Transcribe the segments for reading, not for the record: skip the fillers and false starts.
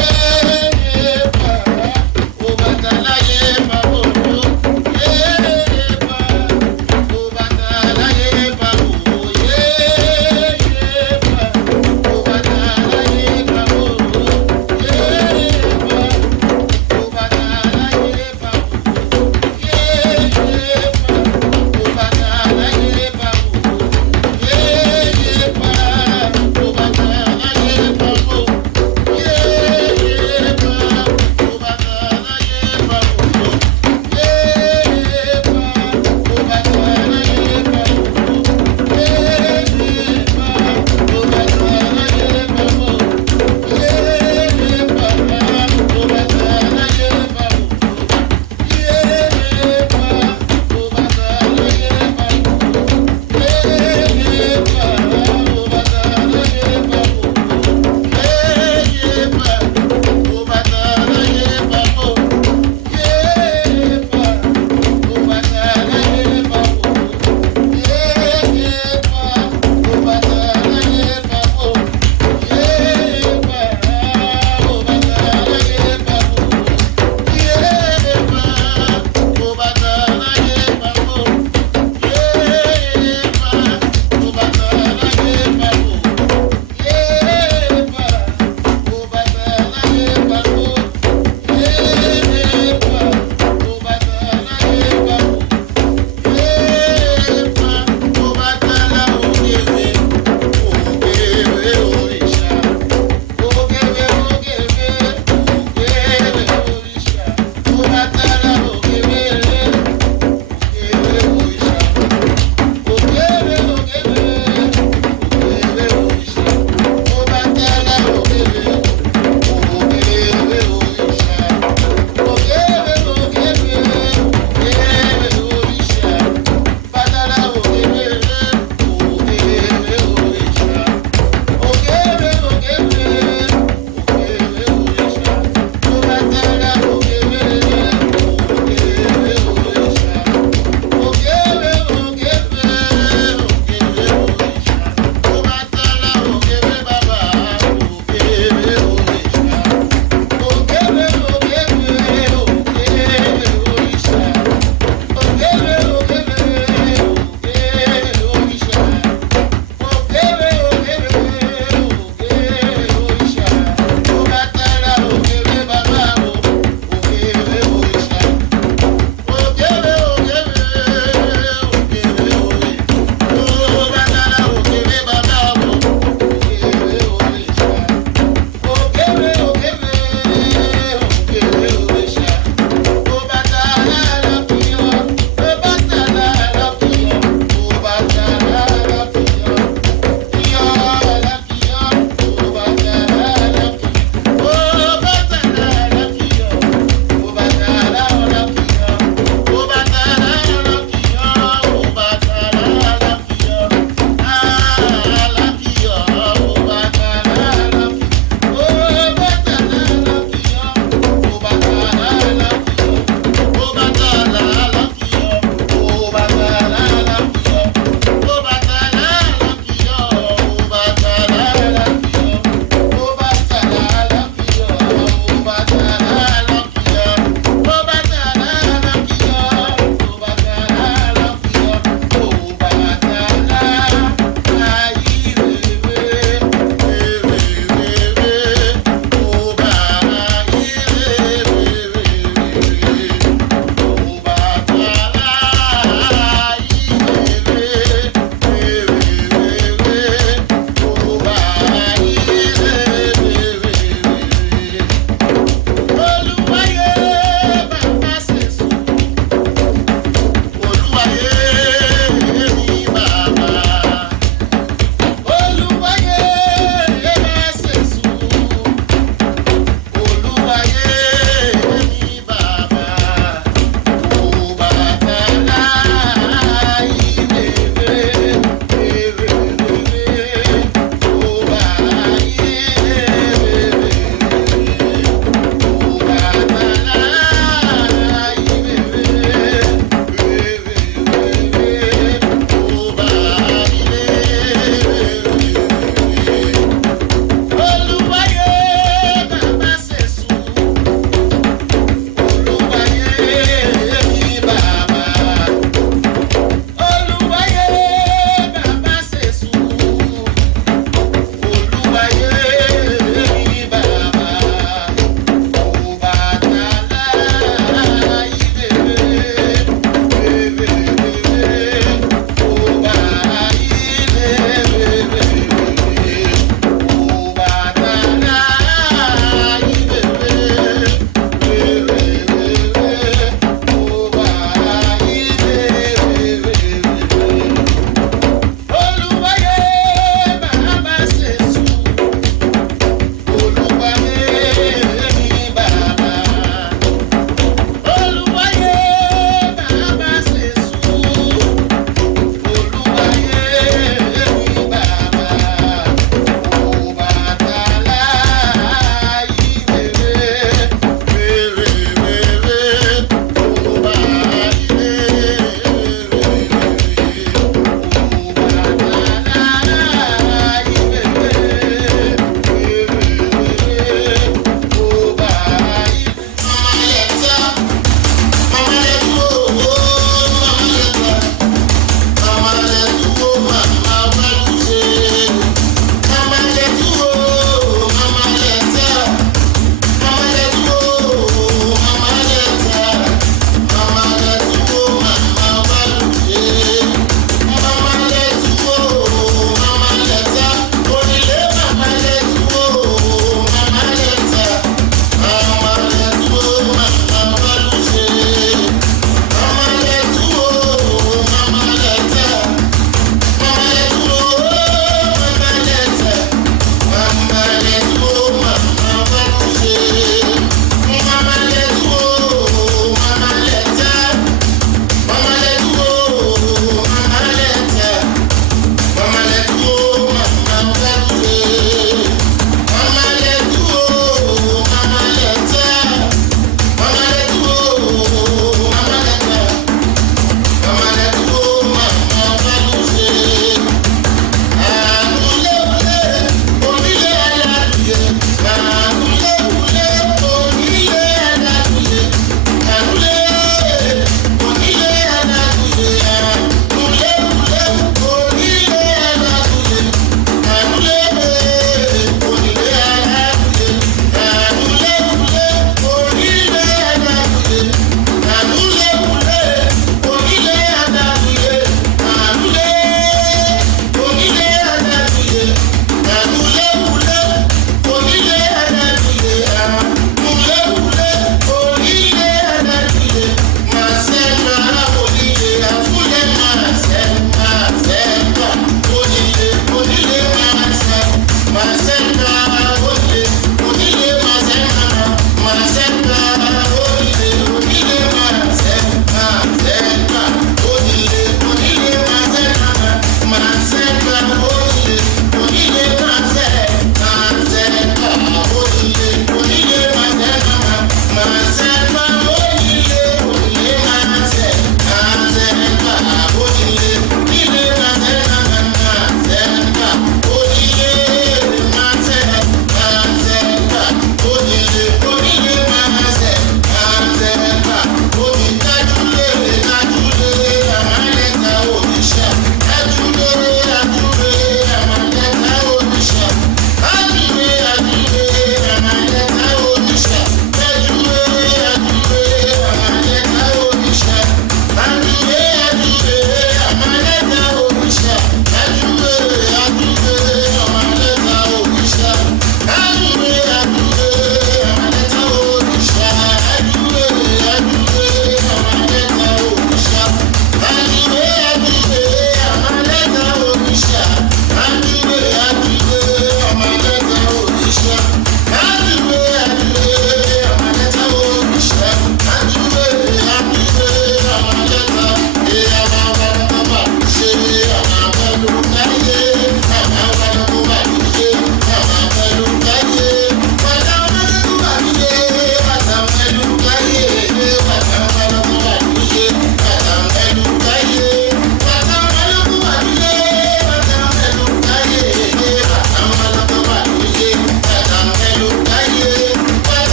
Yeah.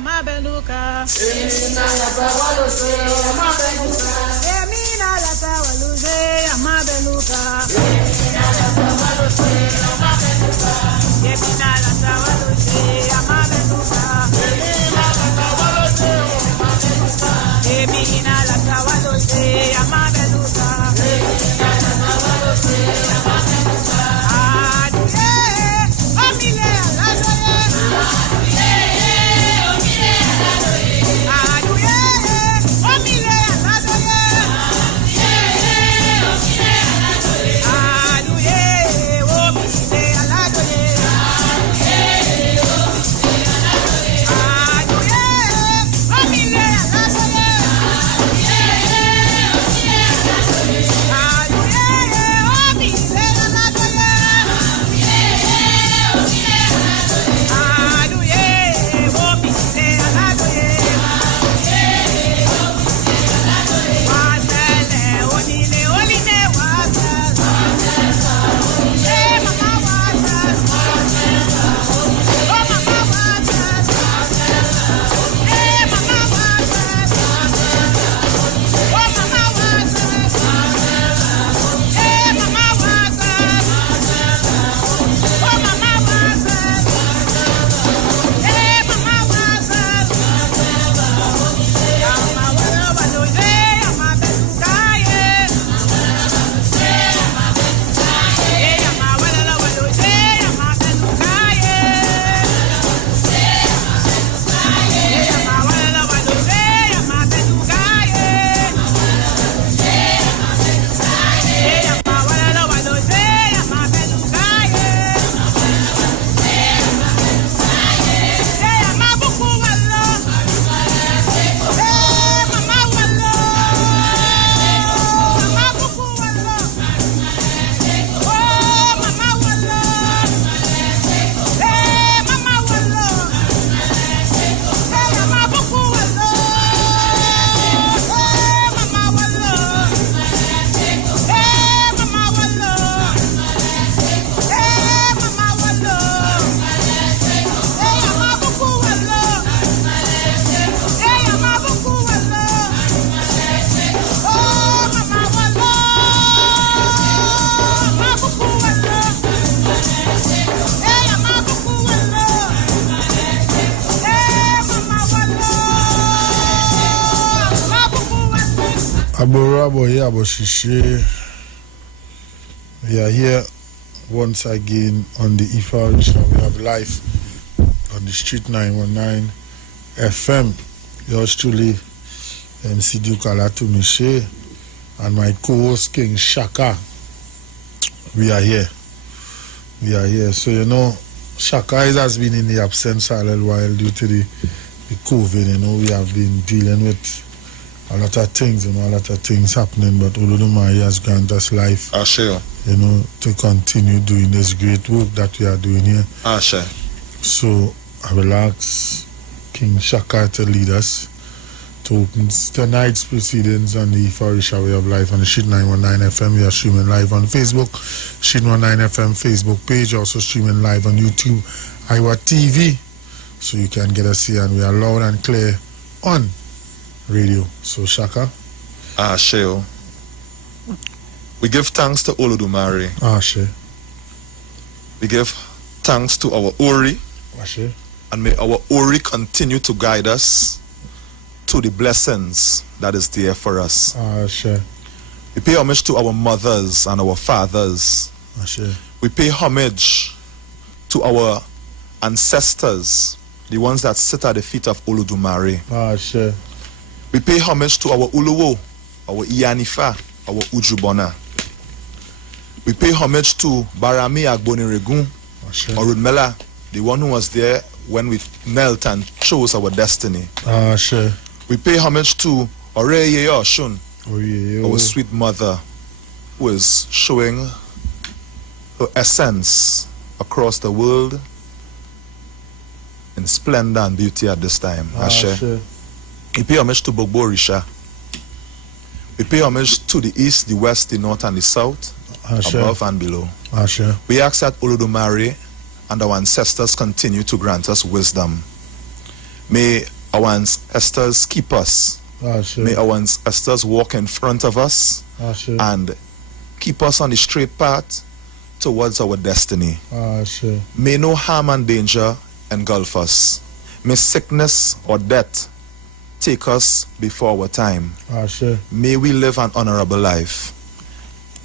Amabeluka. Emina Latawaluze, Amabeluka. Emina Latawaluze, Amabeluka. Emina Latawaluze, Amabeluka. Emina Latawaluze, Amabeluka. Emina Latawaluze, Amabeluka. We are here once again on the Iwer. We have live on the Street 919 FM. Yours truly, MC Duke Alatumishe, and my co-host King Shaka. We are here. So you know, Shaka has been in the absence a little while due to the COVID. You know, we have been dealing with a lot of things, a lot of things happening, but Olodumare has granted us life, you know, to continue doing this great work that we are doing here. So I will ask King Shaka to lead us to open tonight's proceedings on the Iwer Way of Life on the Street 919 FM. We are streaming live on Facebook, Street 19 FM Facebook page, also streaming live on YouTube, Iwer TV, so you can get us here, and we are loud and clear on radio. So Shaka. Sheo. We give thanks to Olodumare. She. We give thanks to our Ori. She. And may our Ori continue to guide us to the blessings that is there for us. She. We pay homage to our mothers and our fathers. She. We pay homage to our ancestors, the ones that sit at the feet of Olodumare. She. We pay homage to our Uluwo, our Iyanifa, our Ujubona. We pay homage to Barami Agboniregun, or Rudmela, the one who was there when we knelt and chose our destiny. We pay homage to Oreye Oshun, our sweet mother, who is showing her essence across the world in splendor and beauty at this time. We pay homage to Bogbo Risha. We pay homage to the east, the west, the north, and the south, above and below. We ask that Olodumare and our ancestors continue to grant us wisdom. May our ancestors keep us. May our ancestors walk in front of us and keep us on the straight path towards our destiny. May no harm and danger engulf us. May sickness or death take us before our time. May we live an honorable life.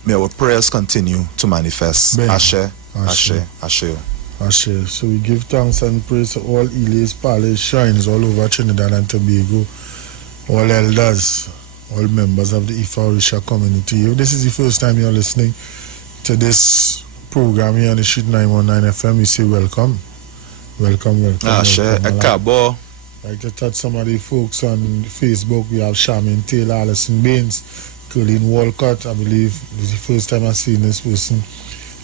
May our prayers continue to manifest. Ashe, Ashe, Ashe. Ashe. So we give thanks and praise to all Eli's Palace shrines all over Trinidad and Tobago, all elders, all members of the Ifa Orisha community. If this is the first time you're listening to this program here on the Street 919 FM, we say welcome. Welcome. Ashe, Ekabo. Like to touch some of the folks on Facebook. We have Charmaine Taylor, Alison Baines, Colleen Walcott. I believe this is the first time I've seen this person.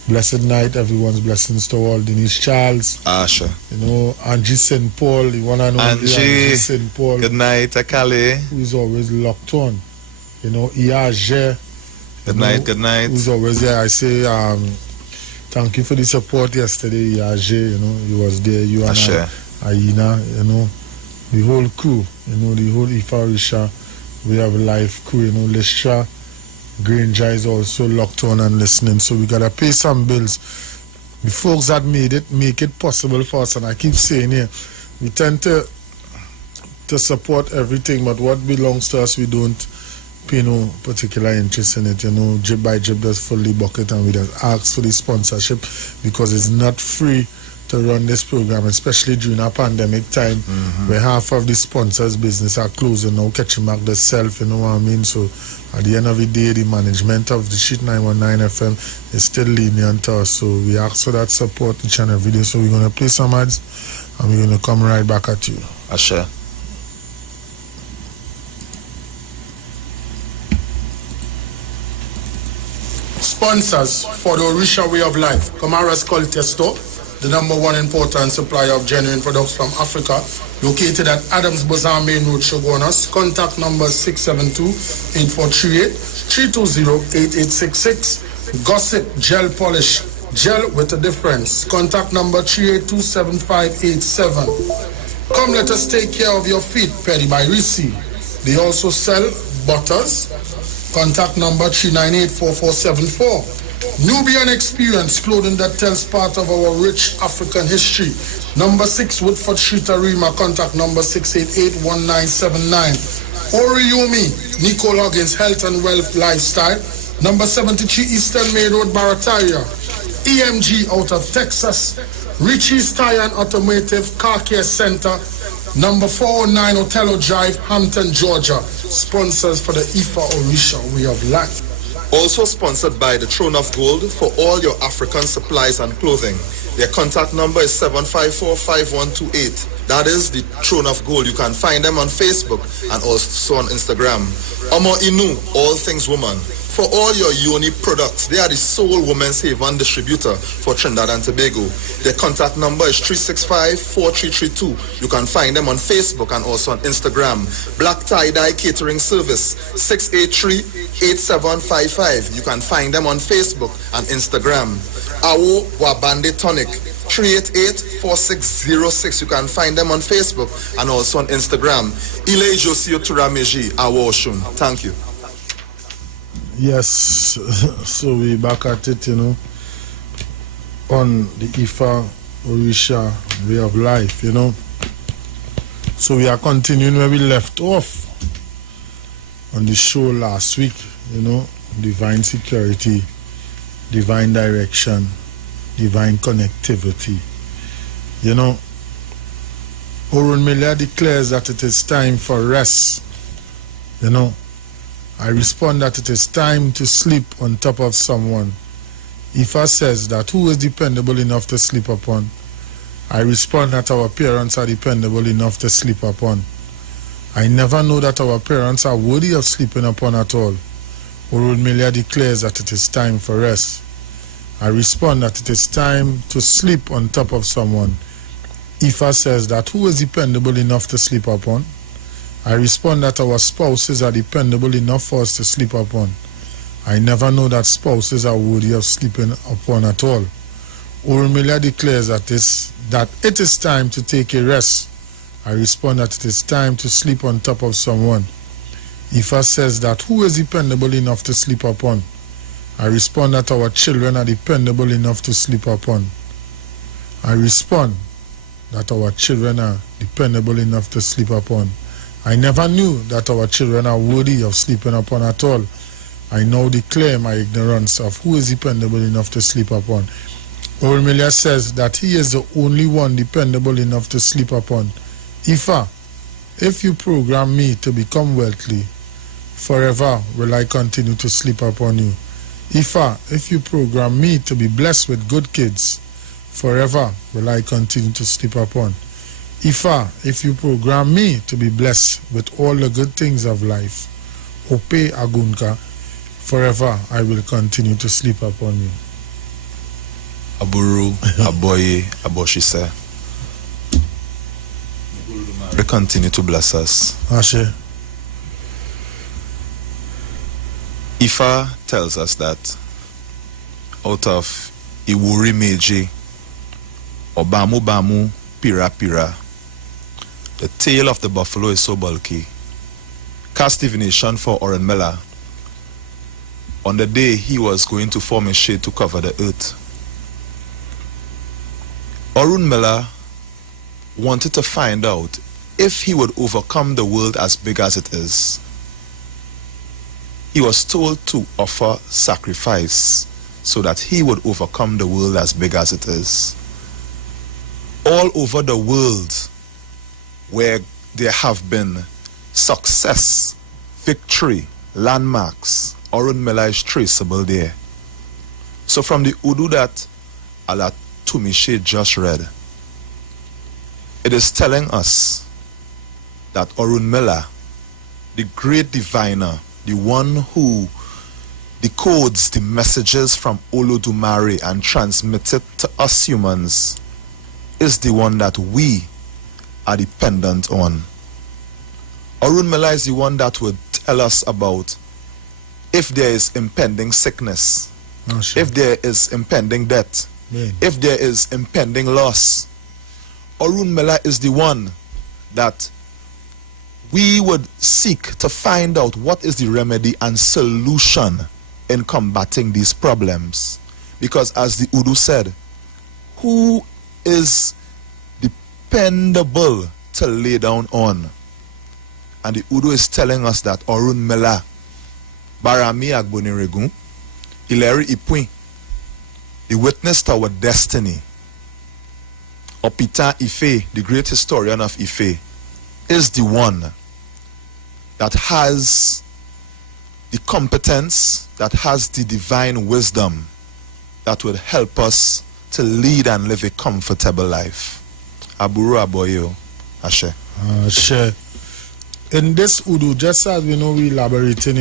Blessed night, everyone's blessings to all. Denise Charles. Ashe. You know, Angie St. Paul, the one and only Angie St. Paul. Good night, Akale. Who is always locked on. You know, Iwer. Good night. Who's always there. I say, thank you for the support yesterday, Iwer. You know, he was there. You and Aina, you know, the whole crew, you know, the whole Ifa Orisha. We have a live crew, you know, Listra. Granger is also locked on and listening, so we gotta pay some bills. The folks that made it make it possible for us, and I keep saying here, we tend to support everything, but what belongs to us, we don't pay no particular interest in it. You know, jib by jib, just fully bucket, and we just ask for the sponsorship because it's not free to run this program, especially during a pandemic time where half of the sponsors' business are closing now, catching back themselves, you know what I mean? So at the end of the day, the management of the Sheet 919 FM is still lenient to us. So we ask for that support each and every day. So we're going to play some ads and we're going to come right back at you. Ashe. Sponsors for the Orisha way of life. Kamara's Culture Store, the number one important supplier of genuine products from Africa, located at Adams Bazaar Main Road, Shogunas. Contact number 672-8438, 320-8866. Gossip Gel Polish, gel with a difference. Contact number 3827587. Come, let us take care of your feet, Perry by Risi. They also sell butters. Contact number 3984474. Nubian Experience, clothing that tells part of our rich African history. Number 6 Woodford Street, Arima. Contact number 688-1979. Oriyumi, Nicole Huggins, Health and Wealth Lifestyle. Number 73 Eastern Main Road, Barataria. EMG out of Texas. Richie's Tire and Automotive Car Care Center. Number 409 Otello Drive, Hampton, Georgia. Sponsors for the Ifa Orisha way of life. Also sponsored by the Throne of Gold for all your African supplies and clothing. Their contact number is 754-5128. That is the Throne of Gold. You can find them on Facebook and also on Instagram. Omo Inu, all things woman. For all your Yoni products, they are the sole women's haven distributor for Trinidad and Tobago. Their contact number is 365-4332. You can find them on Facebook and also on Instagram. Black Tie-Dye Catering Service, 683-8755. You can find them on Facebook and Instagram. Awo Wabande Tonic, 388-4606. You can find them on Facebook and also on Instagram. Ile Josio Turameji, Awo Oshun. Thank you. Yes, so we back at it, you know, on the Ifa Orisha way of life, you know. So we are continuing where we left off on the show last week, you know, divine security, divine direction, divine connectivity. You know, Orun Miller declares that it is time for rest, you know. I respond that it is time to sleep on top of someone. Ifa says that who is dependable enough to sleep upon? I respond that our parents are dependable enough to sleep upon. I never know that our parents are worthy of sleeping upon at all. Orun Miller declares that it is time for rest. I respond that it is time to sleep on top of someone. Ifa says that who is dependable enough to sleep upon? I respond that our spouses are dependable enough for us to sleep upon. I never know that spouses are worthy of sleeping upon at all. Orun Miller declares that it is time to take a rest I respond that it is time to sleep on top of someone. Ifa says that who is dependable enough to sleep upon? I respond that our children are dependable enough to sleep upon. I respond that our children are dependable enough to sleep upon. I never knew that our children are worthy of sleeping upon at all. I now declare my ignorance of who is dependable enough to sleep upon. Ormilia says that he is the only one dependable enough to sleep upon. Ifa, if you program me to become wealthy, forever will I continue to sleep upon you. Ifa, if you program me to be blessed with good kids, forever will I continue to sleep upon. Ifa, if you program me to be blessed with all the good things of life, Ope Agunka, forever I will continue to sleep upon you. Aburu, Aboye, Aboshise. They continue to bless us. Ashe. Ifa tells us that out of Iwuri Meji, Obamu Bamu, Pira Pira, the tail of the buffalo is so bulky. Cast divination for Oren Mela on the day he was going to form a shade to cover the earth. Orun Mela wanted to find out if he would overcome the world as big as it is. He was told to offer sacrifice so that he would overcome the world as big as it is. All over the world where there have been success, victory, landmarks, Orun Mela is traceable there. So from the Udu that Ala Tumishe just read, it is telling us that Orun Mela, the great diviner, the one who decodes the messages from Olodumare and transmits it to us humans, is the one that we are dependent on. Orun Mela is the one that would tell us about if there is impending sickness, if there is impending death, if there is impending loss. Orun Mela is the one that we would seek to find out what is the remedy and solution in combating these problems. Because as the Udu said, who is dependable to lay down on? And the Udu is telling us that Orun Mela, Barami Agboniregun, Ileri Ipui, the witness to our destiny, Opita Ife, the great historian of Ife, is the one that has the competence, that has the divine wisdom that will help us to lead and live a comfortable life. Aburu Aboyo, Ashe. Ashe. In this Udu, just as we know, we elaborating,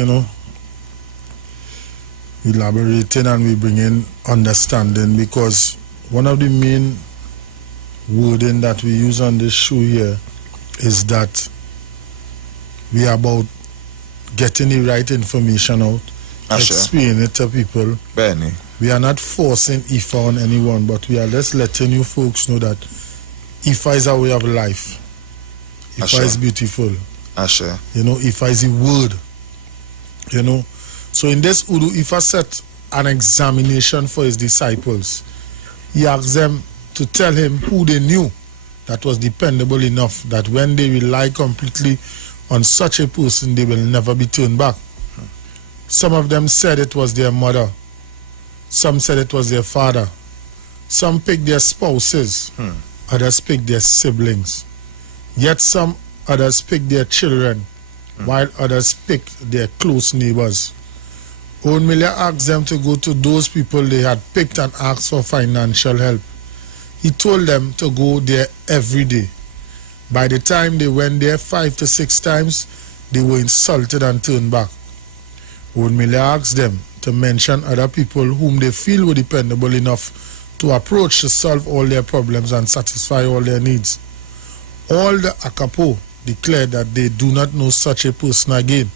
we elaborating and we bring in understanding, because one of the main wording that we use on this show here is that we are about getting the right information out, explaining it to people. Benny. We are not forcing Ifa on anyone, but we are just letting you folks know that Ifa is a way of life. Ifa is beautiful. Ashe. Ifa is a word. So in this Udu, Ifa set an examination for his disciples. He asked them to tell him who they knew that was dependable enough that when they rely completely on such a person, they will never be turned back. Some of them said it was their mother. Some said it was their father. Some picked their spouses. Others picked their siblings. Yet some others picked their children, while others picked their close neighbors. Orunmila asked them to go to those people they had picked and ask for financial help. He told them to go there every day. By the time they went there 5 to 6 times, they were insulted and turned back. Orunmila asked them to mention other people whom they feel were dependable enough to approach to solve all their problems and satisfy all their needs. All the Akapo declared that they do not know such a person again.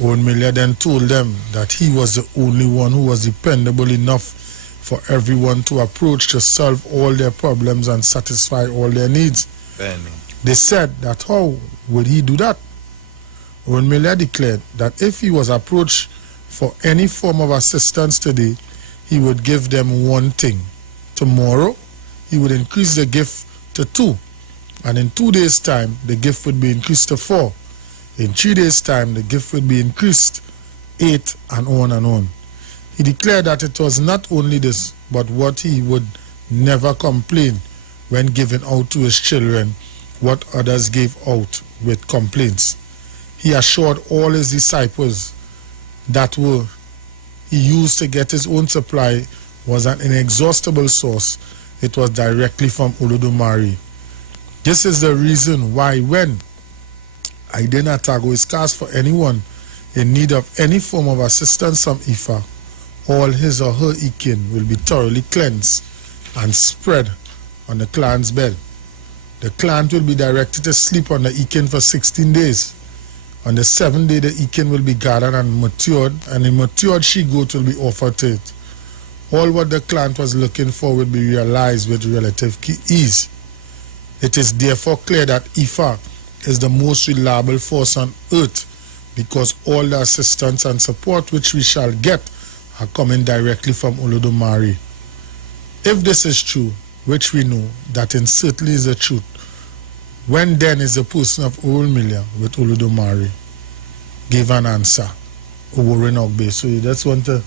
Orunmila then told them that he was the only one who was dependable enough for everyone to approach to solve all their problems and satisfy all their needs. Benny. They said that how would he do that? Aaron Miller declared that if he was approached for any form of assistance today, he would give them one thing. Tomorrow, he would increase the gift to 2. And in 2 days' time, the gift would be increased to 4. In 3 days' time, the gift would be increased 8, and on and on. He declared that it was not only this, but what he would never complain when giving out to his children what others gave out with complaints. He assured all his disciples that he used to get his own supply was an inexhaustible source. It was directly from Olodumare. This is the reason why when Idenatago is cast for anyone in need of any form of assistance from Ifa, all his or her ikin will be thoroughly cleansed and spread on the clan's bed. The client will be directed to sleep on the ikin for 16 days. On the 7th day, the ikin will be gathered and matured, and a matured she-goat will be offered to it. All what the client was looking for will be realized with relative ease. It is therefore clear that Ifa is the most reliable force on earth, because all the assistance and support which we shall get are coming directly from Olodumare. If this is true, which we know that in certainly is the truth, when then is the person of Orunmila with Olodumare? Give an answer. Oworin Ogbe. So you just want to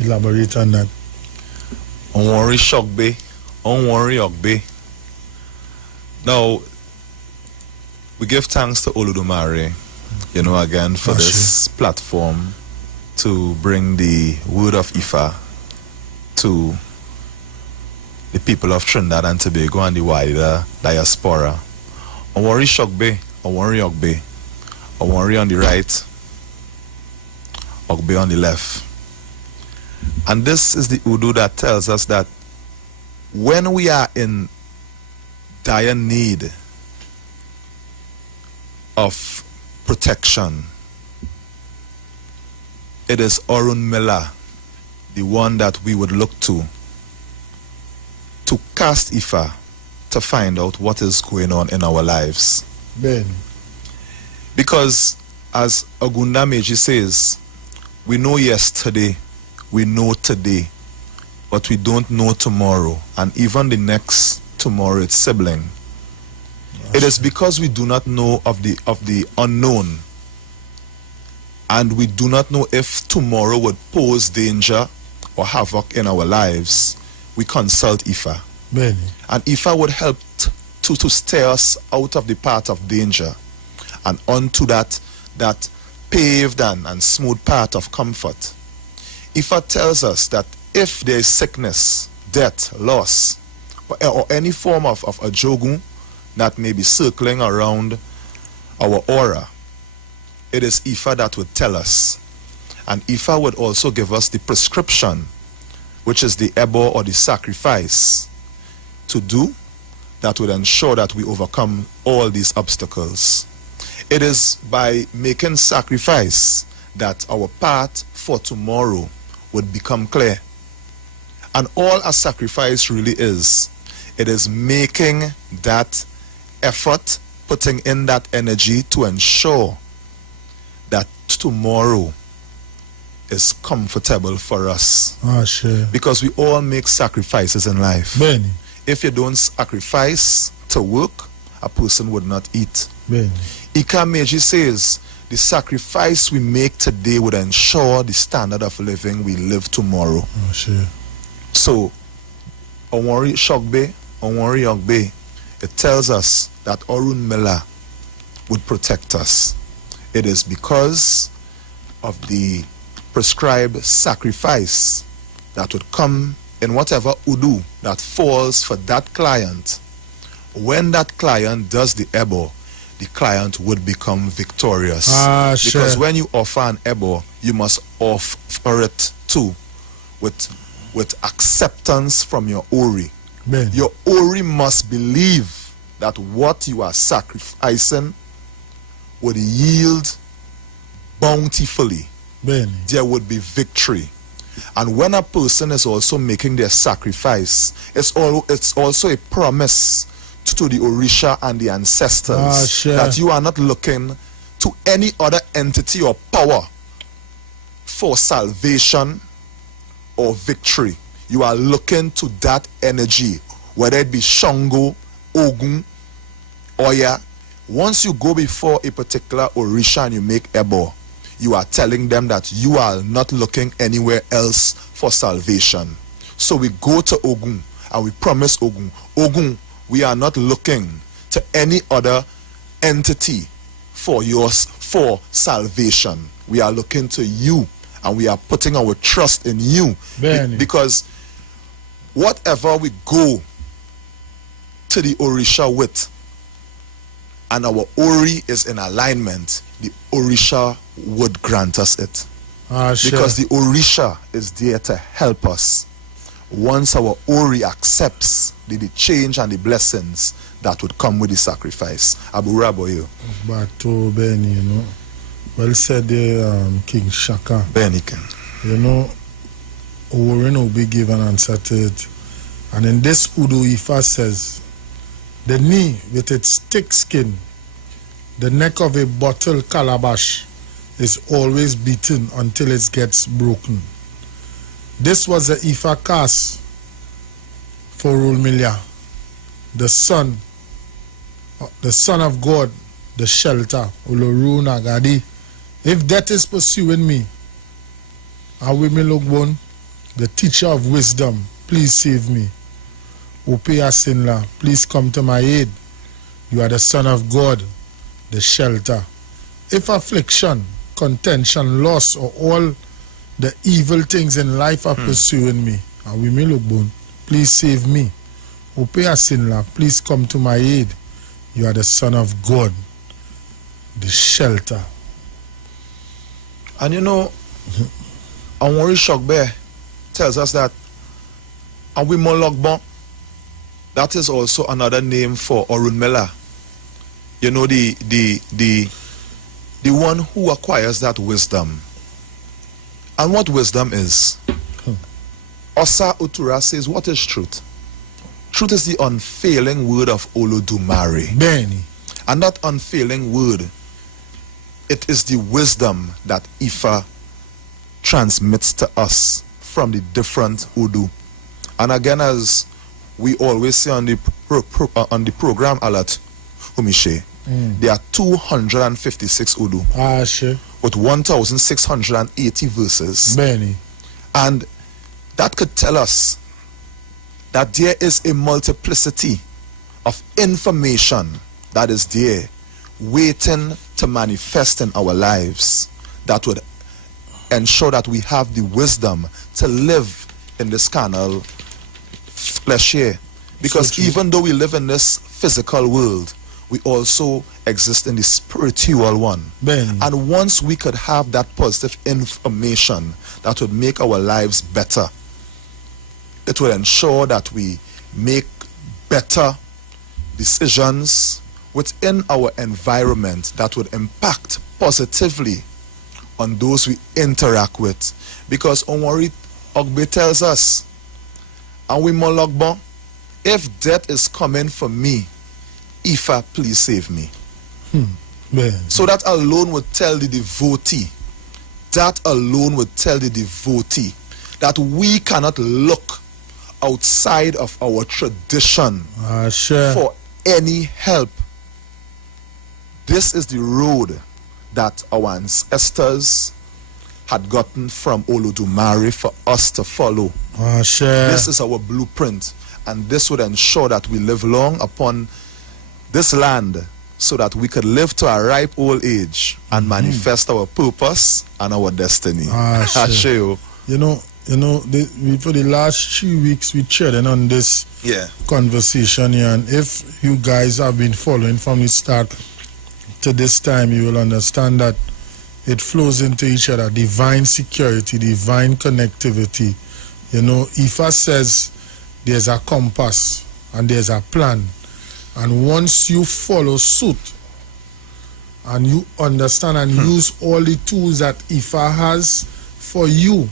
elaborate on that. Onwori Shogbe, Onwori Ogbe. Now, we give thanks to Olodumare, again for this platform to bring the word of Ifa to the people of Trinidad and Tobago and the wider diaspora. Onwori Shogbe, Onwori Ogbe. Onwori on the right, Ogbe on the left. And this is the Udu that tells us that when we are in dire need of protection, it is Orunmila, the one that we would look to cast Ifa to find out what is going on in our lives. Ben. Because as Agunda Meji says, we know yesterday, we know today, but we don't know tomorrow, and even the next tomorrow, its sibling. It is because we do not know of the unknown, and we do not know if tomorrow would pose danger or havoc in our lives, we consult Ifa. Ben. And Ifa would help to steer us out of the path of danger and onto that paved and smooth path of comfort. Ifa tells us that if there is sickness, death, loss, or any form of a jogun that may be circling around our aura, it is Ifa that would tell us. And Ifa would also give us the prescription, which is the ebo or the sacrifice to do that would ensure that we overcome all these obstacles. It is by making sacrifice that our path for tomorrow would become clear. And all a sacrifice really is, it is making that effort, putting in that energy to ensure that tomorrow is comfortable for us. Sure. Because we all make sacrifices in life. Benny. If you don't sacrifice to work, a person would not eat. Benny. Ika Meji says, the sacrifice we make today would ensure the standard of living we live tomorrow. Sure. So, Onwori Shogbe, Onwori Ogbe, it tells us that Orunmila would protect us. It is because of the prescribed sacrifice that would come in whatever udu that falls for that client. When that client does the ebo, the client would become victorious. Because sure. when you offer an ebo, you must offer it too with acceptance from your Ori. Ben. Your Ori must believe that what you are sacrificing would yield bountifully. Ben. There would be victory. And when a person is also making their sacrifice, it's also a promise to the Orisha and the ancestors, that you are not looking to any other entity or power for salvation or victory. You are looking to that energy, whether it be Shango, Ogun, Oya. Once you go before a particular Orisha and you make Ebo, you are telling them that you are not looking anywhere else for salvation. So we go to Ogun and we promise Ogun, Ogun, we are not looking to any other entity for salvation. We are looking to you, and we are putting our trust in you. Because whatever we go to the Orisha with, and our Ori is in alignment, the Orisha would grant us it. Because the Orisha is there to help us. Once our Ori accepts the change and the blessings that would come with the sacrifice. Abu Raboyo. Back to Benny, you know. Well said there, King Shaka. Benny King. You know, Ori will be given answer to it. And in this Udu Ifa says, the knee with its thick skin, the neck of a bottle calabash is always beaten until it gets broken. This was the Ifa cast for Rulmilia, the son of God, the shelter, Oloru Nagadi. If death is pursuing me, Awimilogbon, the teacher of wisdom, please save me. Opea Sinla, please come to my aid. You are the son of God, the shelter. If affliction, contention, loss, or all the evil things in life are pursuing me, Awimilogbon, please save me. Opea Sinla, please come to my aid. You are the son of God, the shelter. And you know, Anwari Shokbe tells us that Awimologbon, that is also another name for Orunmila. You know, the one who acquires that wisdom. And what wisdom is? Osa Utura says, what is truth? Truth is the unfailing word of Olodumare. Benny. And that unfailing word, it is the wisdom that Ifa transmits to us from the different Udu. And again, as we always say on the program, Alat Umishe, there are 256 Udu with 1,680 verses. Benny. And that could tell us that there is a multiplicity of information that is there waiting to manifest in our lives that would ensure that we have the wisdom to live in this carnal flesh here. Because so even though we live in this physical world, we also exist in the spiritual one. Ben. And once we could have that positive information that would make our lives better, it will ensure that we make better decisions within our environment that would impact positively on those we interact with. Because Onwari Ogbe tells us, and we Mologbon, if death is coming for me, Ifa, please save me. So that alone would tell the devotee, that we cannot look outside of our tradition for any help. This is the road that our ancestors had gotten from Olodumare for us to follow. This is our blueprint, and this would ensure that we live long upon this land so that we could live to a ripe old age and manifest our purpose and our destiny. You know, for the last 3 weeks we chatting on this conversation here, and if you guys have been following from the start to this time, you will understand that it flows into each other. Divine security, divine connectivity. You know, Ifa says there's a compass and there's a plan. And once you follow suit and you understand and use all the tools that Ifa has for you,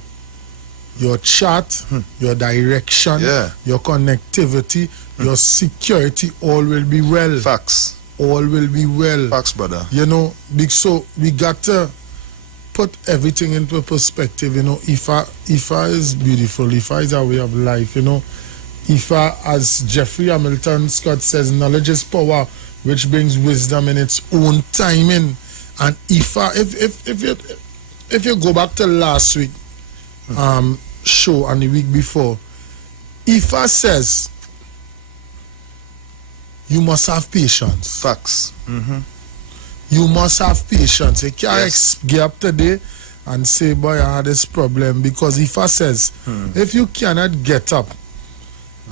your chat, your direction, your connectivity, your security, all will be well. Facts. All will be well. Facts, brother. You know, so we got to put everything into perspective. You know, Ifa is beautiful. Ifa is our way of life. You know, Ifa, as Jeffrey Hamilton Scott says, knowledge is power, which brings wisdom in its own timing. And Ifa, if you go back to last week show and the week before, Ifa says you must have patience. Facts. You must have patience. You can't get up today and say, boy, I had this problem. Because Ifa says, if you cannot get up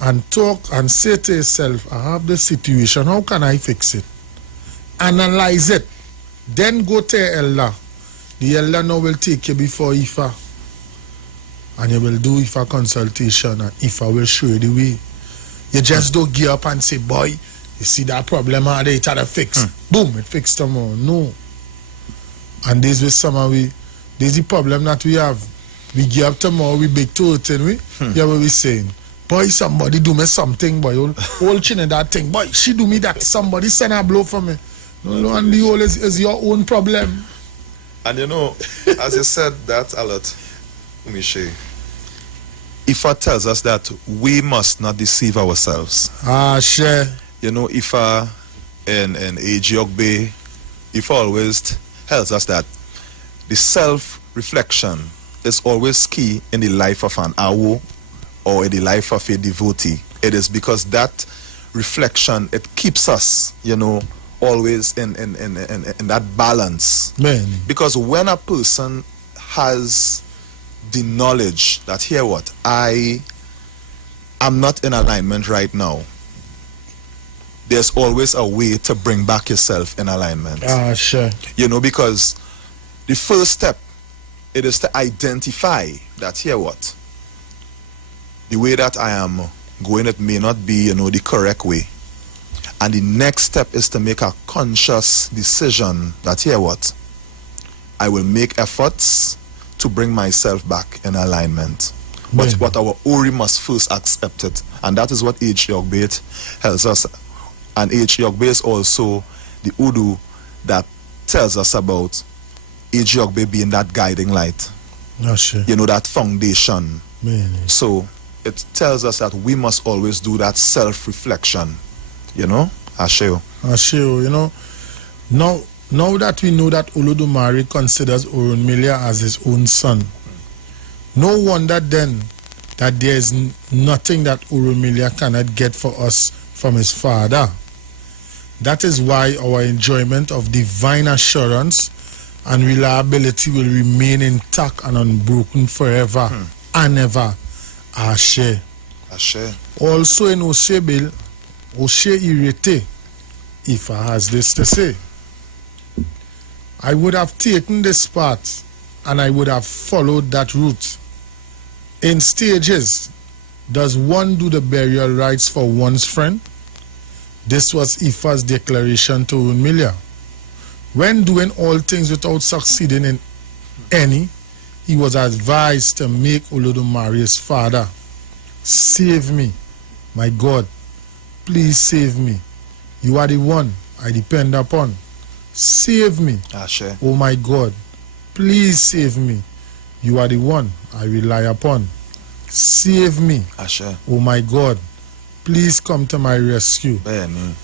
and talk and say to yourself, I have this situation, how can I fix it? Analyze it. Then go to your elder. The elder now will take you before Ifa. And you will do Ifa consultation and Ifa will show you the way. You just don't get up and say, boy, you see that problem and it had a fix. Boom, it fixed tomorrow. No. And this with some of there's the problem that we have. We get up tomorrow, we big to it, and we hear what we saying. Boy, somebody do me something, boy. Whole chin in that thing. Boy, she do me that. Somebody send a blow for me. No, and the whole is your own problem. And you know, as you said that a lot, Umishe, Ifa tells us that we must not deceive ourselves. Sure. You know, Ifa and A.G. Ogbe, Ifa always tells us that the self-reflection is always key in the life of an awo or in the life of a devotee. It is because that reflection, it keeps us, you know, always in that balance. Man. Because when a person has the knowledge that, here what, I am not in alignment right now, there's always a way to bring back yourself in alignment. Sure. You know, because the first step, it is to identify that, here what, the way that I am going, it may not be, you know, the correct way. And the next step is to make a conscious decision that, here what, I will make efforts to bring myself back in alignment. But what our Ori must first accept it. And that is what H. Yogbeit tells us. And H. Yogbeit is also the Udu that tells us about H. Yogbeit being that guiding light. Sure. You know, that foundation. Man. So it tells us that we must always do that self-reflection. You know, Asheo, you know, now that we know that Olodumare considers Orunmila as his own son, no wonder then that there is nothing that Orunmila cannot get for us from his father. That is why our enjoyment of divine assurance and reliability will remain intact and unbroken forever and ever. Ashe. Also in Osebel, Oshe Irete, Ifa has this to say. I would have taken this path and I would have followed that route. In stages, does one do the burial rites for one's friend? This was Ifa's declaration to Orunmila. When doing all things without succeeding in any, he was advised to make Olodumare his father. Save me, my God. Please save me. You are the one I depend upon. Save me. Ashe. Oh my God. Please save me. You are the one I rely upon. Save me. Ashe. Oh my God. Please come to my rescue.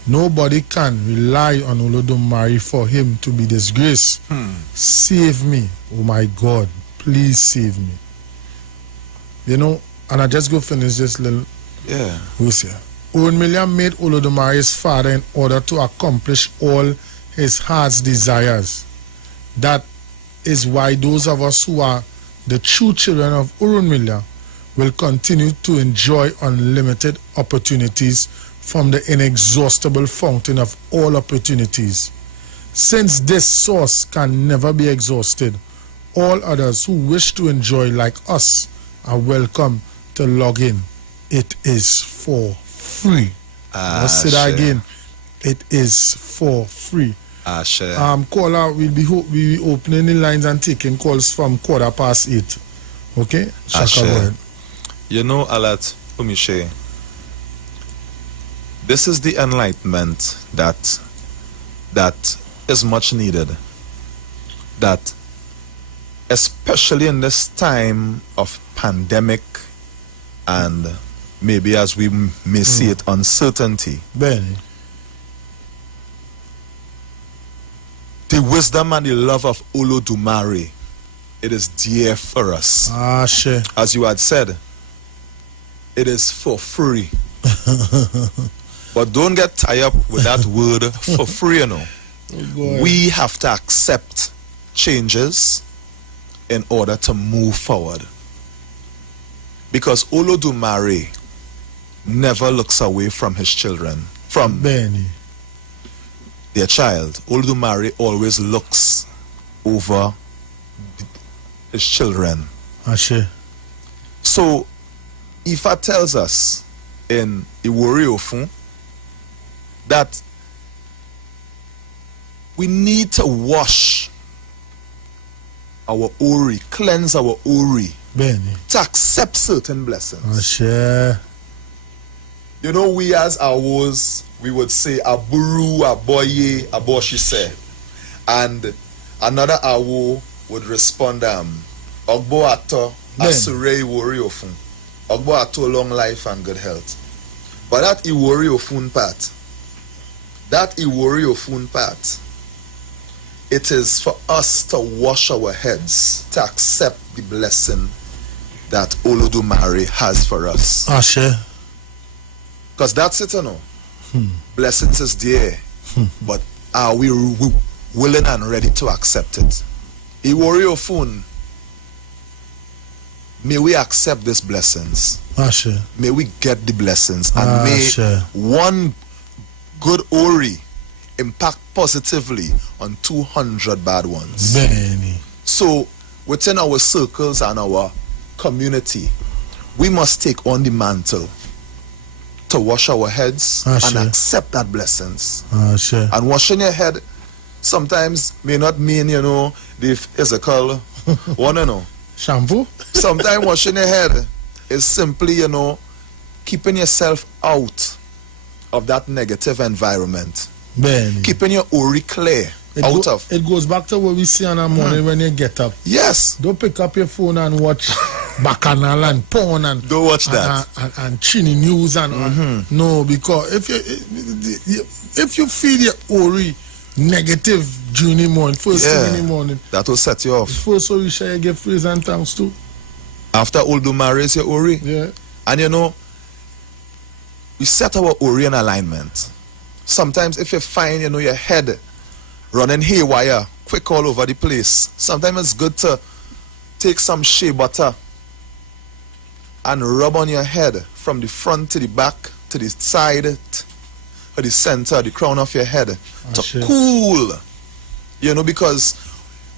Nobody can rely on Olodumare for him to be disgraced. Save me. Oh my God. Please save me. You know, and I just go finish this little. Who's here? Orunmila made Olodumare his father in order to accomplish all his heart's desires. That is why those of us who are the true children of Orunmila will continue to enjoy unlimited opportunities from the inexhaustible fountain of all opportunities. Since this source can never be exhausted, all others who wish to enjoy like us are welcome to log in. It is for free. I'll say that again. It is for free. Caller, we'll be opening the lines and taking calls from 8:15. Okay? Shaka, Ashe. go ahead. You know, Alat Umishe, this is the enlightenment that is much needed. That especially in this time of pandemic and maybe as we may see it, uncertainty, Benny. the wisdom and the love of Olodumare, it is dear for us. Ashe. As you had said, it is for free. But don't get tied up with that word for free, you know. Oh, We have to accept changes in order to move forward. Because Olodumare never looks away from his children, from Benny. their child. Olodumare always looks over his children. Ashe. So, Ifa tells us in Iwer Ofun that we need to wash our ori, cleanse our ori, Benny. to accept certain blessings. Ashe. You know, we as Awos, we would say Aburu, Aboye, Aboshise. And another Awo would respond, Ogbo Ato, Ben. Asure Iwori Ofun. Ogbo Ato, long life and good health. But that Iwori Ofun part, it is for us to wash our heads, to accept the blessing that Olodumare has for us. Ashe. Because that's it, you know. Blessings is there. But are we willing and ready to accept it? Iwori Ofun, may we accept these blessings. Ashe. May we get the blessings. And may Ashe. one good Ori impact positively on 200 bad ones. Benny. So, within our circles and our community, we must take on the mantle to wash our heads Ashe. and accept that blessings. Ashe. And washing your head sometimes may not mean, you know, the physical one, you know. Shampoo? Sometimes washing your head is simply, you know, keeping yourself out of that negative environment. Benny. Keeping your ori clear It goes back to what we see in the morning when you get up. Yes. Don't pick up your phone and watch bacchanal and porn and Don't watch that. and chinny news and no, because if you feed your ori negative during the morning, first thing in the morning, that will set you off. first we shall give praise and thanks to. After Olodumare is your ori. Yeah. And you know, we set our ori in alignment. Sometimes if you find, you know, your head running haywire, quick all over the place, sometimes it's good to take some shea butter and rub on your head from the front to the back, to the side, to the center, the crown of your head, to cool. You know, because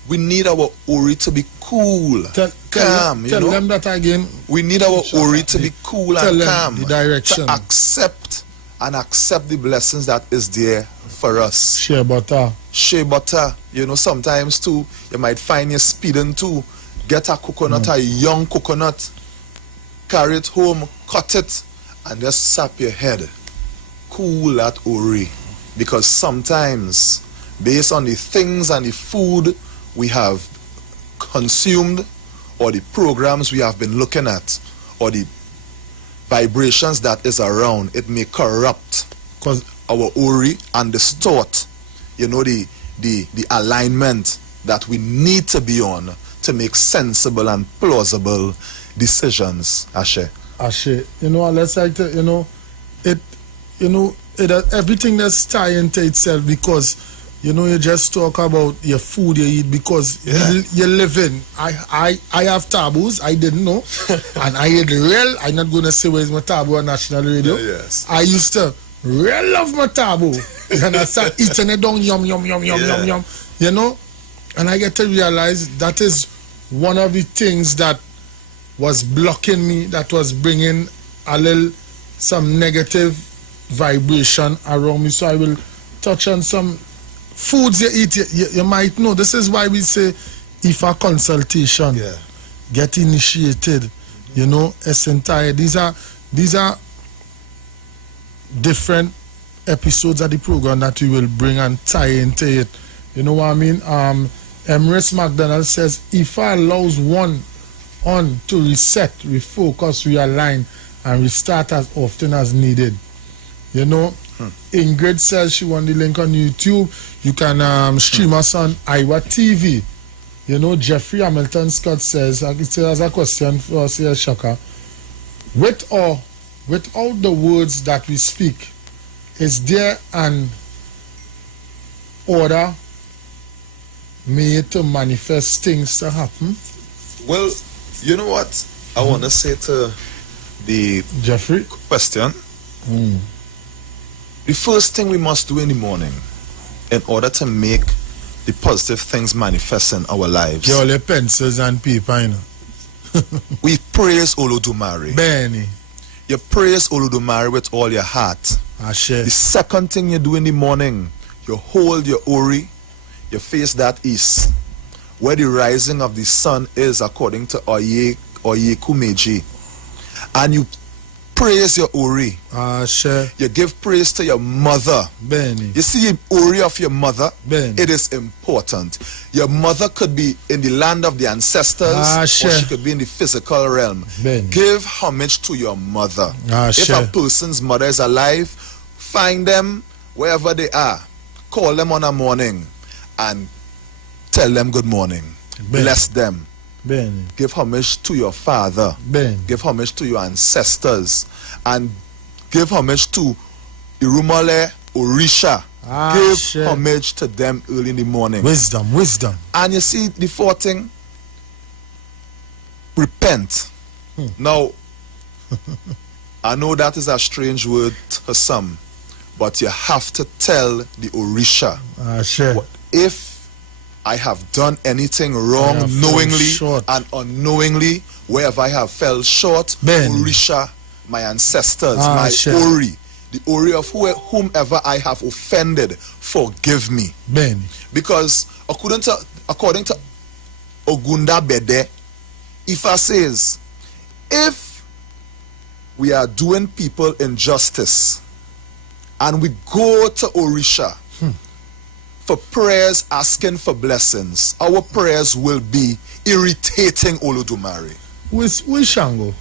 we need our ori to be cool, calm. Tell you know? them that again. We need our ori to be cool and calm, the direction. to accept the blessings that is there for us. Shea butter. Shea butter, you know, sometimes too, you might find you speeding too. Get a coconut, a young coconut, carry it home, cut it, and just sap your head. Cool that ori. Because sometimes, based on the things and the food we have consumed, or the programs we have been looking at, or the vibrations that is around, it may corrupt Because our ori and distort, you know, the alignment that we need to be on to make sensible and plausible decisions. Ashe. you know, let's say, you know, everything that's tied into itself, because you know, you just talk about your food you eat, because you live in. I have taboos, I didn't know. And I eat real, I'm not going to say where's my taboo on national radio. Yes. I used to real love my taboo. And I start eating it down, yum, yum. You know? And I get to realize that is one of the things that was blocking me, that was bringing some negative vibration around me. So I will touch on some foods you eat. You might know. This is why we say IFA consultation. Yeah. get initiated. You know, entire. These are different episodes of the program that we will bring and tie into it. You know what I mean? Emrys McDonald says if I allows one on to reset, refocus, realign, and restart as often as needed. You know, Ingrid says she want the link on YouTube. You can stream us on Iwer TV. You know, Jeffrey Hamilton Scott says, it has a question for us here, Shaka. Without the words that we speak, is there an order made to manifest things to happen? Well, you know what I want to say to the Jeffrey question? The first thing we must do in the morning in order to make the positive things manifest in our lives. Get all your pencils and paper, you know. We praise Olodumare. Benny. You praise Olodumare with all your heart. Ashe. The second thing you do in the morning, you hold your ori, you face that east, where the rising of the sun is according to Oye Kumeji. And you praise your ori. Ashe. You give praise to your mother. Benny. You see the ori of your mother? Benny. It is important. Your mother could be in the land of the ancestors, Ashe. or she could be in the physical realm. Benny. Give homage to your mother. Ashe. If a person's mother is alive, find them wherever they are. Call them on a morning and tell them good morning. Benny. Bless them. Benny. Give homage to your father. Benny. Give homage to your ancestors. And give homage to Irumale, Orisha. Ashe. Give homage to them early in the morning. Wisdom. And you see, the fourth thing, repent. Now, I know that is a strange word to some, but you have to tell the Orisha, Ashe. if I have done anything wrong I have knowingly fell short. and unknowingly, wherever I have fell short, Ben. Orisha, my ancestors, Ashe. my Ori, the Ori of whomever I have offended, forgive me. Benny. Because according to Ogunda Bede, Ifa says, if we are doing people injustice and we go to Orisha for prayers asking for blessings, our prayers will be irritating Olodumare. With Shango,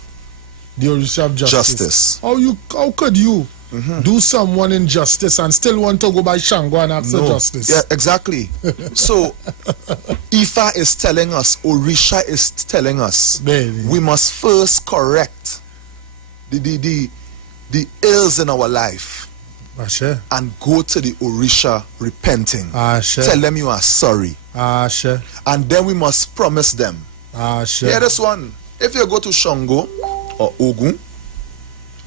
the Orisha of Justice. Justice. How could you do someone injustice and still want to go by Shango and ask for justice? Yeah, exactly. So Ifa is telling us, Orisha is telling us, Baby. we must first correct the ills in our life Ashe. and go to the Orisha repenting. Ashe. Tell them you are sorry. Ashe. And then we must promise them. Ashe. Hear this one. If you go to Shango or Ogun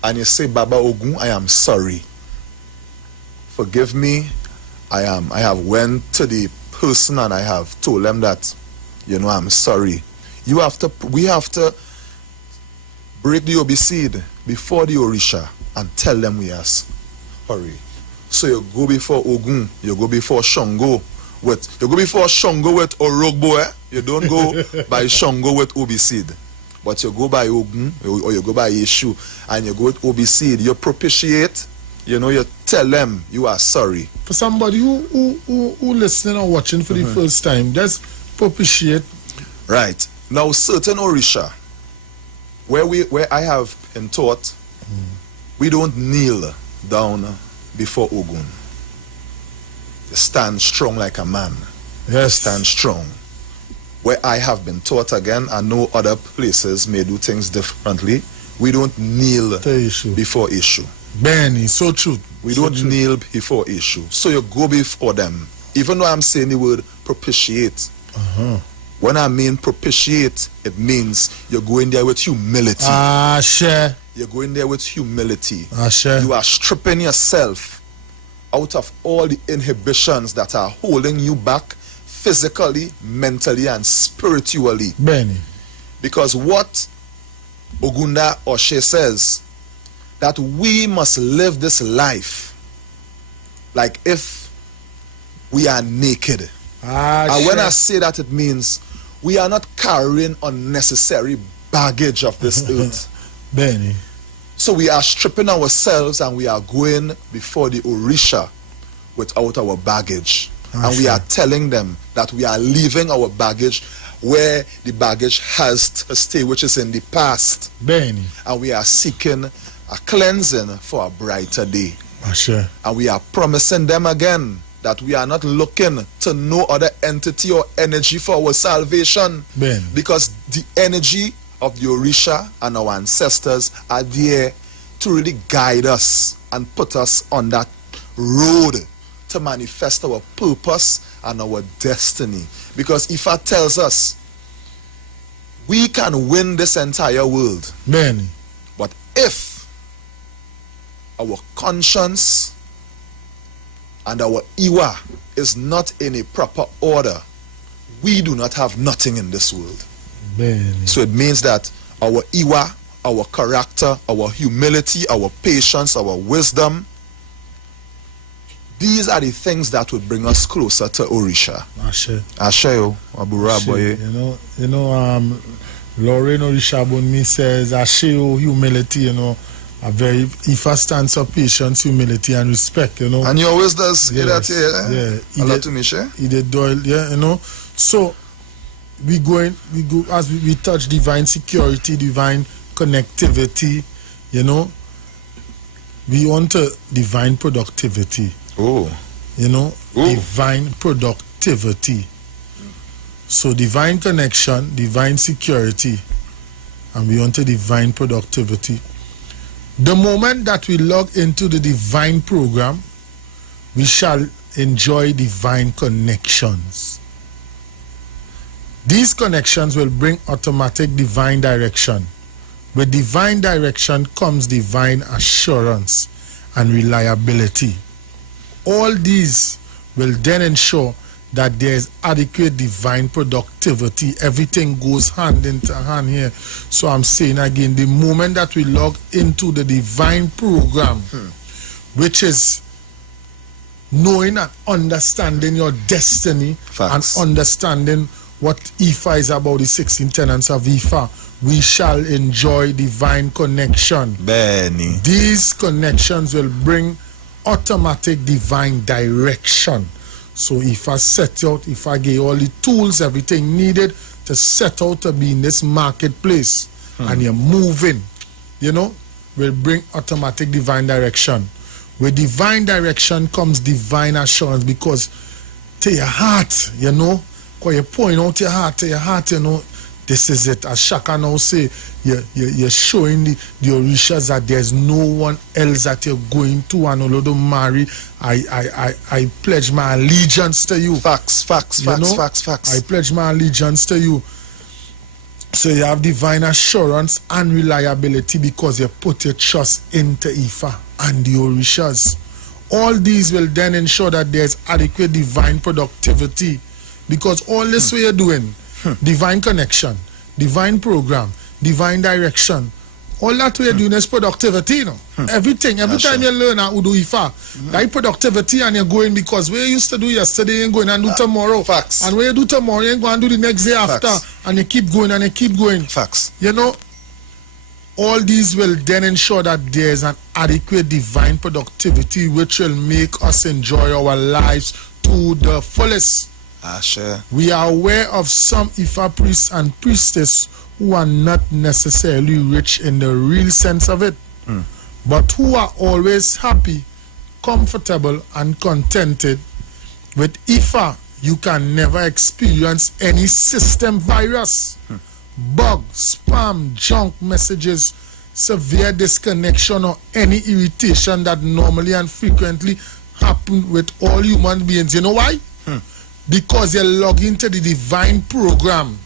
and you say, Baba Ogun, I am sorry. Forgive me. I have went to the person and I have told them that, I'm sorry. We have to break the obi seed before the Orisha and tell them we are sorry. So you go before Ogun, you go before Shango with Orogbo, eh? You don't go by Shango with obi seed. But you go by Ogun or you go by Yeshu and you go with obi seed. You propitiate, you tell them you are sorry. For somebody who listening or watching for the first time, just propitiate. Right. Now certain Orisha, where I have been taught, we don't kneel down before Ogun. You stand strong like a man. Yes. Stand strong. Where I have been taught again, I know other places may do things differently. We don't kneel before issue. Benny, so true. We don't kneel before issue. So you go before them. Even though I'm saying the word propitiate, when I mean propitiate, it means you're going there with humility. Ashe. You're going there with humility. Ashe. You are stripping yourself out of all the inhibitions that are holding you back physically, mentally, and spiritually. Benny. Because what Ogunda Oshe says, that we must live this life like if we are naked. And when I say that, it means we are not carrying unnecessary baggage of this earth. Benny. So we are stripping ourselves and we are going before the Orisha without our baggage. And we are telling them that we are leaving our baggage where the baggage has to stay, which is in the past. Benny. And we are seeking a cleansing for a brighter day. Ashe. And we are promising them again that we are not looking to no other entity or energy for our salvation. Benny. Because the energy of the Orisha and our ancestors are there to really guide us and put us on that road to manifest our purpose and our destiny. Because Ifa tells us we can win this entire world. Benny. But if our conscience and our Iwer is not in a proper order, we do not have nothing in this world. Benny. So it means that our Iwer, our character, our humility, our patience, our wisdom, these are the things that would bring us closer to Orisha. Ashe. Asheo, Abura boy. You know, Lauren Orishabunmi says, Asheo, humility, a very, Ifa stands for patience, humility, and respect, And you always does yes, that, yeah. A lot to me, share. He did Doyle, yeah, So, we go as we touch divine security, divine connectivity, we want a divine productivity. Oh. Divine productivity. So divine connection, divine security, and we want a divine productivity. The moment that we log into the divine program, we shall enjoy divine connections. These connections will bring automatic divine direction. With divine direction comes divine assurance and reliability. All these will then ensure that there is adequate divine productivity. Everything goes hand into hand here. So I'm saying again, the moment that we log into the divine program, which is knowing and understanding your destiny, Facts. and understanding what Ifa is about, the 16 tenets of Ifa, we shall enjoy divine connection. Benny. These connections will bring automatic divine direction. So if I set out, if I get all the tools, everything needed to set out to be in this marketplace, and you're moving, will bring automatic divine direction. With divine direction comes divine assurance, because to your heart, because you point out to your heart, this is it. As Shaka now say, you're showing the Orishas that there's no one else that you're going to, and although marry, I pledge my allegiance to you. Facts. I pledge my allegiance to you. So you have divine assurance and reliability because you put your trust into Ifa and the Orishas. All these will then ensure that there's adequate divine productivity, because all this way you're doing, divine connection, divine program, divine direction, all that way you're doing is productivity, Every time you learn how to do Ifa, that productivity, and you're going, because where you used to do yesterday, you ain't going and do tomorrow. Facts. And where you do tomorrow, you ain't going and do the next day after. And you keep going and you keep going. Facts. All these will then ensure that there's an adequate divine productivity, which will make us enjoy our lives to the fullest. We are aware of some Ifa priests and priestesses who are not necessarily rich in the real sense of it, but who are always happy, comfortable, and contented. With Ifa, you can never experience any system virus, bug, spam, junk messages, severe disconnection, or any irritation that normally and frequently happen with all human beings. You know why? Because you log into the divine program.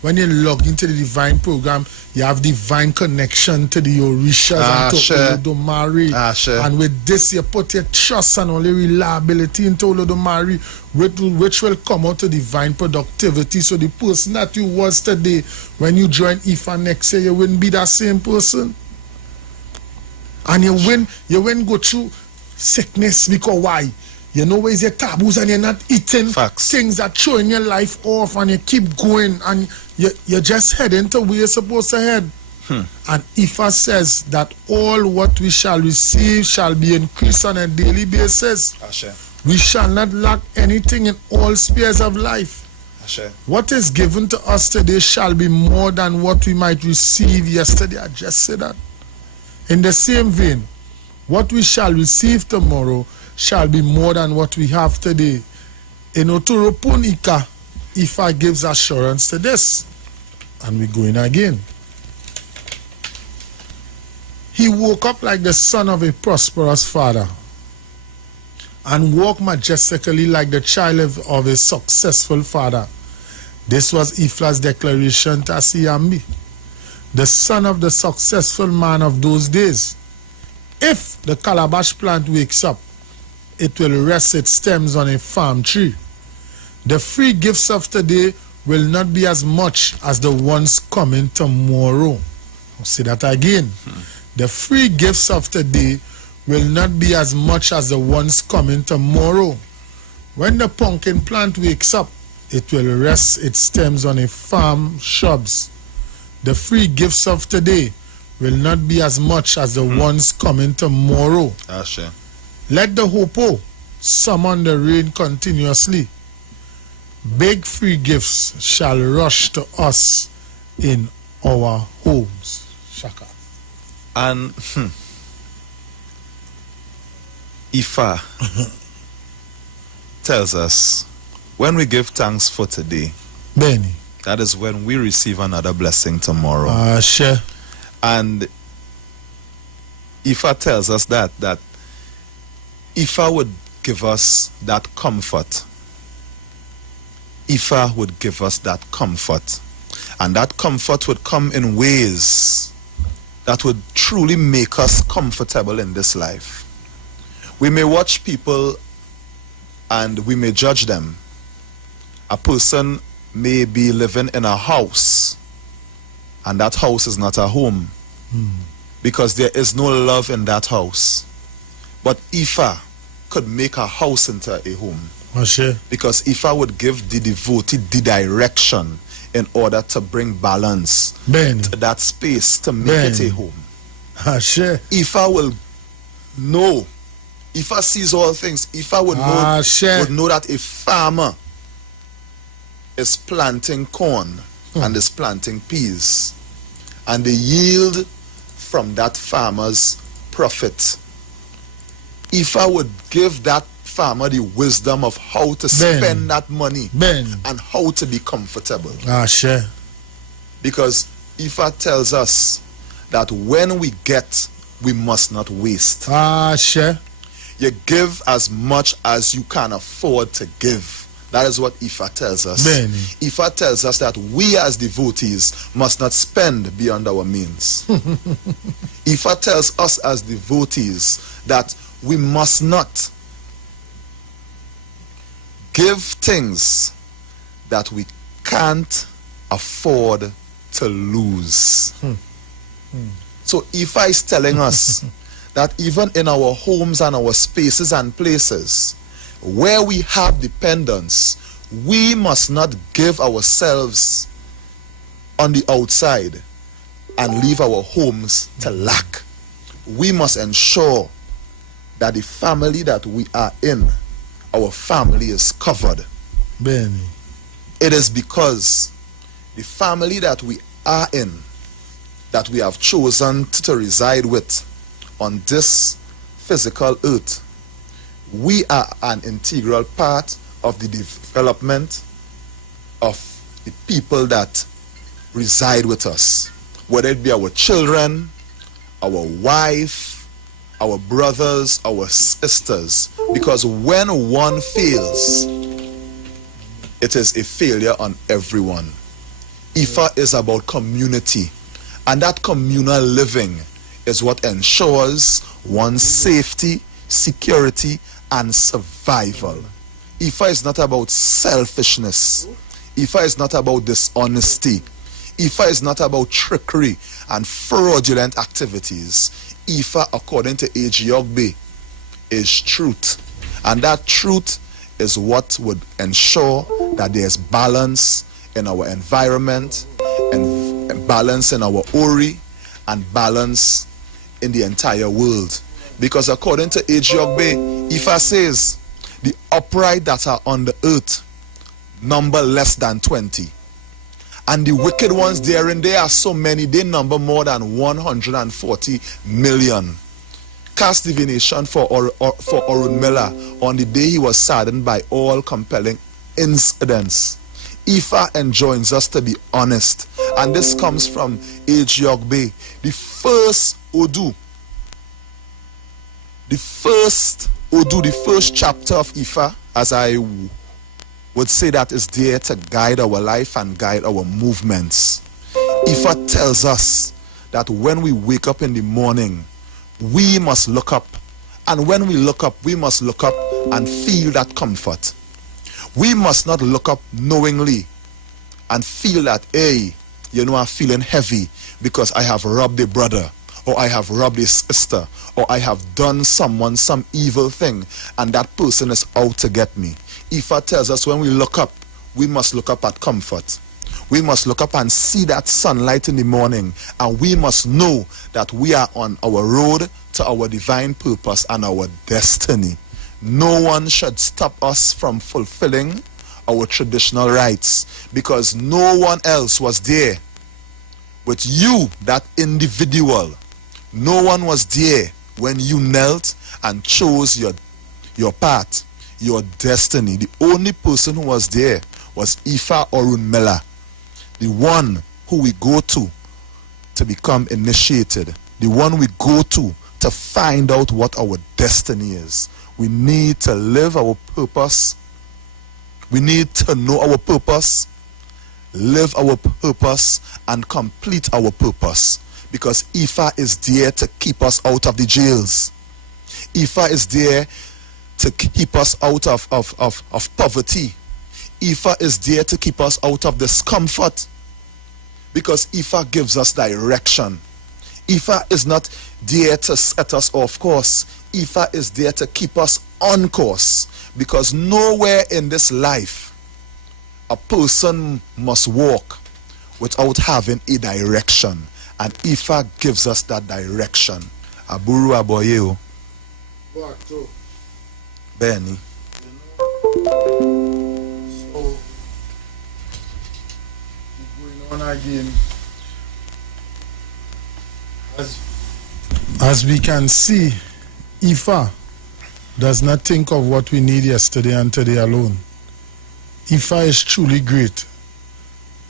When you log into the divine program, you have divine connection to the Orishas and to Olodumare. And with this, you put your trust and only reliability into Olodumare, which will come out to divine productivity. So the person that you was today, when you join Ifa next year, you wouldn't be that same person. And you wouldn't go through sickness, because why? You know where's your taboos and you're not eating Facts. things that throwing your life off and you keep going and you're just heading to where you're supposed to head. And Ifa says that all what we shall receive shall be increased on a daily basis. Ashe. We shall not lack anything in all spheres of life. Ashe. What is given to us today shall be more than what we might receive yesterday. I just said that. In the same vein, what we shall receive tomorrow shall be more than what we have today. In Oturopunika, Ifa gives assurance to this. And we're going again. He woke up like the son of a prosperous father and walked majestically like the child of a successful father. This was Ifla's declaration to Asiyambi, the son of the successful man of those days. If the calabash plant wakes up, it will rest its stems on a farm tree. The free gifts of today will not be as much as the ones coming tomorrow. I'll say that again. The free gifts of today will not be as much as the ones coming tomorrow. When the pumpkin plant wakes up, it will rest its stems on a farm shrubs. The free gifts of today will not be as much as the ones coming tomorrow. Ashe. Let the hopo summon the rain continuously. Big free gifts shall rush to us in our homes. Shaka. And Ifa tells us when we give thanks for today, Benny. that is when we receive another blessing tomorrow. Ashe. And Ifa tells us that Ifa would give us that comfort. Ifa would give us that comfort. And that comfort would come in ways that would truly make us comfortable in this life. We may watch people and we may judge them. A person may be living in a house and that house is not a home because there is no love in that house. But Ifa could make a house into a home. Ashe. Because Ifa would give the devotee the direction in order to bring balance Benny. to that space to make it a home. Ashe. Ifa will know. Ifa sees all things. Ifa would know that a farmer is planting corn and is planting peas. And the yield from that farmer's profit. Ifa would give that farmer the wisdom of how to spend that money and how to be comfortable. Ashe. Because Ifa tells us that when we get, we must not waste. Ashe. You give as much as you can afford to give. That is what Ifa tells us. Benny. Ifa tells us that we as devotees must not spend beyond our means. Ifa tells us as devotees that we must not give things that we can't afford to lose. So Ifa is telling us that even in our homes and our spaces and places where we have dependence, we must not give ourselves on the outside and leave our homes to lack. We must ensure that the family that we are in, our family is covered. Benny. It is because the family that we are in, that we have chosen to reside with on this physical earth, we are an integral part of the development of the people that reside with us, whether it be our children, our wife, our brothers, our sisters, because when one fails, it is a failure on everyone. Ifa is about community, and that communal living is what ensures one's safety, security, and survival. Ifa is not about selfishness. Ifa is not about dishonesty. Ifa is not about trickery and fraudulent activities. Ifa, according to A.G. Ogbe, is truth. And that truth is what would ensure that there's balance in our environment, and balance in our Ori, and balance in the entire world. Because according to Ejiogbé, Ifa says, the upright that are on the earth number less than 20. And the wicked ones therein, there are so many, they number more than 140 million. Cast divination for Orunmila on the day he was saddened by all compelling incidents. Ifa enjoins us to be honest. And this comes from Ejiogbé. The first Odu, the first chapter of Ifa, as I would say, that is there to guide our life and guide our movements. Ifa tells us that when we wake up in the morning, we must look up. And when we look up, we must look up and feel that comfort. We must not look up knowingly and feel that, hey, I'm feeling heavy because I have robbed a brother, or I have robbed a sister, or I have done someone some evil thing, and that person is out to get me. Ifa tells us when we look up, we must look up at comfort. We must look up and see that sunlight in the morning, and we must know that we are on our road to our divine purpose and our destiny. No one should stop us from fulfilling our traditional rites, because no one else was there with you, that individual. No one was there when you knelt and chose your path, your destiny. The only person who was there was Ifa Orunmila, the one who we go to become initiated, the one we go to find out what our destiny is. We need to live our purpose. We need to know our purpose, live our purpose, and complete our purpose. Because Ifa is there to keep us out of the jails. Ifa is there to keep us out of poverty. Ifa is there to keep us out of discomfort. Because Ifa gives us direction. Ifa is not there to set us off course. Ifa is there to keep us on course. Because nowhere in this life a person must walk without having a direction. And Ifa gives us that direction. Aburu aboyeo. Benny. So, going on again. As we can see, Ifa does not think of what we need yesterday and today alone. Ifa is truly great.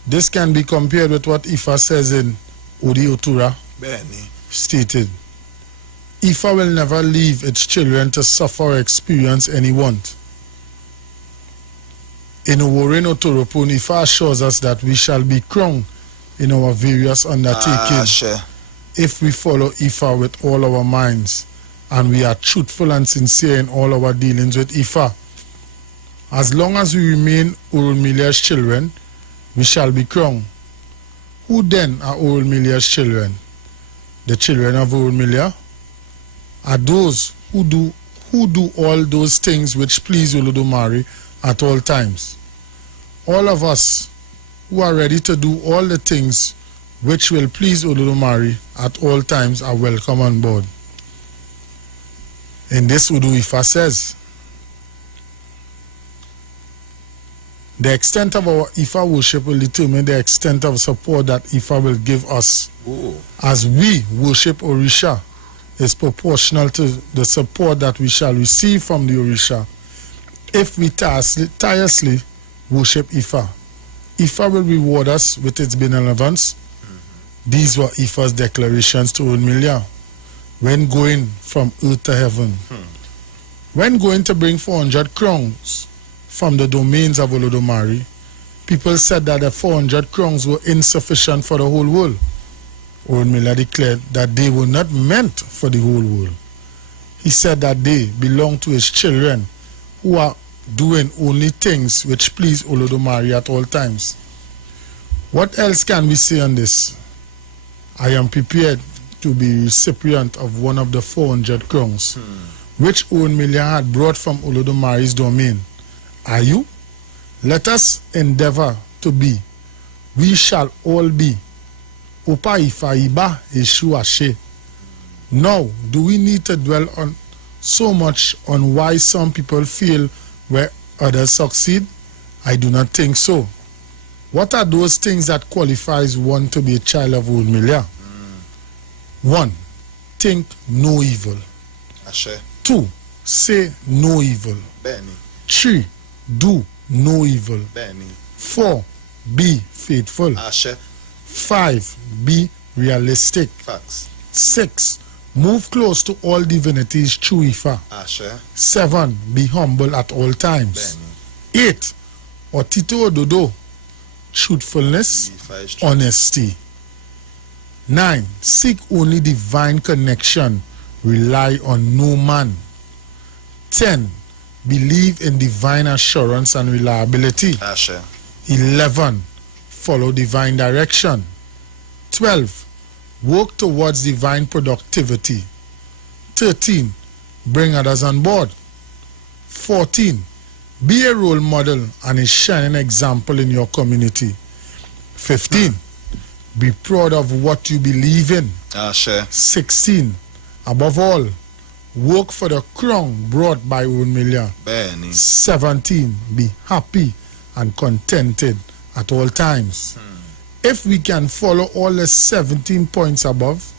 This can be compared with what Ifa says in Odi Otura, stated, Ifa will never leave its children to suffer or experience any want. In Oworin Otoropon, Ifa assures us that we shall be crowned in our various undertakings if we follow Ifa with all our minds, and we are truthful and sincere in all our dealings with Ifa. As long as we remain Orunmila's children, we shall be crowned. Who then are Orunmila's children? The children of Orunmila are those who do all those things which please Olodumare at all times. All of us who are ready to do all the things which will please Olodumare at all times are welcome on board. In this Udu Ifa says, the extent of our Ifa worship will determine the extent of support that Ifa will give us. Ooh. As we worship Orisha is proportional to the support that we shall receive from the Orisha. If we tirelessly worship Ifa, Ifa will reward us with its benevolence. These were Ifa's declarations to Orunmila when going from earth to heaven. When going to bring 400 crowns from the domains of Olodumare, people said that the 400 crowns were insufficient for the whole world. Orunmila declared that they were not meant for the whole world. He said that they belong to his children who are doing only things which please Olodumare at all times. What else can we say on this? I am prepared to be recipient of one of the 400 crowns, which Ounmilia had brought from Olodumare's domain. Are you? Let us endeavor to be. We shall all be. Opa Ifa Iba Eshu Ashe. Now, do we need to dwell on so much on why some people fail where others succeed? I do not think so. What are those things that qualifies one to be a child of Ounmilia? 1. Think no evil. Ashe. 2. Say no evil. Benny. 3. Do no evil. Benny. 4. Be faithful. Ashe. 5. Be realistic. Facts. 6. Move close to all divinities through Ifa. Ashe. 7. Be humble at all times. Benny. 8. Otito Ododo. Truthfulness, Ifa is true. honesty. 9. Seek only divine connection. Rely on no man. 10. Believe in divine assurance and reliability. Ashe. 11. Follow divine direction. 12. Work towards divine productivity. 13. Bring others on board. 14. Be a role model and a shining example in your community. 15. Be proud of what you believe in. Ashe. 16. Above all, work for the crown brought by Ounmilia. Benny. 17. Be happy and contented at all times. If we can follow all the 17 points above,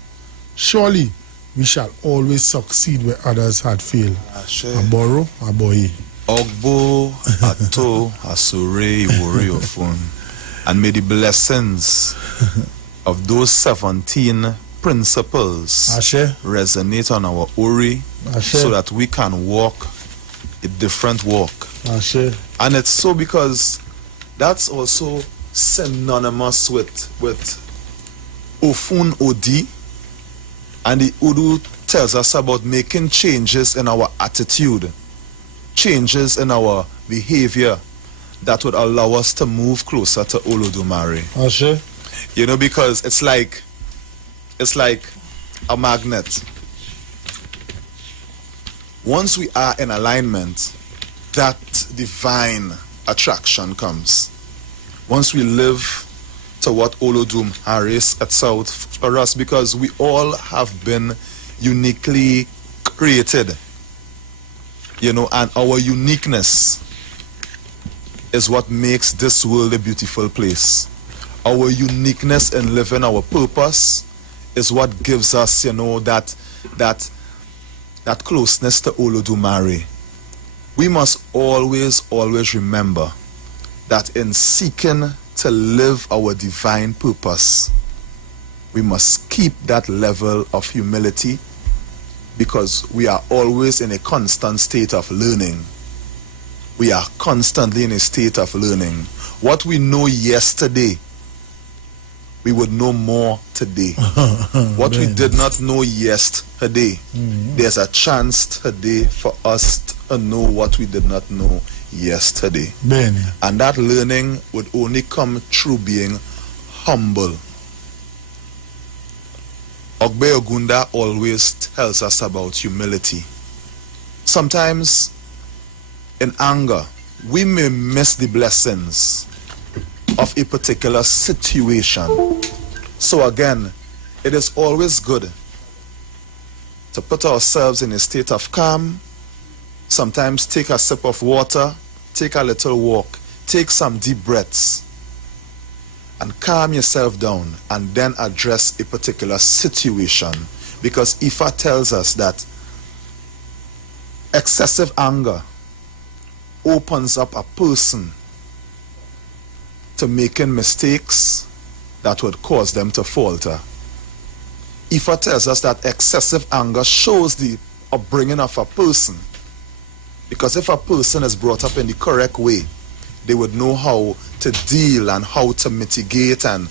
surely we shall always succeed where others had failed. Ashe. Aboro, aboyi. Ogbo, Ato, Asure, Iwere, Ofun. And may the blessings of those 17 principles Ashe. resonate on our Ori Ashe. so that we can walk a different walk. Ashe. And it's so because that's also synonymous with Ofun Odi, and the Udu tells us about making changes in our attitude, changes in our behavior that would allow us to move closer to Olodumare. Ashe. You know, because it's like a magnet. Once we are in alignment, that divine attraction comes. Once we live to what Olodumare sets out for us, because we all have been uniquely created, you know, and our uniqueness is what makes this world a beautiful place. Our uniqueness in living our purpose is what gives us, you know, that closeness to Olodumare. We must always remember that in seeking to live our divine purpose, we must keep that level of humility, because we are always in a constant state of learning. We are constantly in a state of learning. What we know yesterday, we would know more today. What we did not know yesterday, there's a chance today for us to know what we did not know yesterday. Ben. And that learning would only come through being humble. Ogbe Ogunda always tells us about humility. Sometimes in anger, we may miss the blessings of a particular situation. So again, it is always good to put ourselves in a state of calm. Sometimes take a sip of water, take a little walk, take some deep breaths, and calm yourself down, and then address a particular situation. Because Ifa tells us that excessive anger opens up a person to making mistakes that would cause them to falter. Ifa tells us that excessive anger shows the upbringing of a person. Because if a person is brought up in the correct way, they would know how to deal and how to mitigate and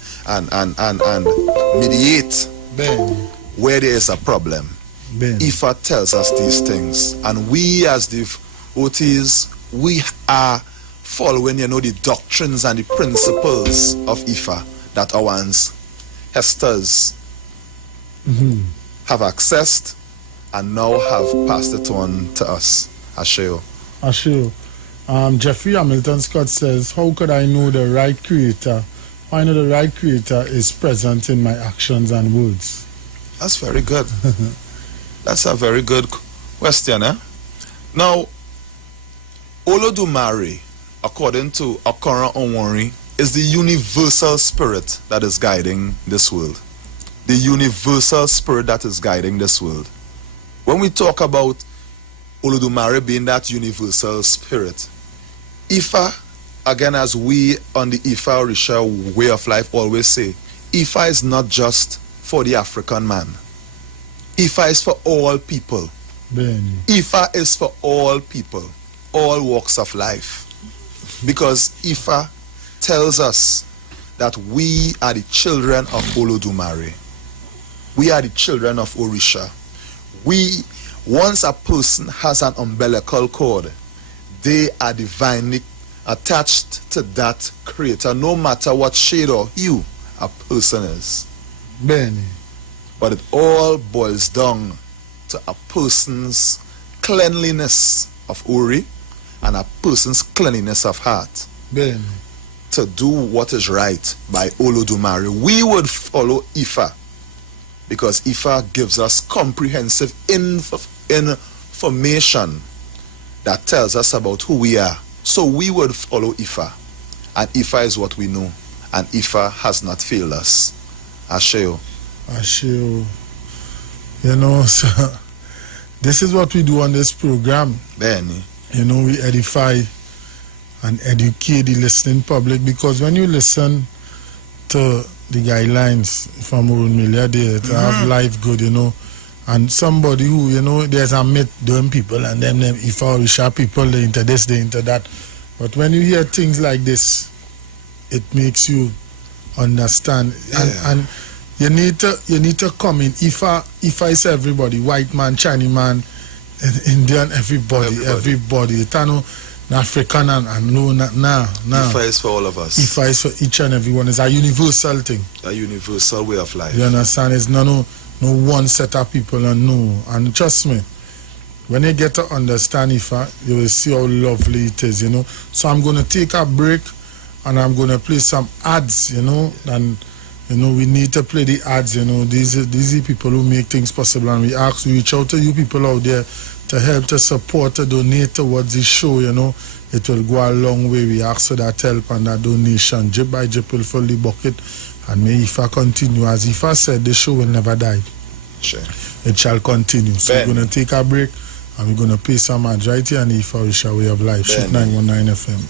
mediate Ben. where there is a problem. Ben. Ifa tells us these things, and we as devotees, we are following, you know, the doctrines and the principles of Ifa that our ancestors have accessed and now have passed it on to us. Asheo. Asheo. Jeffrey Hamilton Scott says, how could I know the right creator? I know the right creator is present in my actions and words. That's very good. That's a very good question. Now, Olodumare, according to Okoro Onwori, is the universal spirit that is guiding this world. The universal spirit that is guiding this world. When we talk about Olodumare being that universal spirit, Ifa, again, as we on the Ifa Orisha way of life always say, Ifa is not just for the African man. Ifa is for all people. Benny. Ifa is for all people, all walks of life. Because Ifa tells us that we are the children of Olodumare. We are the children of Orisha. Once a person has an umbilical cord, they are divinely attached to that creator, no matter what shade or hue a person is. Benny. But it all boils down to a person's cleanliness of Ori and a person's cleanliness of heart. Benny. To do what is right by Olodumare. We would follow Ifa because Ifa gives us comprehensive information that tells us about who we are. So we would follow Ifa. And Ifa is what we know. And Ifa has not failed us. Asheo. Asheo. You know, so this is what we do on this program. Benny. You know, we edify and educate the listening public, because when you listen to the guidelines from Urunmilia there to have life good, you know, and somebody who, you know, there's a myth doing people and them Ifa Orisha people, they into this, they into that. But when you hear things like this, it makes you understand. Yeah. And you need to come in. Ifa is everybody, white man, Chinese man, Indian, everybody. It's African and no, now. Ifa is for all of us. Ifa is for each and everyone. It's a universal thing. A universal way of life. You understand? It's no one set of people and no. And trust me, when you get to understand Ifa, you will see how lovely it is, you know. So I'm going to take a break and I'm going to play some ads, you know. And, you know, we need to play the ads, you know. These are people who make things possible. And we reach out to you people out there to help, to support, to donate towards the show, you know. It will go a long way. We ask for that help and that donation. Jip by jip will fill the bucket. And may Ifa continue. As Ifa said, the show will never die. Sure. It shall continue. So we're going to take a break and we're going to pay some ads right here on the Ifa Orisha Way of Life. Shoot 919 FM.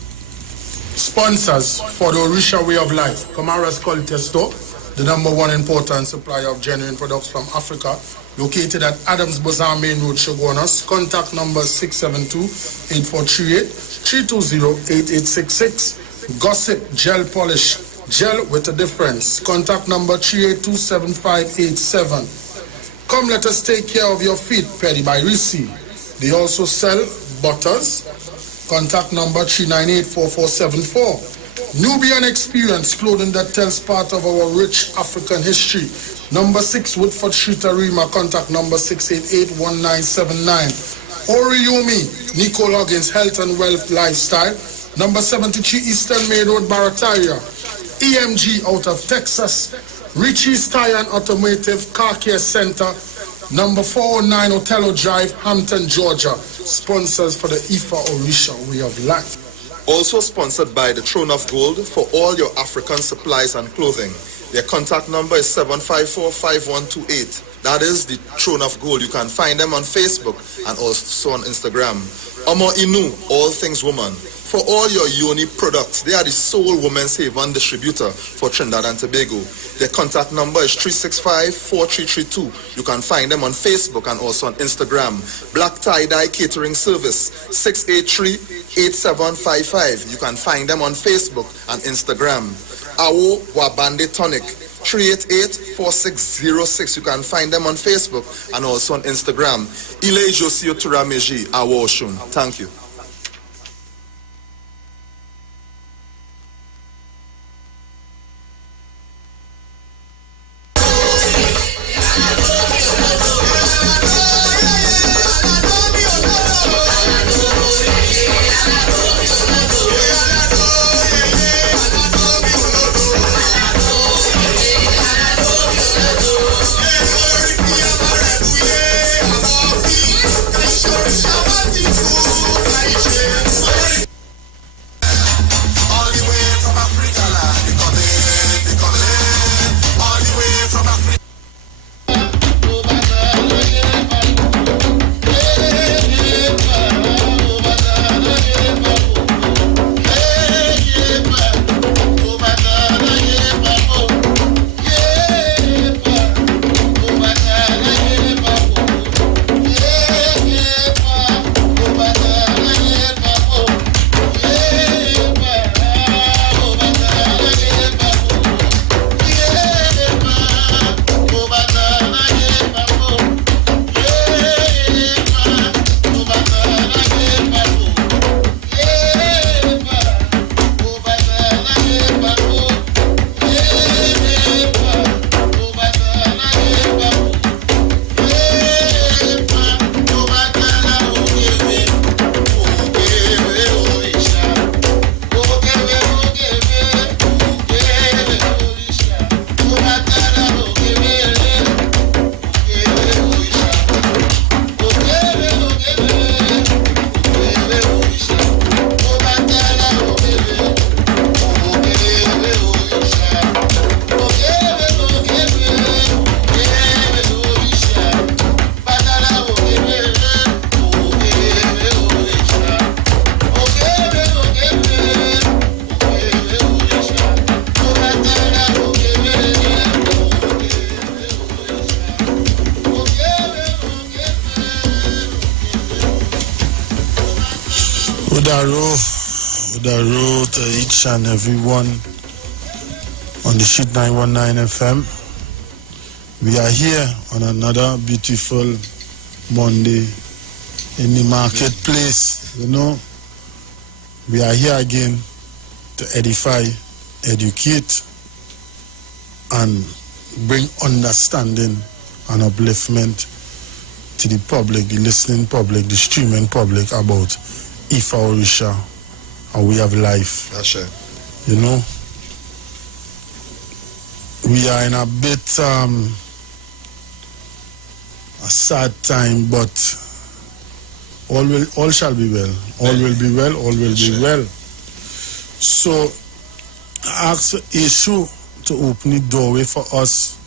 Sponsors for the Orisha Way of Life. Kamara's Quality Store, the #1 importer and supplier of genuine products from Africa, located at Adams Bazaar Main Road, Shogunas. Contact number 672-8438, 320-8866. Gossip Gel Polish, gel with a difference. Contact number 3827587. Come, let us take care of your feet, Petty by Risi. They also sell butters. Contact number 3984474. Nubian Experience, clothing that tells part of our rich African history. Number 6 Woodford Street, Arima. Contact number 6881979. Oriomi, Nico Loggins, Health and Wealth Lifestyle. Number 73 Eastern Main Road, Barataria. EMG out of Texas. Richie's Tire and Automotive Car Care Center. Number 409 Otello Drive, Hampton, Georgia. Sponsors for the Ifa Orisha Way of Life. Also sponsored by the Throne of Gold for all your African supplies and clothing. Their contact number is 754-5128. That is the Throne of Gold. You can find them on Facebook and also on Instagram. Omo Inu, All Things Woman. For all your Yoni products, they are the sole women's haven distributor for Trinidad and Tobago. Their contact number is 365-4332. You can find them on Facebook and also on Instagram. Black Tie-Dye Catering Service, 683-8755. You can find them on Facebook and Instagram. Awo Wabande Tonic, 388-4606. You can find them on Facebook and also on Instagram. Ile Josio Turameji, Awo Oshun. Thank you. Udaro to each and every one on the Sheet 919 FM. We are here on another beautiful Monday in the marketplace. You know, we are here again to edify, educate, and bring understanding and upliftment to the public, the listening public, the streaming public about Ifa Orisha, how we have life. That's it. You know, we are in a bit a sad time, but all shall be well. All will be well. All will be well. So, I ask Ishu to open the doorway for us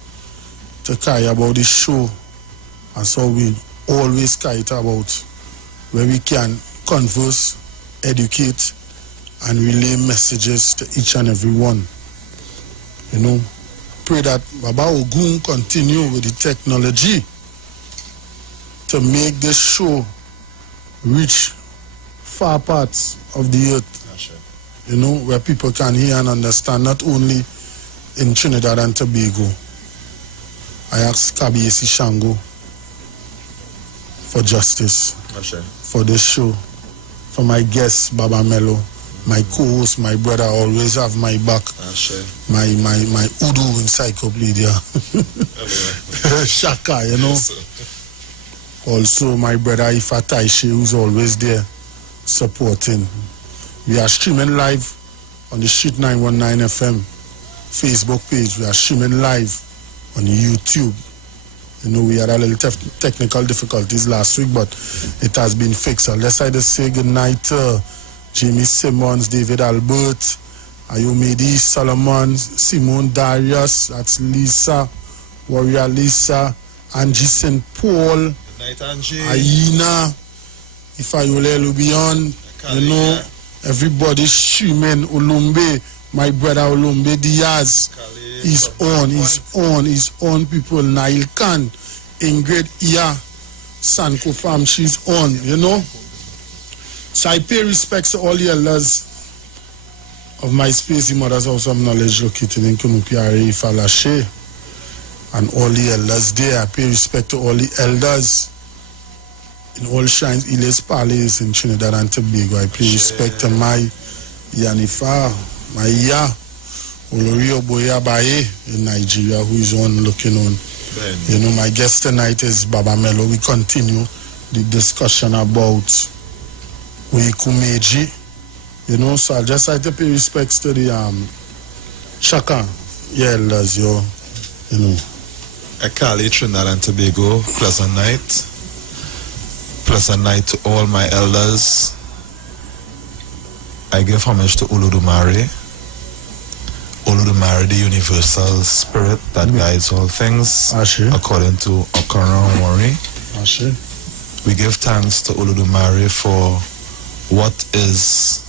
to carry about the show, and so we always carry it about where we can converse, educate, and relay messages to each and every one. You know, pray that Baba Ogun continue with the technology to make this show reach far parts of the earth. You know, where people can hear and understand, not only in Trinidad and Tobago. I ask Kabiesi Shango for justice, for this show, for my guest, Baba Mello, my co-host, my brother, always have my back, my Udu encyclopedia, Shaka, you know. Also, my brother Ifa Taishe, who's always there supporting. We are streaming live on the Sheet 919 FM Facebook page. We are streaming live on YouTube. You know, we had a little technical difficulties last week, but it has been fixed. Unless I just say good night to Jamie Simmons, David Albert, Ayomedi Solomon, Simone Darius, that's Lisa, Warrior Lisa, Angie St. Paul, Good night, Angie. Aina, Ifayole Lubion, you know, everybody streaming. Olumbe, my brother Olumbe Diaz, he's on, people. Nail Khan, Ingrid Iya, Sanko Farm, she's on, you know. So I pay respects to all the elders of my space, the Mother's House of Knowledge located in Kunupiare, Falashe, and all the elders there. I pay respect to all the elders in all shrines, Iles Palace in Trinidad and Tobago. I pay respect to my Yanifa, my Ya, Olorio Boya Baye in Nigeria, who is on looking on. You know, my guest tonight is Baba Mello. We continue the discussion about Uikumeji. You know, so I just like to pay respects to the Shaka, elders, you know. Ekali, Trinidad and Tobago, pleasant night. Pleasant night to all my elders. I give homage to Olodumare, the universal spirit that guides all things, according to Okara Mori. We give thanks to Olodumare for what is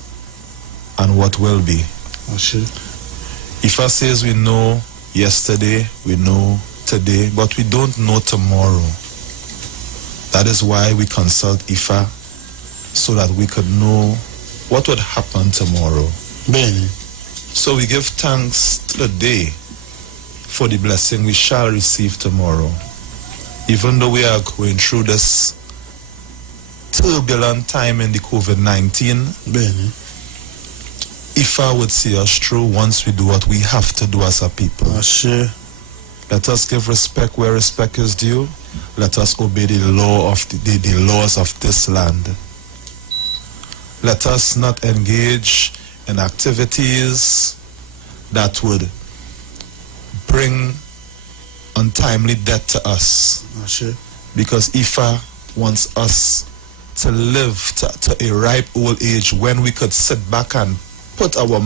and what will be. Ifa says we know yesterday, we know today, but we don't know tomorrow. That is why we consult Ifa, so that we could know what would happen tomorrow. So we give thanks to the day for the blessing we shall receive tomorrow. Even though we are going through this turbulent time in the COVID-19, Ifa would see us through once we do what we have to do as a people. Let us give respect where respect is due. Let us obey the law of the laws of this land. Let us not engage in activities that would bring untimely death to us. Because Ifa wants us to live to a ripe old age when we could sit back and put our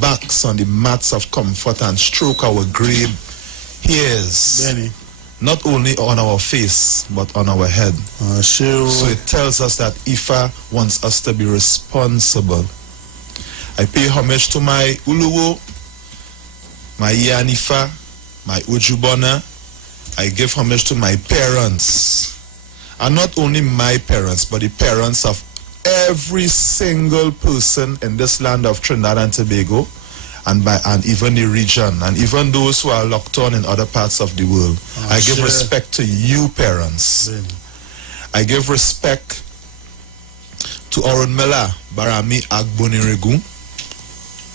backs on the mats of comfort and stroke our gray hairs. Not only on our face, but on our head. So it tells us that Ifa wants us to be responsible. I pay homage to my Uluwo, my Yanifa, my Ujubona. I give homage to my parents. And not only my parents, but the parents of every single person in this land of Trinidad and Tobago, and even the region, and even those who are locked on in other parts of the world. I give respect to you, parents. I give respect to Orunmila Barami Agboniregu,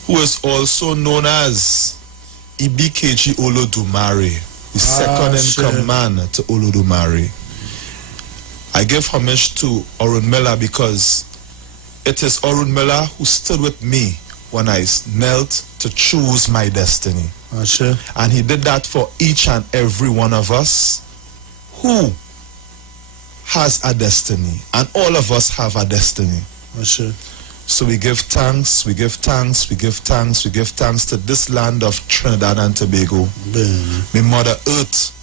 who is also known as Ibikeji Olodumare, the second in command to Olodumare. I give homage to Orunmila because it is Orunmila who stood with me when I knelt to choose my destiny. And he did that for each and every one of us who has a destiny. And all of us have a destiny. So we give thanks, we give thanks, we give thanks, we give thanks to this land of Trinidad and Tobago. May Mother Earth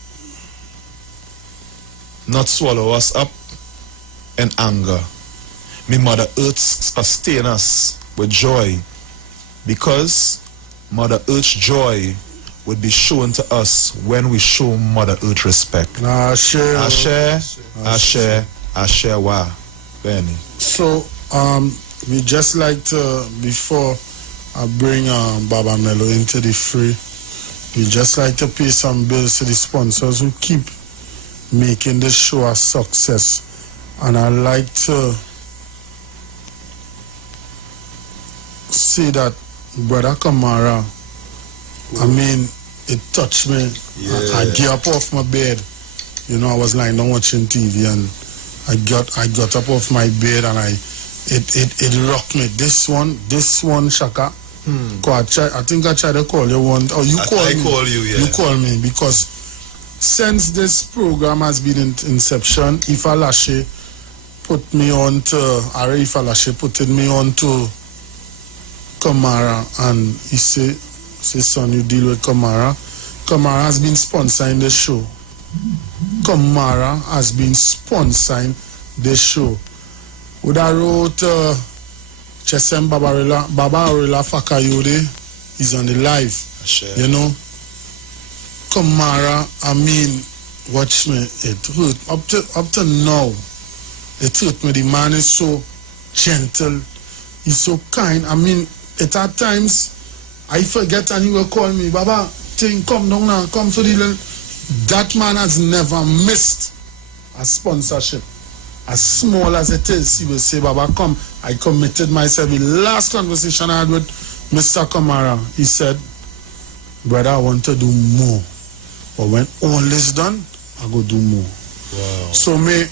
not swallow us up in anger. May Mother Earth sustain us with joy, because Mother Earth's joy would be shown to us when we show Mother Earth respect. Ashe, Ashe, Ashe, wa, Benny. So, we just like to, before I bring Baba Mello into the free, we just like to pay some bills to the sponsors who keep making this show a success. And I like to say that Brother Kamara, I mean, it touched me. I get up off my bed. You know, I was lying down watching TV, and I got up off my bed, and it rocked me. This one, Shaka. I think I tried to call you one. Oh, you call me. I call you, yeah. You call me, because since this program has been in inception, Ifa Lashe put me on to, Ifa Lashe put me on to Kamara, and he say, son, you deal with Kamara. Kamara has been sponsoring the show. Kamara has been sponsoring the show. When I wrote Chesem Baba Arila Fakayode is on the live. You know, Kamara, I mean, watch me, it hurt. Up to now, it hurt me. The man is so gentle, he's so kind. I mean, at times, I forget, and he will call me, Baba, thing, come down now, come for the little. That man has never missed a sponsorship. As small as it is, he will say, Baba, come. I committed myself. The last conversation I had with Mr. Kamara, he said, brother, I want to do more. But when all is done, I go do more. Wow. So may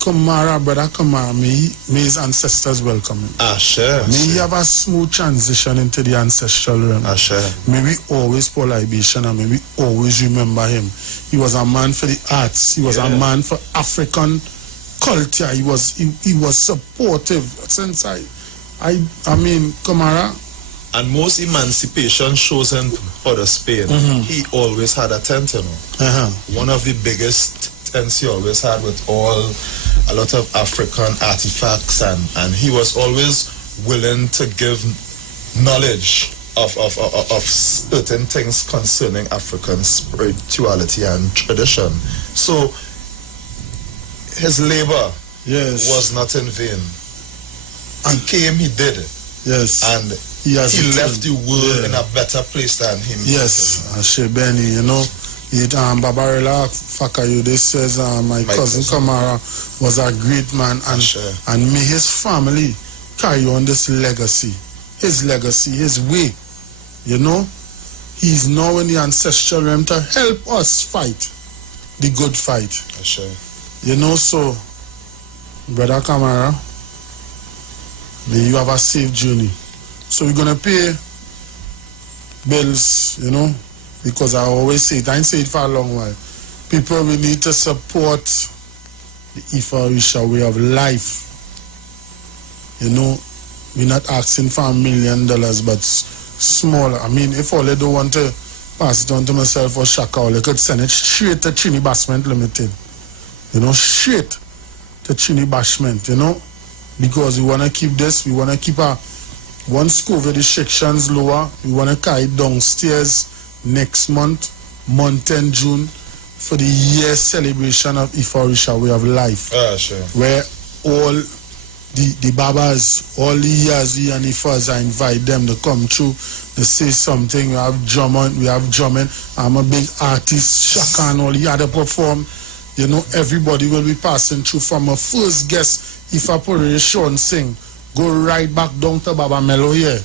Kamara, brother Kamara, may his ancestors welcome him. Ashe. May he have a smooth transition into the ancestral realm. Ashe. May we always pour libation, and may we always remember him. He was a man for the arts. He was a man for African culture. He was supportive. Since I mean, Kamara. And most emancipation shows in Port Spain, he always had a tent, you know. One of the biggest tents he always had, with a lot of African artifacts, and he was always willing to give knowledge of certain things concerning African spirituality and tradition. So his labor was not in vain. He came, he did it. Yes. And he left the world in a better place than him. Yes, Ashe Benny, you know. Babarela Fakayode says my cousin Kamara was a great man, and may his family carry on this legacy. His legacy, his way. You know, he's now in the ancestral realm to help us fight the good fight. Ashe. You know, so Brother Kamara, may you have a safe journey. So we're gonna pay bills, you know, because I always say it, I ain't say it for a long while. People, we need to support the Ifa Orisha way of life. You know, we're not asking for $1 million, but smaller. I mean, if all they don't want to pass it on to myself or Shaka, or they could send it straight to Chini Bashment Limited. You know, straight to Chini Bashment, you know, because we want to keep this, we want to keep once COVID restrictions lower, we want to carry downstairs next month 10 June, for the year celebration of Ifa Orisha way of life. Sure. Where all the Babas, all the years, the Yanifas, I invite them to come through, to say something. We have drumming. I'm a big artist, Shaka and all the other perform. You know, everybody will be passing through from a first guest. If I put a show and sing, go right back down to Baba Mello here.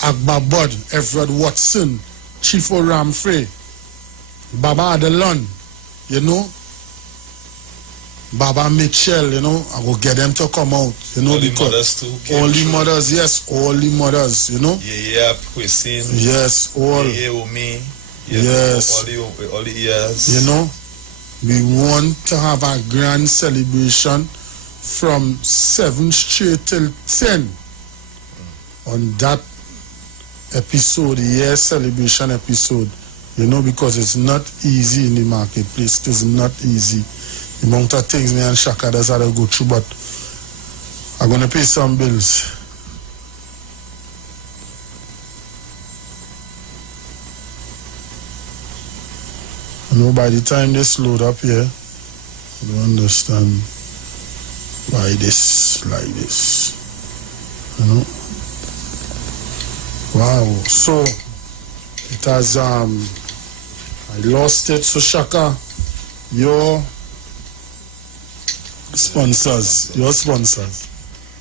Agba Bud, Everett Watson, Chief Oram Frey, Baba Adelon, you know, Baba Mitchell, you know, I will get them to come out, you know, all the because mothers too. all the mothers, yes, all the mothers, you know. Yeah, Christine. Yes, all. Yeah, Umi. Yes. All the years. You know, we want to have a grand celebration from 7 straight till 10 on that episode, year celebration episode, you know, because it's not easy in the marketplace. It is not easy. The amount of things me and Shaka does have to go through, but I'm going to pay some bills. You know, by the time this load up here, you don't understand why this like this. You know? Wow. So it has I lost it. So Shaka, your sponsors.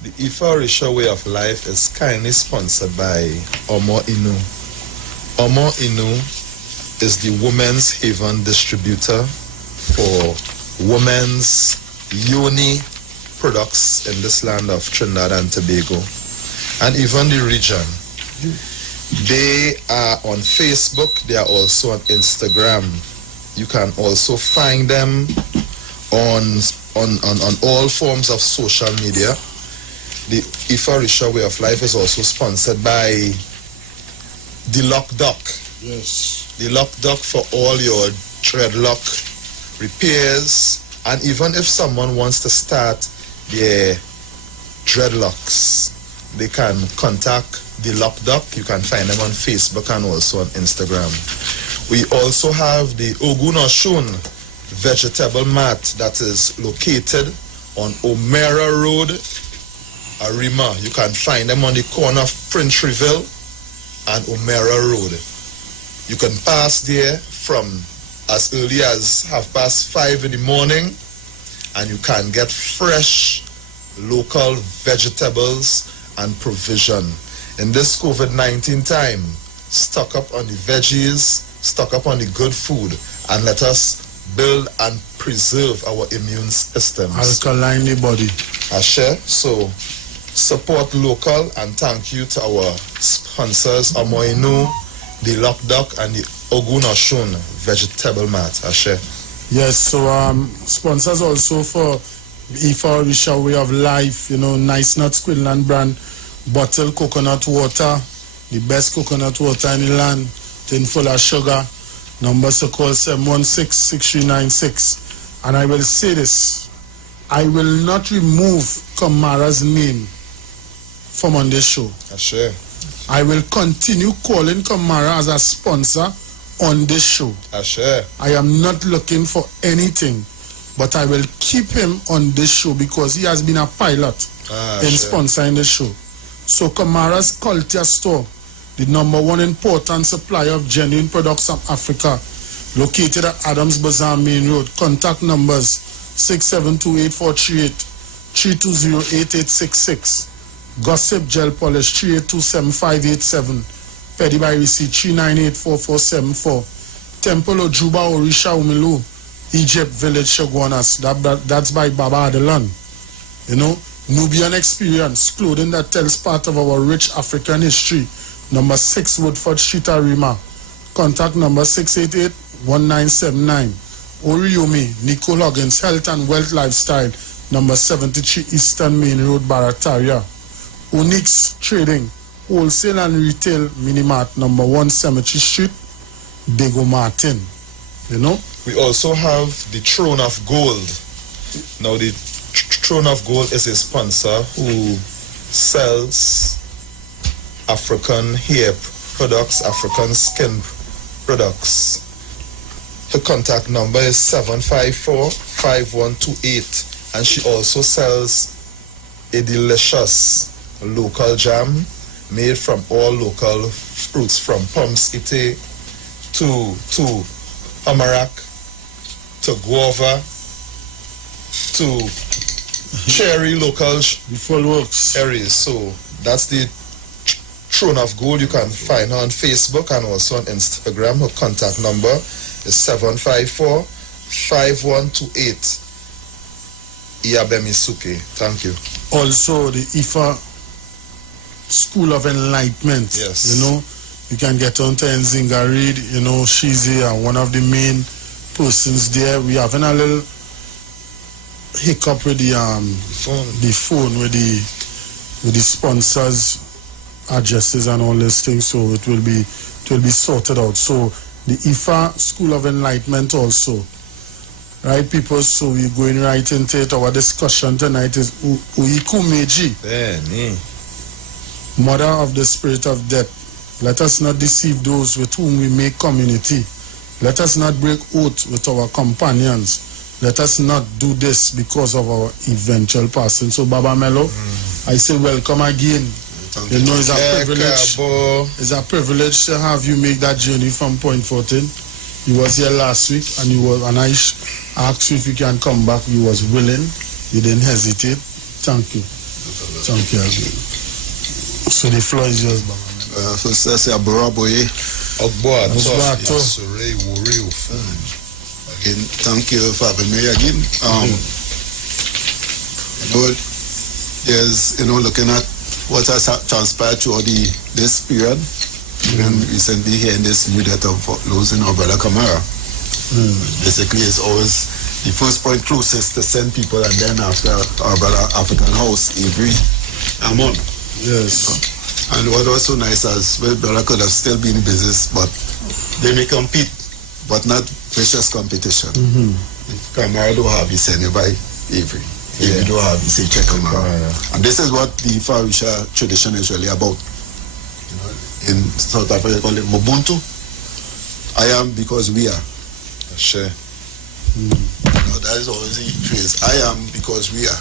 The Ifa Risha Way of Life is kindly sponsored by Omo Inu. Omo Inu is the Women's Haven distributor for women's uni products in this land of Trinidad and Tobago and even the region. They are on Facebook. They are also on Instagram. You can also find them on all forms of social media. The Ifa Risha Way of Life is also sponsored by the Lock Duck. Yes. The Lock Duck for all your dreadlock repairs, and even if someone wants to start their dreadlocks, they can contact the Lock Duck. You can find them on Facebook and also on Instagram. We also have the Ogunoshun vegetable mat that is located on O'Mara Road, Arima. You can find them on the corner of Printreville and O'Mara Road. You can pass there from as early as 5:30 in the morning, and you can get fresh local vegetables and provision. In this COVID-19 time, stock up on the veggies, stock up on the good food, and let us build and preserve our immune systems. Alkaline the body. Ashe. So support local, and thank you to our sponsors, Amoinu, the Lock Duck, and the Ogunoshun vegetable mat. Ashe. Yes, so sponsors also for Ifa Risha Way of Life, you know, Nice Nuts Quinlan brand, bottled coconut water, the best coconut water in the land, tin full of sugar. Numbers to call 716-6396. And I will say this, I will not remove Kamara's name from on this show. Ashe. I will continue calling Kamara as a sponsor on this show. Ashe. I am not looking for anything, but I will keep him on this show because he has been a pilot in sponsoring the show. So Kamara's Culture Store, the #1 important supplier of genuine products from Africa, located at Adams Bazaar Main Road. Contact numbers 672-8438, 320-8866. Gossip Gel Polish 382-7587. Petty by Receipt 398-4474. Temple Ojuba Orisha Umilu, Egypt Village Shagwanas. That's by Baba Adelon. You know, Nubian Experience, clothing that tells part of our rich African history. Number 6 Woodford Street, Arima. Contact number 688-1979. Oriomi, Nicole Huggins, Health and Wealth Lifestyle, number 73 Eastern Main Road, Barataria. Onyx Trading, Wholesale and Retail Minimart, number 1 Cemetery Street, Bego Martin. You know? We also have the Throne of Gold. Now, the Throne of Gold is a sponsor who sells African hair products, African skin products. Her contact number is 754-5128, and she also sells a delicious local jam made from all local fruits, from Pums Ite to Amarak to guava to cherry local The full works. areas. So that's the Throne of Gold. You can find her on Facebook and also on Instagram. Her contact number is 754-5128. Iyabemisuke. Thank you. Also, the IFA School of Enlightenment. Yes. You know, you can get on to Nzinga Reid. You know, she's here, one of the main persons there. We having a little hiccup with the phone with the sponsors addresses and all these things, so it will be sorted out. So the IFA School of Enlightenment also, right, people? So we're going right into it. Our discussion tonight is Uiku Meiji, Mother of the Spirit of Death. Let us not deceive those with whom we make community. Let us not break oath with our companions. Let us not do this because of our eventual passing. So Baba Mello, I say welcome again. You know, it's a privilege. It's a privilege to have you make that journey from Point 14. You was here last week, and I asked you if you can come back. You was willing. You didn't hesitate. Thank you. Thank you again. So the floor is yours, Baba. First, I say Aboraboye. Again, thank you for having me again. You know, there's, you know, looking at what has transpired throughout this period, and recently hearing this new death of losing our brother Kamara. Basically, it's always the first point closest to send people, and then after our brother African House, Iwer, Amon. Yes. And what was so nice as well, brother could have still been in business, but they may compete, but not vicious competition. If Kamara don't have, he send you by Iwer. If you don't have, you say check on And this is what the Farisha tradition is really about. You know, in South Africa, they call it Mubuntu. I am because we are. Sure. You know, that is always the phrase. I am because we are.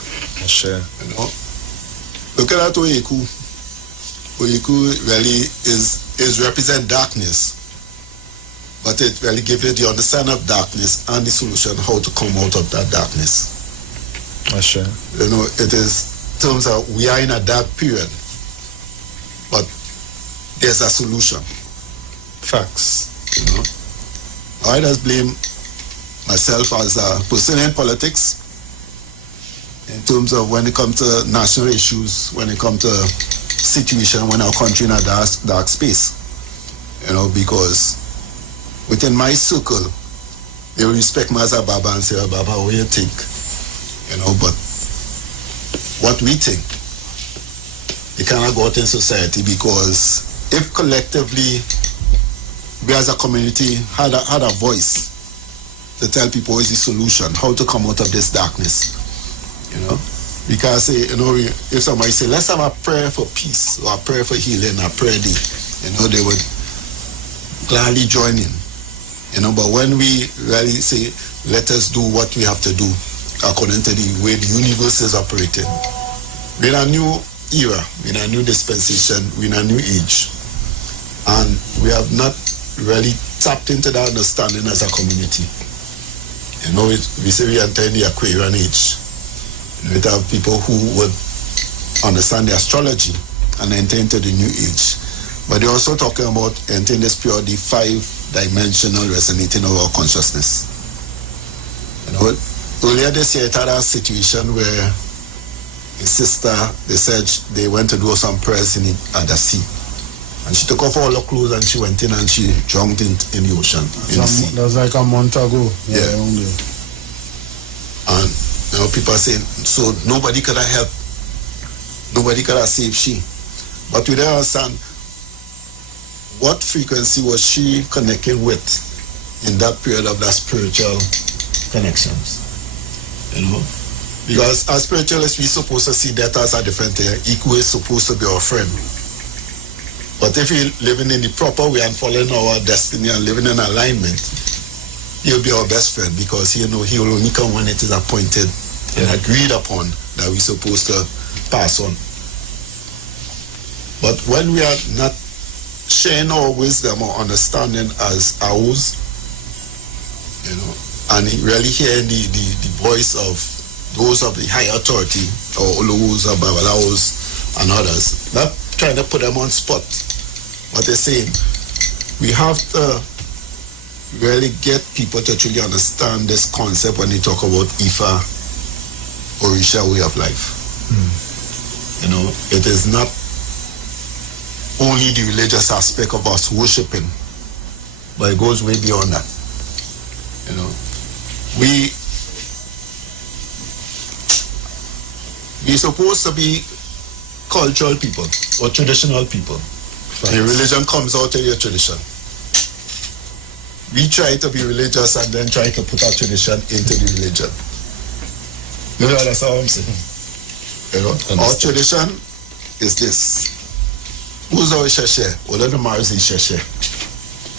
Sure. You know, look at that Oyeku. Oyeku really is represent darkness, but it really gives you the understanding of darkness and the solution how to come out of that darkness. Sure. You know, it is terms of we are in a dark period, but there's a solution. Facts. You know, I just blame myself as a person in politics in terms of when it comes to national issues, when it comes to situation when our country in a dark space. You know, because within my circle, they will respect me as a Baba and say, oh, Baba, what do you think? You know, but what we think, it cannot go out in society, because if collectively we as a community had a voice to tell people what is the solution, how to come out of this darkness, you know, because you know, if somebody say let's have a prayer for peace or a prayer for healing, a prayer day, you know, they would gladly join in, you know. But when we really say let us do what we have to do according to the way the universe is operating, we're in a new era, we're in a new dispensation, we're in a new age, and we have not really tapped into that understanding as a community. You know, we say we enter in the Aquarian age. We have people who would understand the astrology and enter into the new age. But they're also talking about entering this period, the 5-dimensional resonating of our consciousness. You know, earlier this year, it had a situation where a sister, they said they went to do some prayers at the sea. And she took off all her clothes and she went in and she drowned in the ocean, in the sea. That was like a month ago. Yeah. And you know, people are saying, so nobody could have helped, nobody could have saved she. But we don't understand what frequency was she connecting with in that period of that spiritual connections. You know? Because as spiritualists, we're supposed to see that as a different thing. Equal is supposed to be our friend. But if we're living in the proper way and following our destiny and living in alignment, he'll be our best friend, because he will only come when it is appointed and agreed upon that we're supposed to pass on. But when we are not sharing our wisdom or understanding as ours, you know, and really hearing the voice of those of the high authority, or Olowos or Babalaos and others, not trying to put them on spot, but they're saying we have to really get people to truly understand this concept when they talk about Ifa, Orisha way of life. You know, it is not only the religious aspect of us worshiping, but it goes way beyond that. You know, we're supposed to be cultural people or traditional people. And religion comes out of your tradition. We try to be religious and then try to put our tradition into the religion. You know, that's how I'm saying. You know, our tradition is this. Who's our Isheshe? Well, the Mars is Isheshe.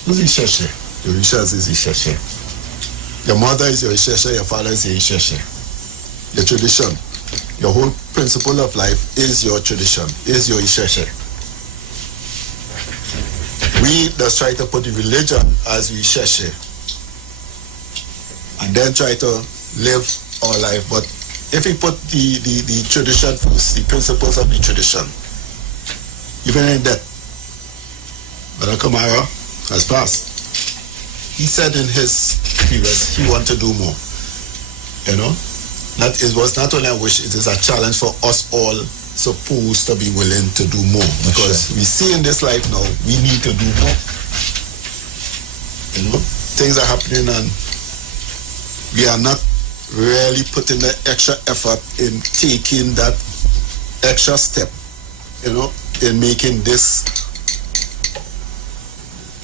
Who's Isheshe? Your Ishas is Isheshe. Your mother is your Isheshe, your father is your Isheshe. Your tradition, your whole principle of life is your tradition, is your Isheshe. We just try to put the religion as we Isheshe and then try to live our life. But if we put the tradition first, the principles of the tradition, even in that, Brother Kamara has passed. He said in his previous, he wanted to do more. You know, that it was not only a wish, it is a challenge for us all supposed to be willing to do more. Because we see in this life now, we need to do more. You know, things are happening and we are not really putting the extra effort in taking that extra step, you know, in making this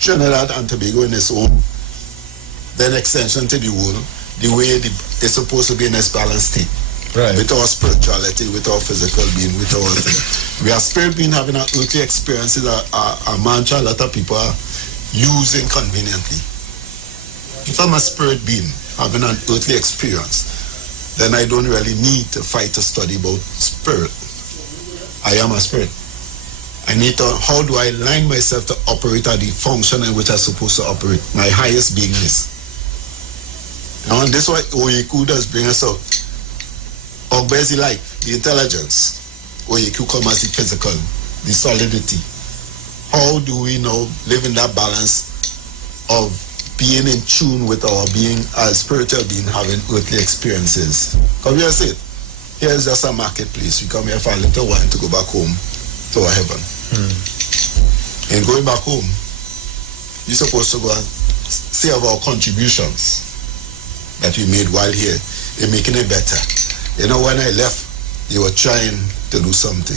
Trinidad and Tobago in its own, then extension to the world, the way it's supposed to be in its balanced state. Right. With our spirituality, with our physical being, with our we are spirit being having an earthly experience is a mantra a lot of people are using conveniently. If I'm a spirit being having an earthly experience, then I don't really need to fight to study about spirit. I am a spirit. I need to, how do I align myself to operate at the function in which I'm supposed to operate, my highest beingness. And this is what Oyeku does bring us out. Ogbezi like, the intelligence. Oyeku come as the physical, the solidity. How do we now live in that balance of being in tune with our being as spiritual being, having earthly experiences? Because we say, here's just a marketplace. We come here for a little while to go back home to our heaven. And going back home, you're supposed to go and see our contributions that we made while here in making it better. You know, when I left, they were trying to do something.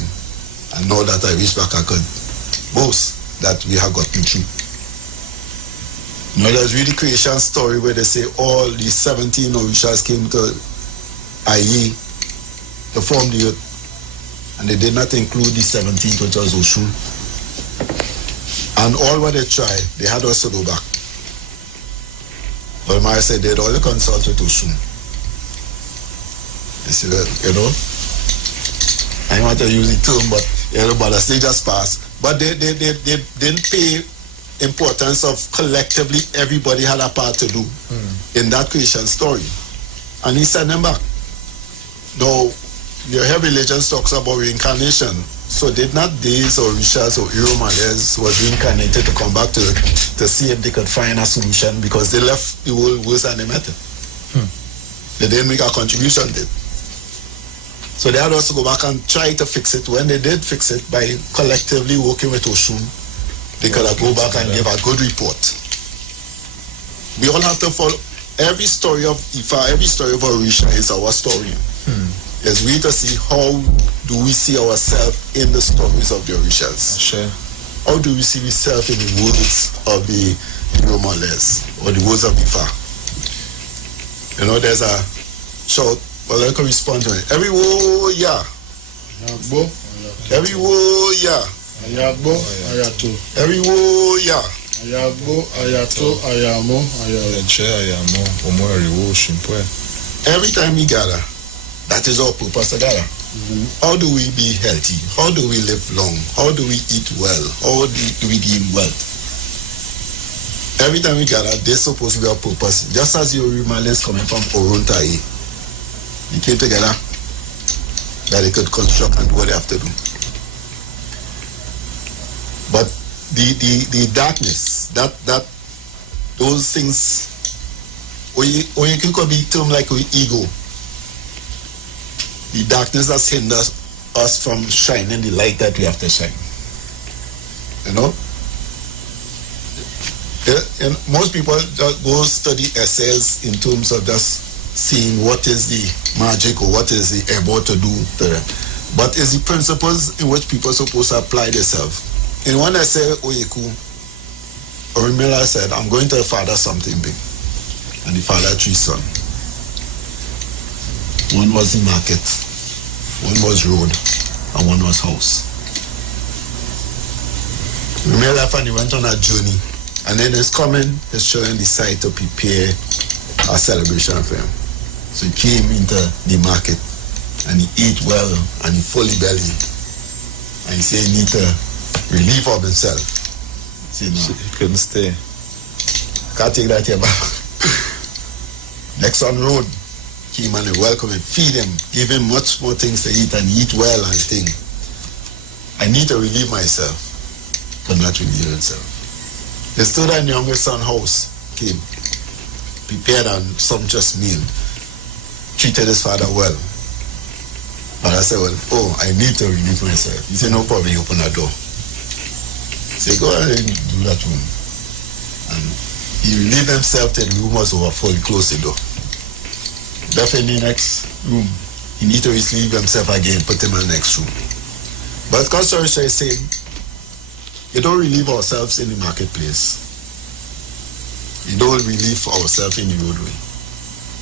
And now that I reached back, I could boast that we have gotten through. You know, there's really creation story where they say all the 17 Orishas came to IE to form the earth. And they did not include the 17th, which was Oshun. And all what they tried, they had us to go back. But Maya said they'd only consult with Oshun. You see that, you know? I don't want to use the term, but you know, but the stage has passed. But they didn't pay importance of collectively everybody had a part to do in that creation story. And he sent them back. Now, your heavy religion talks about reincarnation. So did not these Orishas or Iromales was reincarnated to come back to see if they could find a solution, because they left the world worse than they met it. They didn't make a contribution, did. So they had also go back and try to fix it. When they did fix it by collectively working with Oshun, they could go back and give a good report. We all have to follow. Every story of Ifa, every story of Orisha is our story. It's we to see how do we see ourselves in the stories of the Orishas. Sure. How do we see ourselves in the words of the Romales or the words of Ifa? You know, there's a short, well, I can respond to it. Every wo ya. Every wo ya. Ayagbo, ayato. Every wo ya. Ayagbo, ayato, ayamo, ayamo. Every time we gather, that is our purpose to gather. how do we be healthy? How do we live long? How do we eat well? How do we gain wealth? Every time we gather, there's supposed to be a purpose. Just as your Malians coming from Oruntai, they came together that they could construct and do what they have to do. But the darkness, that those things, or you could be termed like our ego. The darkness that hinders us from shining the light that we have to shine. You know? And most people just go study essays in terms of just seeing what is the magic or what is the able to do to them. But it's the principles in which people are supposed to apply themselves. In one essay, Oyeku, Orimela said, I'm going to father something big. And the father 3 sons. One was the market, one was road, and one was house. Orimela left and he went on a journey. And then his children decide to prepare a celebration for him. So he came into the market and he ate well and he fully belly. And he said he need to relieve of himself. He said, no, He couldn't stay. can't take that here back. Next on road, came and they welcome him, feed him, give him much more things to eat and eat well and thing. I need to relieve myself. Could not relieve himself. They stood at the youngest son's house, came, prepared a sumptuous meal, treated his father well. But I said, well, I need to relieve myself. He said, no problem, you open the door. He said, go ahead and do that room. And he relieved himself till the room was overfull, he closed the door. Left in the next room. He need to relieve himself again, put him in the next room. But Constitution is saying, you don't relieve ourselves in the marketplace. You don't relieve ourselves in the roadway.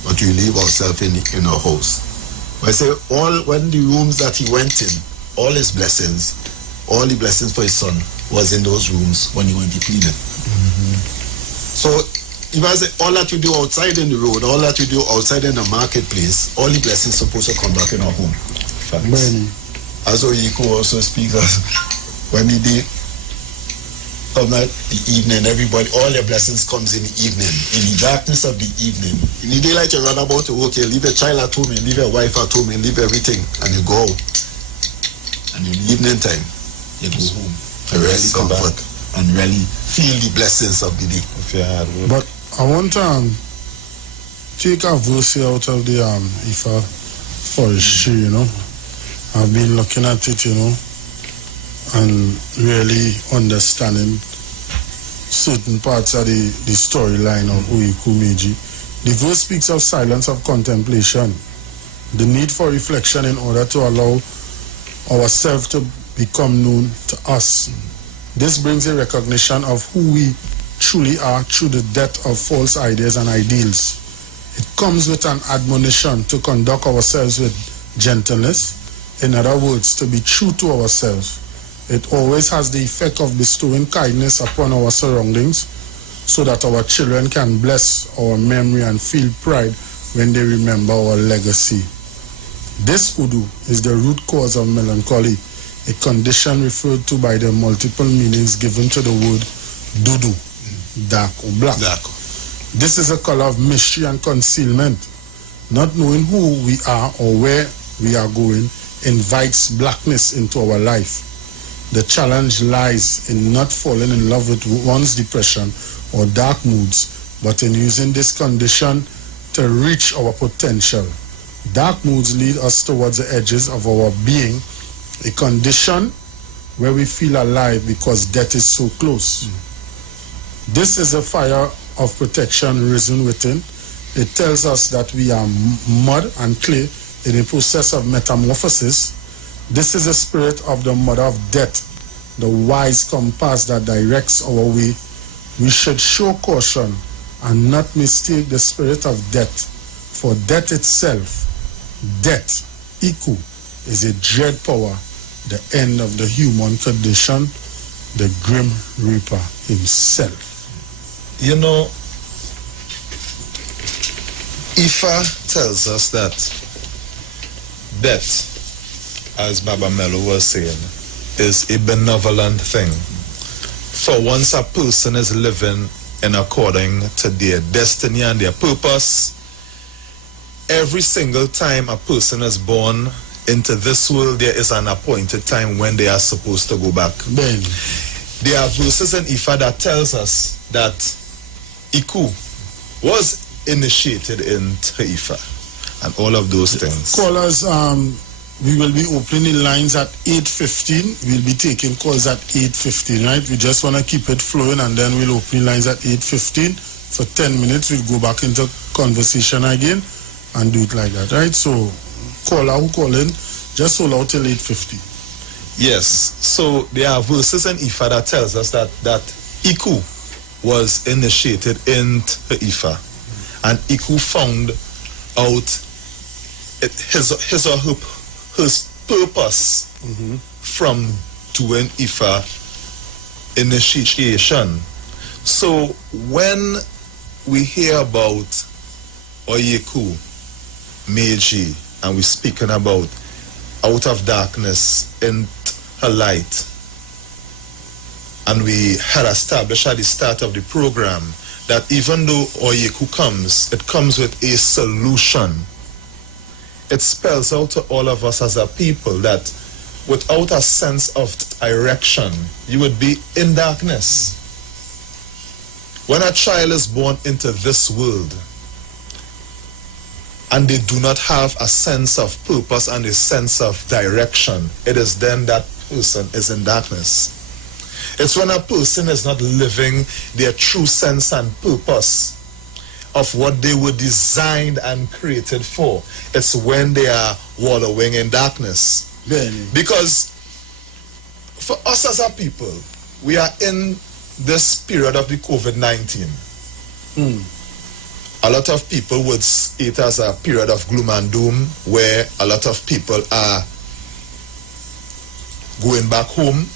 But you relieve ourselves in our house. But I say, when the rooms that he went in, all his blessings, all the blessings for his son was in those rooms when he went to clean it. Mm-hmm. So, if I say, all that you do outside in the road, all that you do outside in the marketplace, all the blessings supposed to come back in our home. As Oyeko also speaks of, when the day come at the evening, everybody, all your blessings comes in the evening, in the darkness of the evening. In the daylight, you run about to work, you leave your child at home, you leave your wife at home, you leave everything, and you go out. And in the evening time, you go home to really comfort and really feel the blessings of the day. If you had work. But I want to take a verse here out of the Ifa forestry, you know. I've been looking at it, you know, and really understanding certain parts of the storyline of Oyeku Meiji. The verse speaks of silence of contemplation, the need for reflection in order to allow ourselves to become known to us. This brings a recognition of who we truly are through the death of false ideas and ideals. It comes with an admonition to conduct ourselves with gentleness. In other words, to be true to ourselves. It always has the effect of bestowing kindness upon our surroundings so that our children can bless our memory and feel pride when they remember our legacy. This Udu is the root cause of melancholy, a condition referred to by the multiple meanings given to the word dudu, dark or black. Dark. This is a color of mystery and concealment. Not knowing who we are or where we are going invites blackness into our life. The challenge lies in not falling in love with one's depression or dark moods, but in using this condition to reach our potential. Dark moods lead us towards the edges of our being, a condition where we feel alive because death is so close. This is a fire of protection risen within. It tells us that we are mud and clay in a process of metamorphosis. This is the spirit of the mother of death, the wise compass that directs our way. We should show caution and not mistake the spirit of death for death itself. Death, Iku, is a dread power, the end of the human condition, the grim reaper himself. You know, Ifa tells us that death as Baba Mello was saying, is a benevolent thing. For once a person is living in according to their destiny and their purpose, every single time a person is born into this world, there is an appointed time when they are supposed to go back. Ben. There are verses in Ifa that tells us that Iku was initiated into Ifa and all of those things. Callers, we will be opening the lines at 8:15. We'll be taking calls at 8:15, right? We just want to keep it flowing, and then we'll open lines at 8:15. For 10 minutes, we'll go back into conversation again and do it like that, right? So, caller who call in, just hold out till 8:50. Yes. So there are verses in Ifa that tells us that Iku was initiated into Ifa, and Iku found out his or her purpose from doing Ifa initiation. So when we hear about Oyeku, Meiji, and we're speaking about out of darkness into her light, and we had established at the start of the program that even though Oyeku comes, it comes with a solution. It spells out to all of us as a people that without a sense of direction, you would be in darkness. When a child is born into this world and they do not have a sense of purpose and a sense of direction, it is then that person is in darkness. It's when a person is not living their true sense and purpose of what they were designed and created for. It's when they are wallowing in darkness. Benny. Because for us as a people, we are in this period of the COVID-19. A lot of people would see it as a period of gloom and doom, where a lot of people are going back home.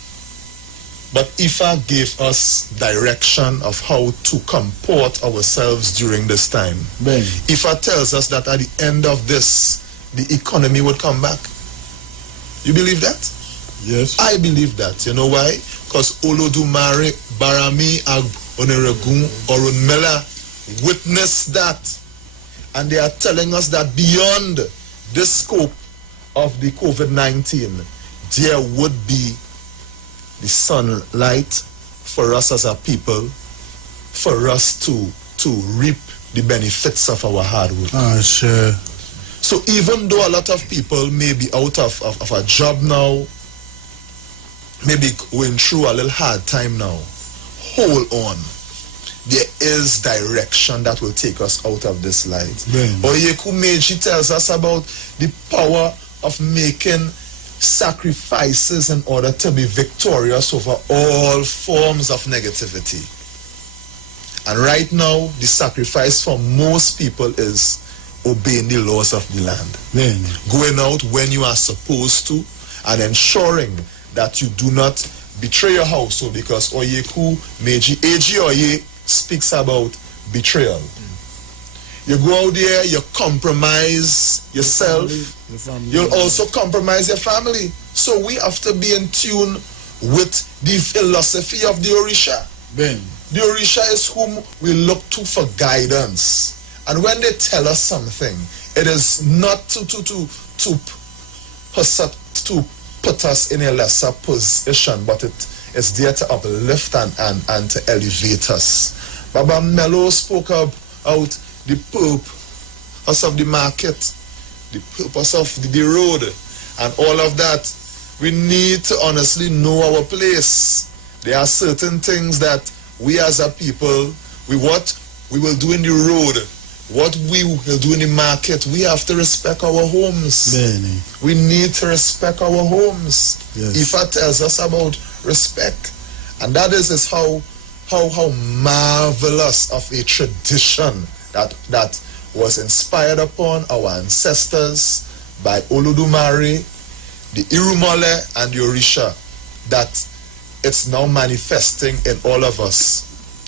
But Ifa gave us direction of how to comport ourselves during this time. Ben. Ifa tells us that at the end of this, the economy would come back. You believe that? Yes. I believe that. You know why? Because Olodumare, Barami, Oneregun, Orunmela witnessed that. And they are telling us that beyond the scope of the COVID-19, there would be the sunlight for us as a people, for us to reap the benefits of our hard work. Sure. So even though a lot of people may be out of a job now, maybe going through a little hard time now, hold on. There is direction that will take us out of this light. Oyeku Meiji tells us about the power of making sacrifices in order to be victorious over all forms of negativity. And right now, the sacrifice for most people is obeying the laws of the land. Going out when you are supposed to, and ensuring that you do not betray your household, because Oyeku Meiji Eji Oye speaks about betrayal. You go out there, you compromise yourself, you'll also compromise your family. So we have to be in tune with the philosophy of the Orisha. Ben. The Orisha is whom we look to for guidance. And when they tell us something, it is not to put us in a lesser position, but it is there to uplift and to elevate us. Baba Mello spoke about the purpose of the market, the purpose of the road, and all of that. We need to honestly know our place. There are certain things that we as a people, we will do in the road, what we will do in the market. We have to respect our homes. Benny. We need to respect our homes. Yes. Ifa tells us about respect, and that is how marvelous of a tradition that was inspired upon our ancestors by Olodumare, the Irumole, and the Orisha, that it's now manifesting in all of us.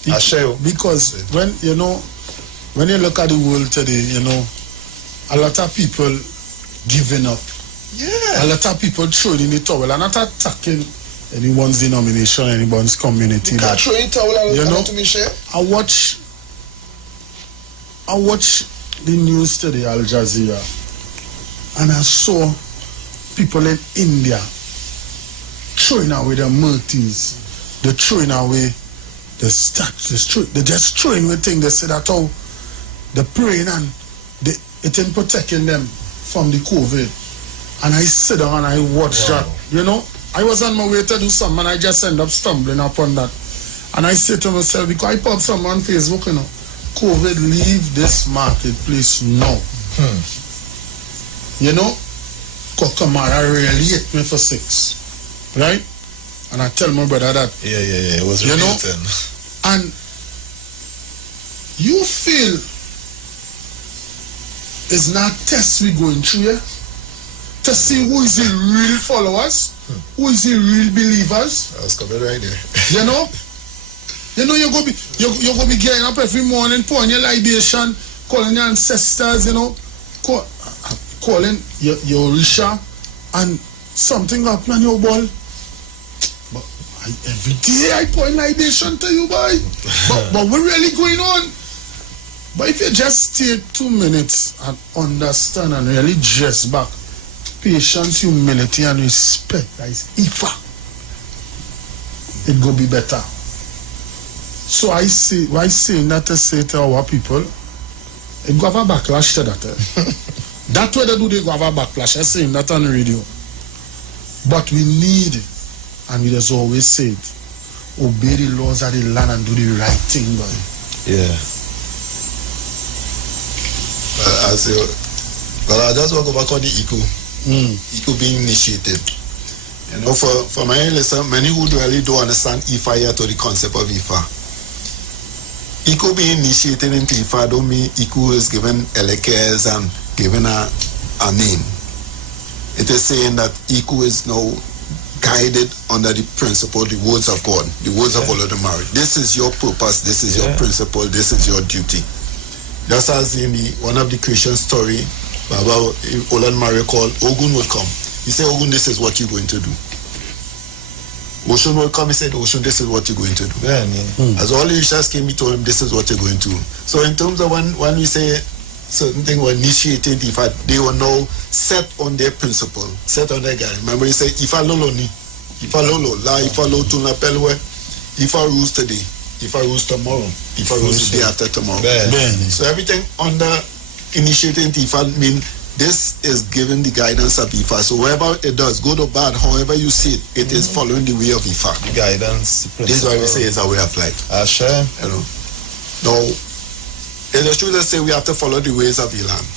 Because when you look at the world today, a lot of people giving up. Yeah. A lot of people throwing in the towel and not attacking anyone's denomination, anyone's community. You can't throw in towel and to me, share. I watch the news today, Al Jazeera, and I saw people in India throwing away their Murtis. They're throwing away the statues. They're just throwing away things. They say that how they're praying and it's in protecting them from the COVID. And I sit down and I watch that. You know, I was on my way to do something and I just end up stumbling upon that. And I say to myself, because I put something on Facebook, you know, COVID, leave this marketplace now. You know, Kokomara really hit me for 6. Right? And I tell my brother that. Yeah, it was you know, and you feel it's not tests we going through here to see who is the real followers, who is the real believers. I was coming right there. You know, you're gonna be getting up every morning, pouring your libation, calling your ancestors, you know, calling your Risha, and something happened on your ball. But every day I pour libation to you, boy. but what really going on? But if you just take 2 minutes and understand and really dress back, patience, humility, and respect, that is Ifa, it go be better. So I say, why saying that to say to our people, it go have a backlash to that. That way they do, they go have a backlash. I'm saying that on the radio. But we need, and we just always say it, obey the laws of the land and do the right thing, boy. Yeah. I just want to go back on the ICU. ICU being initiated. You know, for my listeners, many who really don't understand IFA yet or the concept of IFA. ICU being initiated into IFA don't mean ICU is given electors and given a name. It is saying that ICU is now guided under the principle, the words of God, the words of Olodumare. This is your purpose, this is your principle, this is your duty. Just as in one of the Christian story, Baba Olodumare called, Ogun will come. He said, Ogun, this is what you're going to do. Ocean will come, he said, Ocean, this is what you're going to do. As all the Rishas came, he told him, this is what you're going to do. So in terms of when we say certain things were initiated, if they were now set on their principle, set on their guide. Remember he said, Ifa lolo ni, Ifa lolo, la Ifa lo tuna pelwe, Ifa rules today, Ifa rules tomorrow, Ifa rules the day after tomorrow. So everything under initiating Ifa mean this is giving the guidance of Ifa. So wherever it does, good or bad, however you see it, it is following the way of Ifa. The guidance, the This is why we say it's a way of life. Sure. You know. Now, it's the truth that say we have to follow the ways of the land.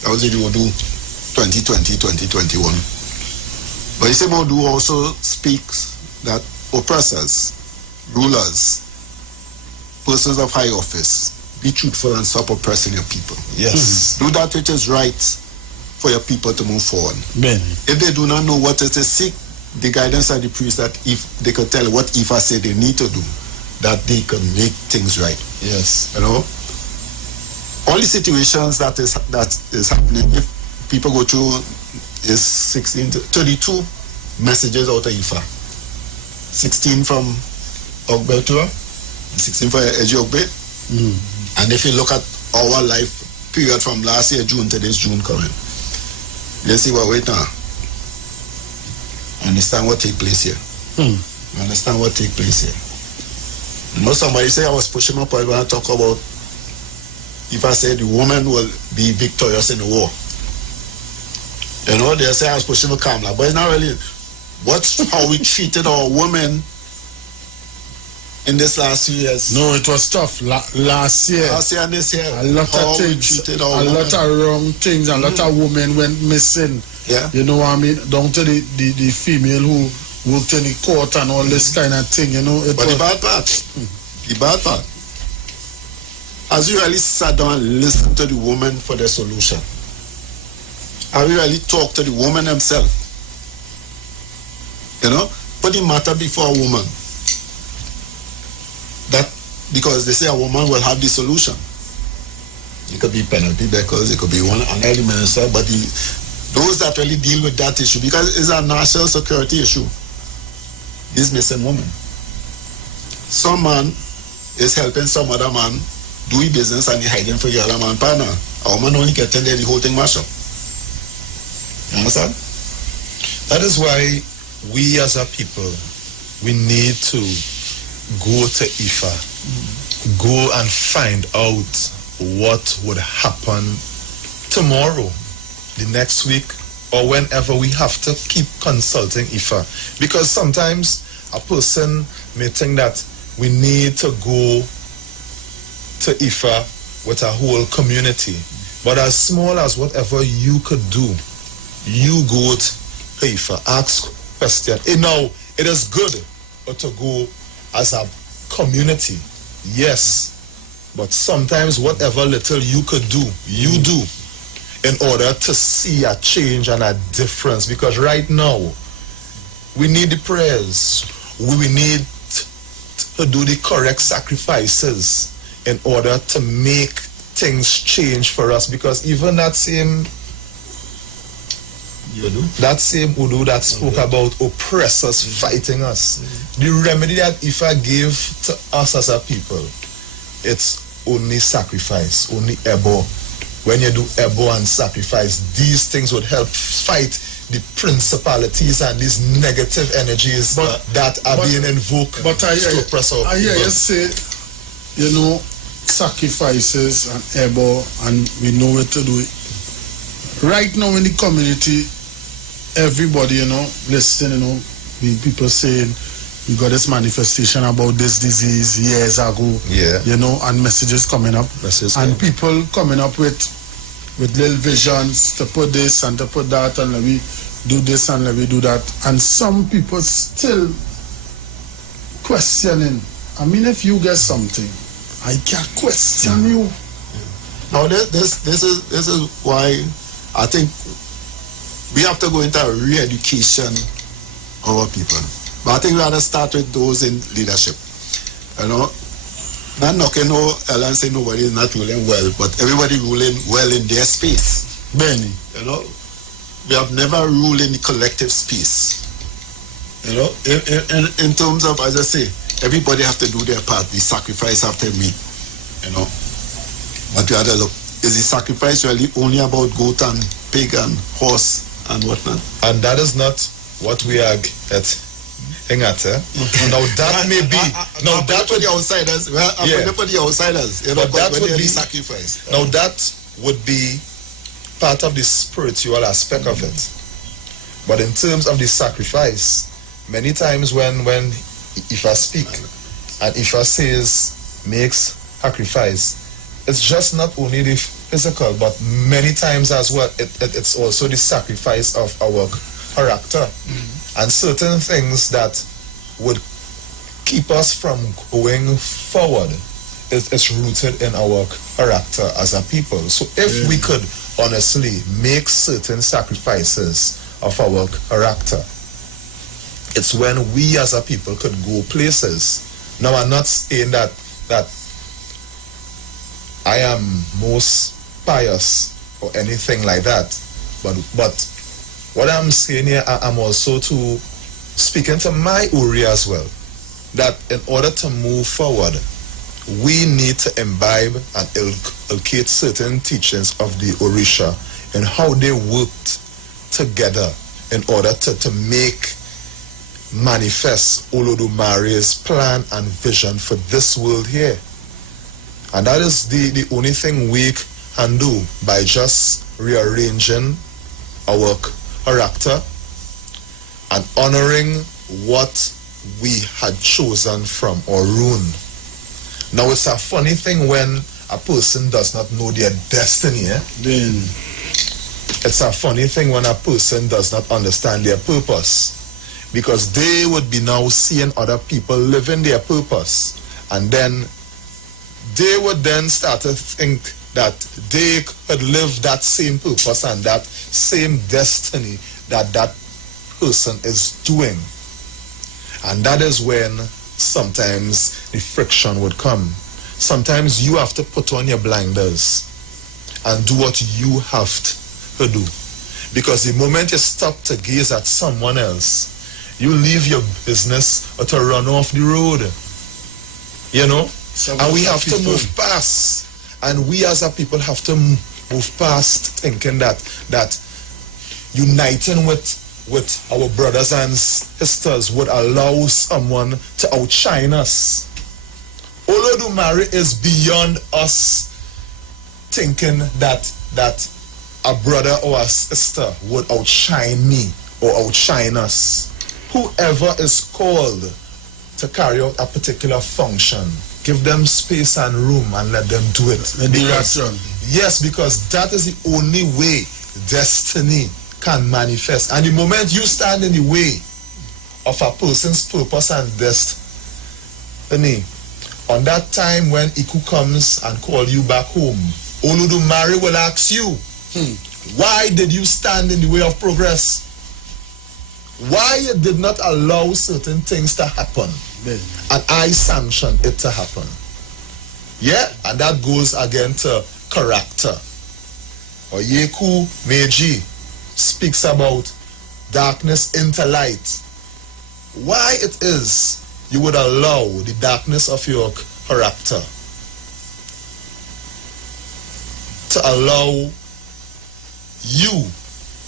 That was what you will do 2020, 2021. But you say Modu also speaks that oppressors, rulers, persons of high office, be truthful and stop oppressing your people. Yes. Do that which is right for your people to move forward. If they do not know what it is, seek the guidance of the priest that if they could tell what Ifa said they need to do, that they can make things right. Yes. You know? All the situations that is happening, if people go through is 16 to 32 messages out of Ifa. 16 from Ogbetua, 16 from Eji Ogbe. And if you look at our life period from last year, June to this June coming, let's see what wait now. Understand what take place here. Understand what take place here. You know, somebody say I was pushing my point when I talk about if I said the woman will be victorious in the war. You know, they say I was pushing the camera, but it's not really. What's how we treated our women in this last few years? No, it was tough. Last year and this year. A lot of things, a lot of wrong things, a lot of women went missing. Yeah. You know what I mean? Down to the female who worked in the court and all this kind of thing, you know. But the bad part, as you really sat down and listened to the woman for the solution, have you really talked to the woman themselves? You know, put the matter before a woman. That because they say a woman will have the solution. It could be penalty because it could be one another minister, but those that really deal with that issue, because it's a national security issue, is missing women. Some man is helping some other man do his business and he hiding for the other man partner. A woman only getting there, the whole thing mash up. You understand? That is why we as a people, we need to go to IFA, go and find out what would happen tomorrow, the next week, or whenever we have to keep consulting IFA. Because sometimes a person may think that we need to go to IFA with a whole community. But as small as whatever you could do, you go to IFA, ask questions. Now, it is good to go as a community, yes, but sometimes whatever little you could do, you do in order to see a change and a difference. Because right now, we need the prayers. We need to do the correct sacrifices in order to make things change for us. Because even that same Udu that spoke about oppressors fighting us, the remedy that Ifa gave to us as a people, it's only sacrifice, only ebo. When you do ebo and sacrifice, these things would help fight the principalities and these negative energies that are being invoked to oppress our people. I hear you say, sacrifices and ebo, and we know where to do it. Right now in the community, everybody, listening, people saying, we got this manifestation about this disease years ago, and messages coming up, and people coming up with little visions to put this and to put that, and let me do this and let me do that, and some people still questioning. I mean, if you get something, I can't question you. Now this is why I think we have to go into a re-education of our people. But I think we have to start with those in leadership. Not knocking no Ellen say nobody is not ruling well, but everybody ruling well in their space. Benny. We have never ruled in the collective space. In terms of, as I say, everybody have to do their part. The sacrifice have to meet. But we have to look, is the sacrifice really only about goat and pig and horse and whatnot? And that is not what we are at. Now that may be. Now that for the outsiders. Well, I'm for the outsiders. But that would be sacrifice. Now that would be part of the spiritual aspect of it. But in terms of the sacrifice, many times when if I speak and if I says makes sacrifice, it's just not only the physical, but many times as well, it's also the sacrifice of our character. And certain things that would keep us from going forward is rooted in our character as a people. So if we could honestly make certain sacrifices of our character, it's when we as a people could go places. Now, I'm not saying that I am most pious or anything like that, but what I'm saying here, I'm also to speaking to my area as well, that in order to move forward, we need to imbibe and inculcate certain teachings of the Orisha and how they worked together in order to make manifest Olodumare's plan and vision for this world here. And that is the only thing we can do, by just rearranging our character and honoring what we had chosen from our rune. Now, it's a funny thing when a person does not know their destiny. Then it's a funny thing when a person does not understand their purpose, because they would be now seeing other people living their purpose, and then they would then start to think that they could live that same purpose and that same destiny that person is doing. And that is when sometimes the friction would come. Sometimes you have to put on your blinders and do what you have to do. Because the moment you stop to gaze at someone else, you leave your business or to run off the road. You know? And we have to move past. And we as a people have to move past thinking that uniting with our brothers and sisters would allow someone to outshine us. Olodumare is beyond us thinking that a brother or a sister would outshine me or outshine us. Whoever is called to carry out a particular function, give them space and room and let them do it. Yes, because that is the only way destiny can manifest. And the moment you stand in the way of a person's purpose and destiny, on that time when Iku comes and call you back home, Olodumare will ask you, why did you stand in the way of progress? Why you did not allow certain things to happen? And I sanctioned it to happen. Yeah, and that goes again to character. Oyeku Meiji speaks about darkness into light. Why it is you would allow the darkness of your character to allow you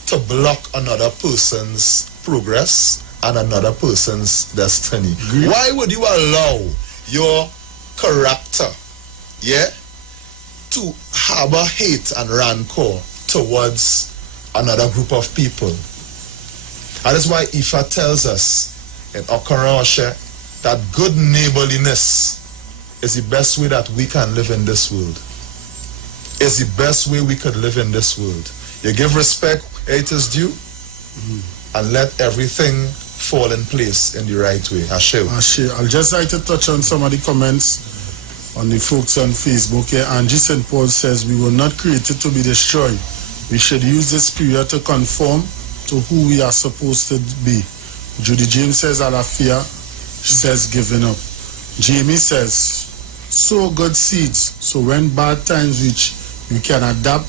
to block another person's progress and another person's destiny. Why would you allow your character, to harbor hate and rancor towards another group of people? And that's why Ifa tells us in Okoroshe that good neighborliness is the best way that we can live in this world. It's the best way we could live in this world. You give respect where it is due, and let everything fall in place in the right way. Ashe. I'll just like to touch on some of the comments on the folks on Facebook here. Angie St. Paul says, we were not created to be destroyed. We should use this period to conform to who we are supposed to be. Judy James says, Alafia. She says, giving up. Jamie says, sow good seeds, so when bad times reach, you can adapt.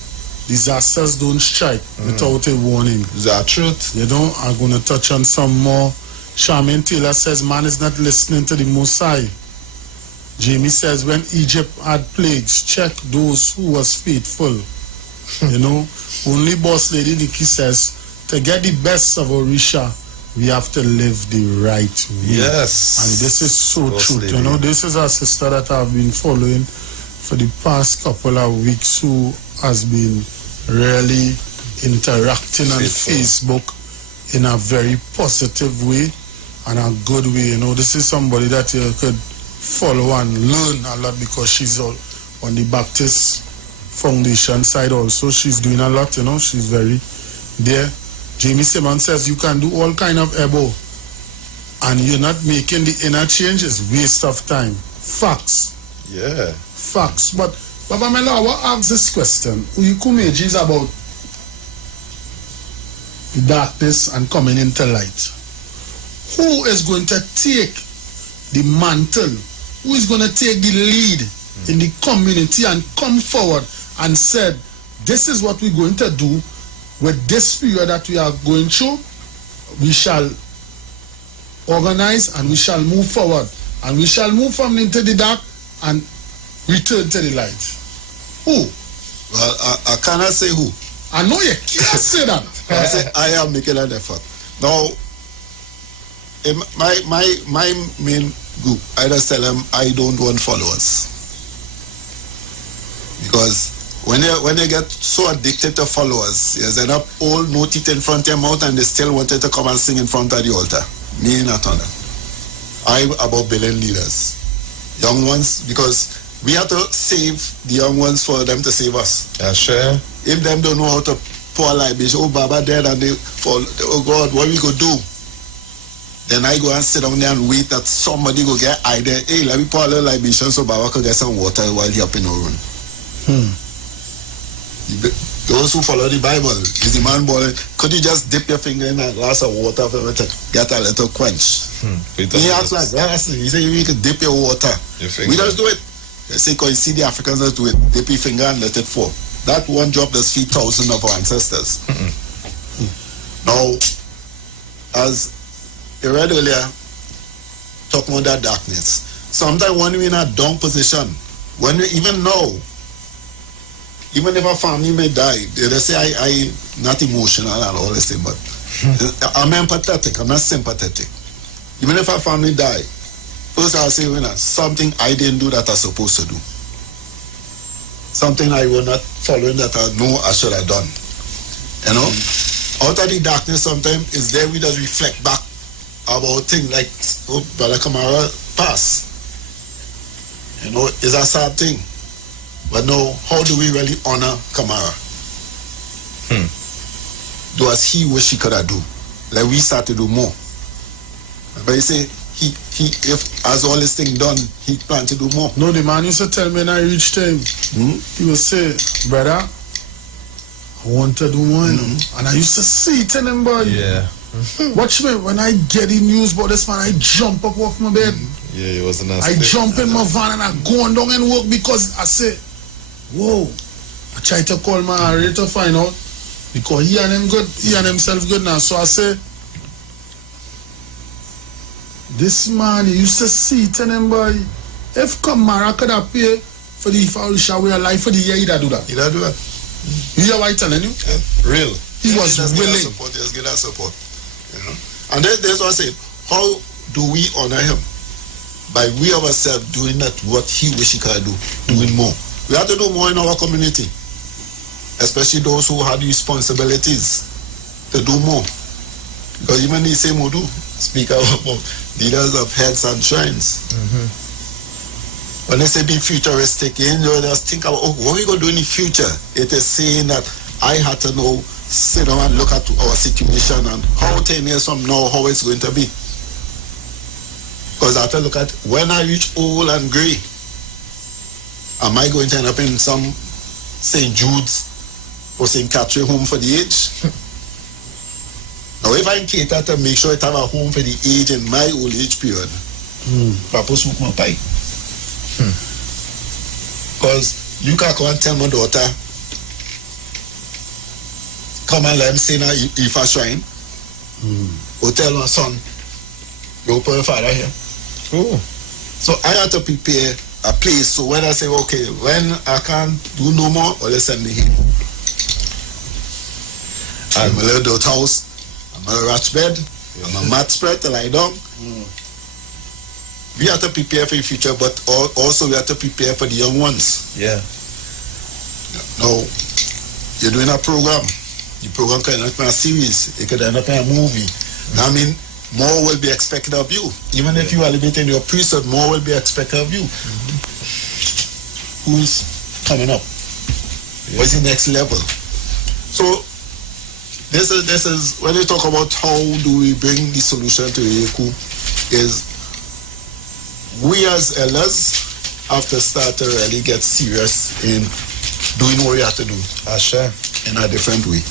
Disasters don't strike without a warning. Is that truth? You know, I'm going to touch on some more. Charmaine Taylor says, man is not listening to the Most High. Jamie says, when Egypt had plagues, check those who was faithful. You know, only Boss Lady Nikki says, to get the best of Orisha, we have to live the right way. Yes. And this is so true. You know, this is a sister that I've been following for the past couple of weeks who has been really interacting on Facebook in a very positive way and a good way. You know, this is somebody that you could follow and learn a lot because she's on the Baptist Foundation side also. She's doing a lot, you know, she's very there. Jamie Simmons says you can do all kind of ebo and you're not making the inner changes. Waste of time. Facts. Yeah. Facts. But Baba Mela, I want to ask this question. Uyikumeji is about the darkness and coming into light. Who is going to take the mantle? Who is going to take the lead in the community and come forward and said, this is what we're going to do with this period that we are going through? We shall organize and we shall move forward and we shall move from into the dark and return to the light. Who? Well, I cannot say who. I know you can't say that. I say I am making an effort. Now, my main group, I just tell them I don't want followers. Because when they get so addicted to followers, there's an up all no teeth in front of their mouth and they still wanted to come and sing in front of the altar. Me not on that. I'm about building leaders. Young ones, because we have to save the young ones for them to save us. Yeah, sure. If them don't know how to pour libation, oh Baba dead and they fall, oh God, what we go do? Then I go and sit down there and wait that somebody go get idea, hey, let me pour a little libation so Baba could get some water while he up in our room. Those who follow the Bible, is the man boy, could you just dip your finger in a glass of water for me to get a little quench? He acts like that. He said you can dip your water. We just do it. They say, because you see the Africans just do it. Dip your finger and let it fall. That one drop does feed thousands of our ancestors. Now, as you read earlier, talking about that darkness, sometimes when we're in a down position, when we even know, even if a family may die, they say I not emotional and all this thing, but I'm empathetic, I'm not sympathetic. Even if a family die, first I'll say, something I didn't do that I'm supposed to do. Something I was not following that I know I should have done. You know? Out of the darkness sometimes is there we just reflect back about things like, oh, Brother Kamara passed. You know, it's a sad thing. But now, how do we really honor Kamara? Do as he wish he could have do. Like we start to do more. But you say, if as all this thing done, he plan to do more. No, the man used to tell me when I reached him, he would say, brother, I want to do more, you know. And I used to see it in him, boy. Yeah. Watch me, when I get the news about this man, I jump up off my bed. Yeah, it was a nice I jump in my van and I go on down and work because I say, whoa. I try to call my Harry to find out because he and him good, he and himself good now. So I say, this man, he used to see it in him, boy. If Kamara could have paid for the Ifa way of life for the year, he'd do that. He'd do that. You hear what I'm telling you? Yeah. Real. He was willing. Just get that support. You know? And that's what I say. How do we honor him? By we ourselves doing that what he wish he could do, doing more. We have to do more in our community, especially those who have responsibilities to do more. Because even the same Modu speak about leaders of heads and shrines. When they say be futuristic, you know, just think about, oh, what are we going to do in the future? It is saying that I had to know, sit down and look at our situation and how 10 years from now, how it's going to be. Because I have to look at when I reach old and grey, am I going to end up in some St. Jude's or St. Catherine home for the aged? Now, if I cater to make sure I have a home for the age in my old age period, Papa smoke my pipe. Because you can't come and tell my daughter, come and let me say now if I shrine. Or tell my son, you put your father here. Oh. So I have to prepare a place. So when I say, okay, when I can't do no more, or let's send me here. I'm a little dot house, I'm a ratch bed, I'm a mat spread to lie down. We have to prepare for the future, but also we have to prepare for the young ones. Yeah. Now, you're doing a program. The program can end up in a series. It could end up in a movie. I mean, more will be expected of you. Even if you are elevating your priesthood, more will be expected of you. Who's coming up? What's the next level? So, this is when you talk about how do we bring the solution to Eku, is we as elders have to start to really get serious in doing what we have to do. Asha. In a different way.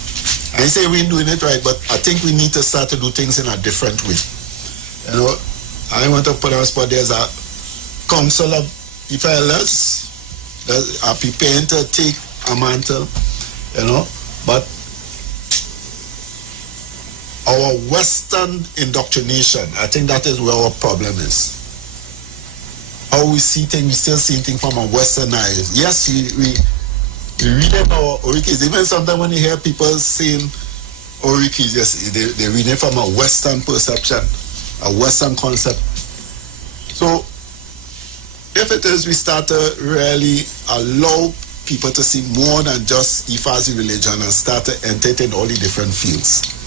I say we're doing it right, but I think we need to start to do things in a different way. You know, I want to put on spot, there's a council of Ifa elders that are preparing to take a mantle, you know, but our Western indoctrination, I think that is where our problem is. How we see things, we still see things from a Western eyes. Yes, we read it our orikis. Even sometimes when you hear people saying orikis, yes, they read it from a Western perception, a Western concept. So, if it is, we start to really allow people to see more than just Ifa's religion and start to enter it in all the different fields.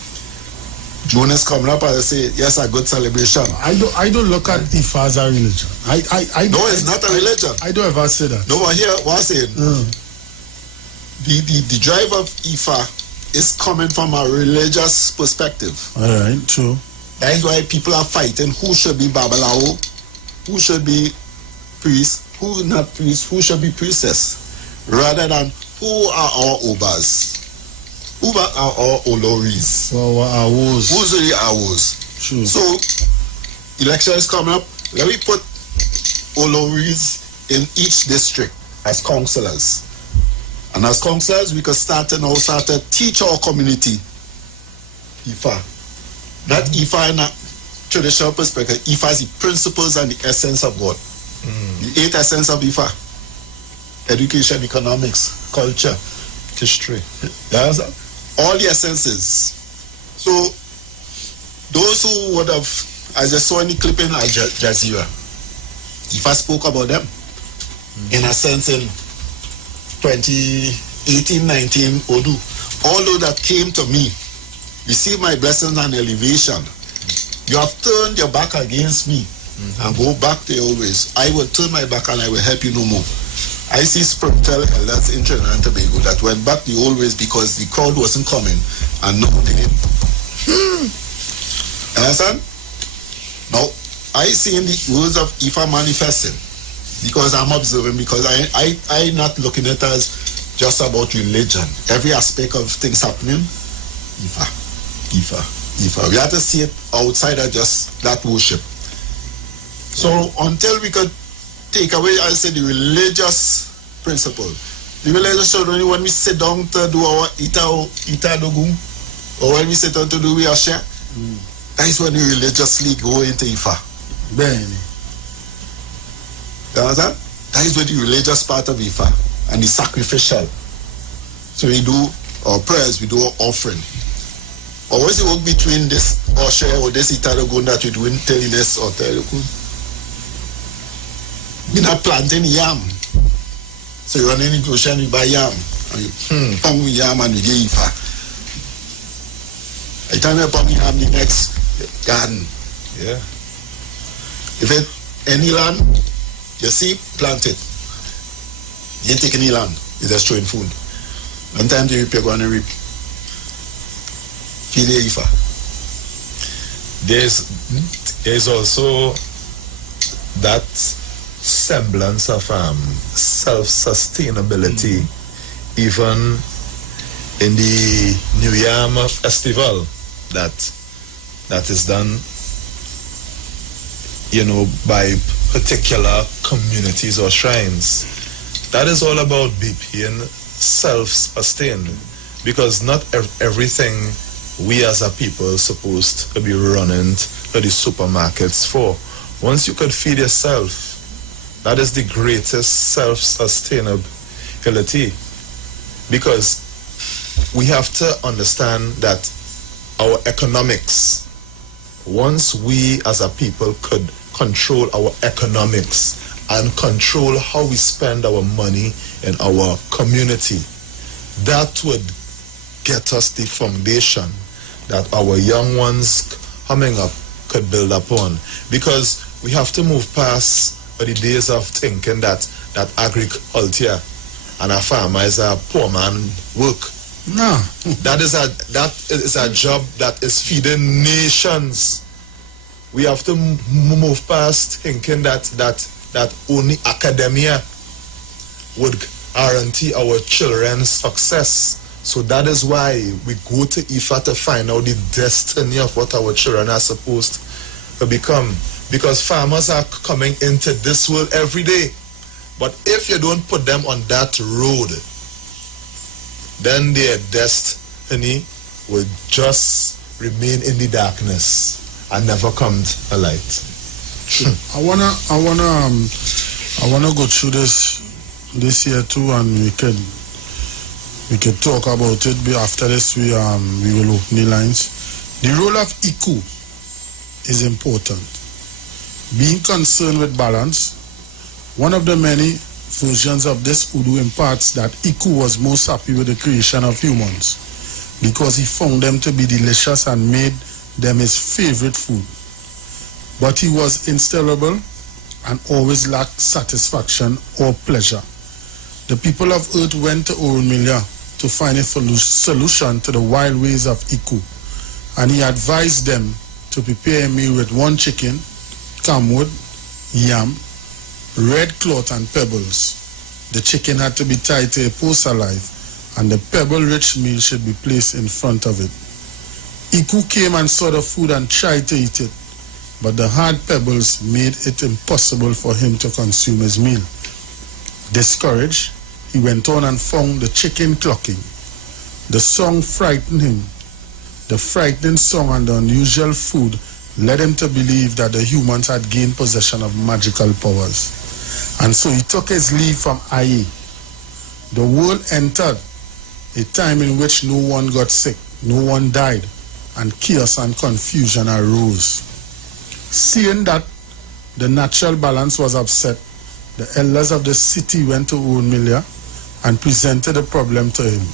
June is coming up and I say, yes, a good celebration. I don't look at Ifa as a religion. No, it's not a religion. I don't ever say that. No, but here, what I'm saying, the drive of Ifa is coming from a religious perspective. All right, true. That is why people are fighting who should be Babalawo, who should be priest, who not priest, who should be priestess, rather than who are our Obas. Who are our Oloris? Well, what are those? Who's the Awos? True. So, election is coming up. Let me put Oloris in each district as councillors. And as councillors, we can start to teach our community Ifa. Not Ifa in a traditional perspective. Ifa is the principles and the essence of God. The 8 essence of Ifa: education, economics, culture, History. yes, all the essences. So those who would have, as I saw in the clip in Al Jazeera, Ifa spoke about them in a sense in 2018-19 Odu. All those that came to me receive my blessings and elevation. You have turned your back against me and go back to your old ways. I will turn my back and I will help you no more. I see spiritual elders in Trinidad and Tobago that went back the old ways because the crowd wasn't coming, and now they did. Understand? Now, I see in the words of Ifa manifesting, because I'm observing, because I'm not looking at it as just about religion. Every aspect of things happening, Ifa. We have to see it outside of just that worship. So until we could take away, I say, the religious principle. The religious ceremony, when we sit down to do our ita dogum, or when we sit down to do our share, that is when we religiously go into Ifa. Benny. You understand? That is where the religious part of Ifa and the sacrificial. So we do our prayers, we do our offering. Or what's the work between this Osher or this Italogun that you're doing, telling us or Telugu? You're not planting yam. So you run in the ocean, you buy yam. And you pong yam and you get Ifa. Every time you pong yam, the next garden. Yeah. If it any land, you see, plant it. You ain't take any land, you're just throwing food. One time you reap, you're going to reap. Feed the Ifa. There's also that semblance of self-sustainability even in the New Yam festival that is done, by particular communities or shrines. That is all about being self-sustained, because not everything we as a people are supposed to be running to the supermarkets for. Once you could feed yourself, that is the greatest self-sustainability, because we have to understand that our economics, once we as a people could control our economics and control how we spend our money in our community, that would get us the foundation that our young ones coming up could build upon. Because we have to move past the days of thinking that agriculture and a farmer is a poor man work. No. That is a job that is feeding nations. We have to move past thinking that only academia would guarantee our children's success. So that is why we go to Ifa to find out the destiny of what our children are supposed to become. Because farmers are coming into this world every day. But if you don't put them on that road, then their destiny will just remain in the darkness and never come to light. I wanna go through this year too, and we could talk about it. But after this, we will open the lines. The role of Iku is important. Being concerned with balance, one of the many versions of this Udu imparts that Iku was most happy with the creation of humans because he found them to be delicious and made them his favorite food. But he was installable and always lacked satisfaction or pleasure. The people of Earth went to Orunmila to find a solution to the wild ways of Iku, and he advised them to prepare a meal with 1 chicken, camwood, yam, red cloth and pebbles. The chicken had to be tied to a post alive, and the pebble-rich meal should be placed in front of it. Iku came and saw the food and tried to eat it, but the hard pebbles made it impossible for him to consume his meal. Discouraged, he went on and found the chicken clucking. The song frightened him. The frightening song and the unusual food led him to believe that the humans had gained possession of magical powers. And so he took his leave from Aye. The world entered a time in which no one got sick, no one died, and chaos and confusion arose. Seeing that the natural balance was upset, the elders of the city went to Ounmilia and presented the problem to him.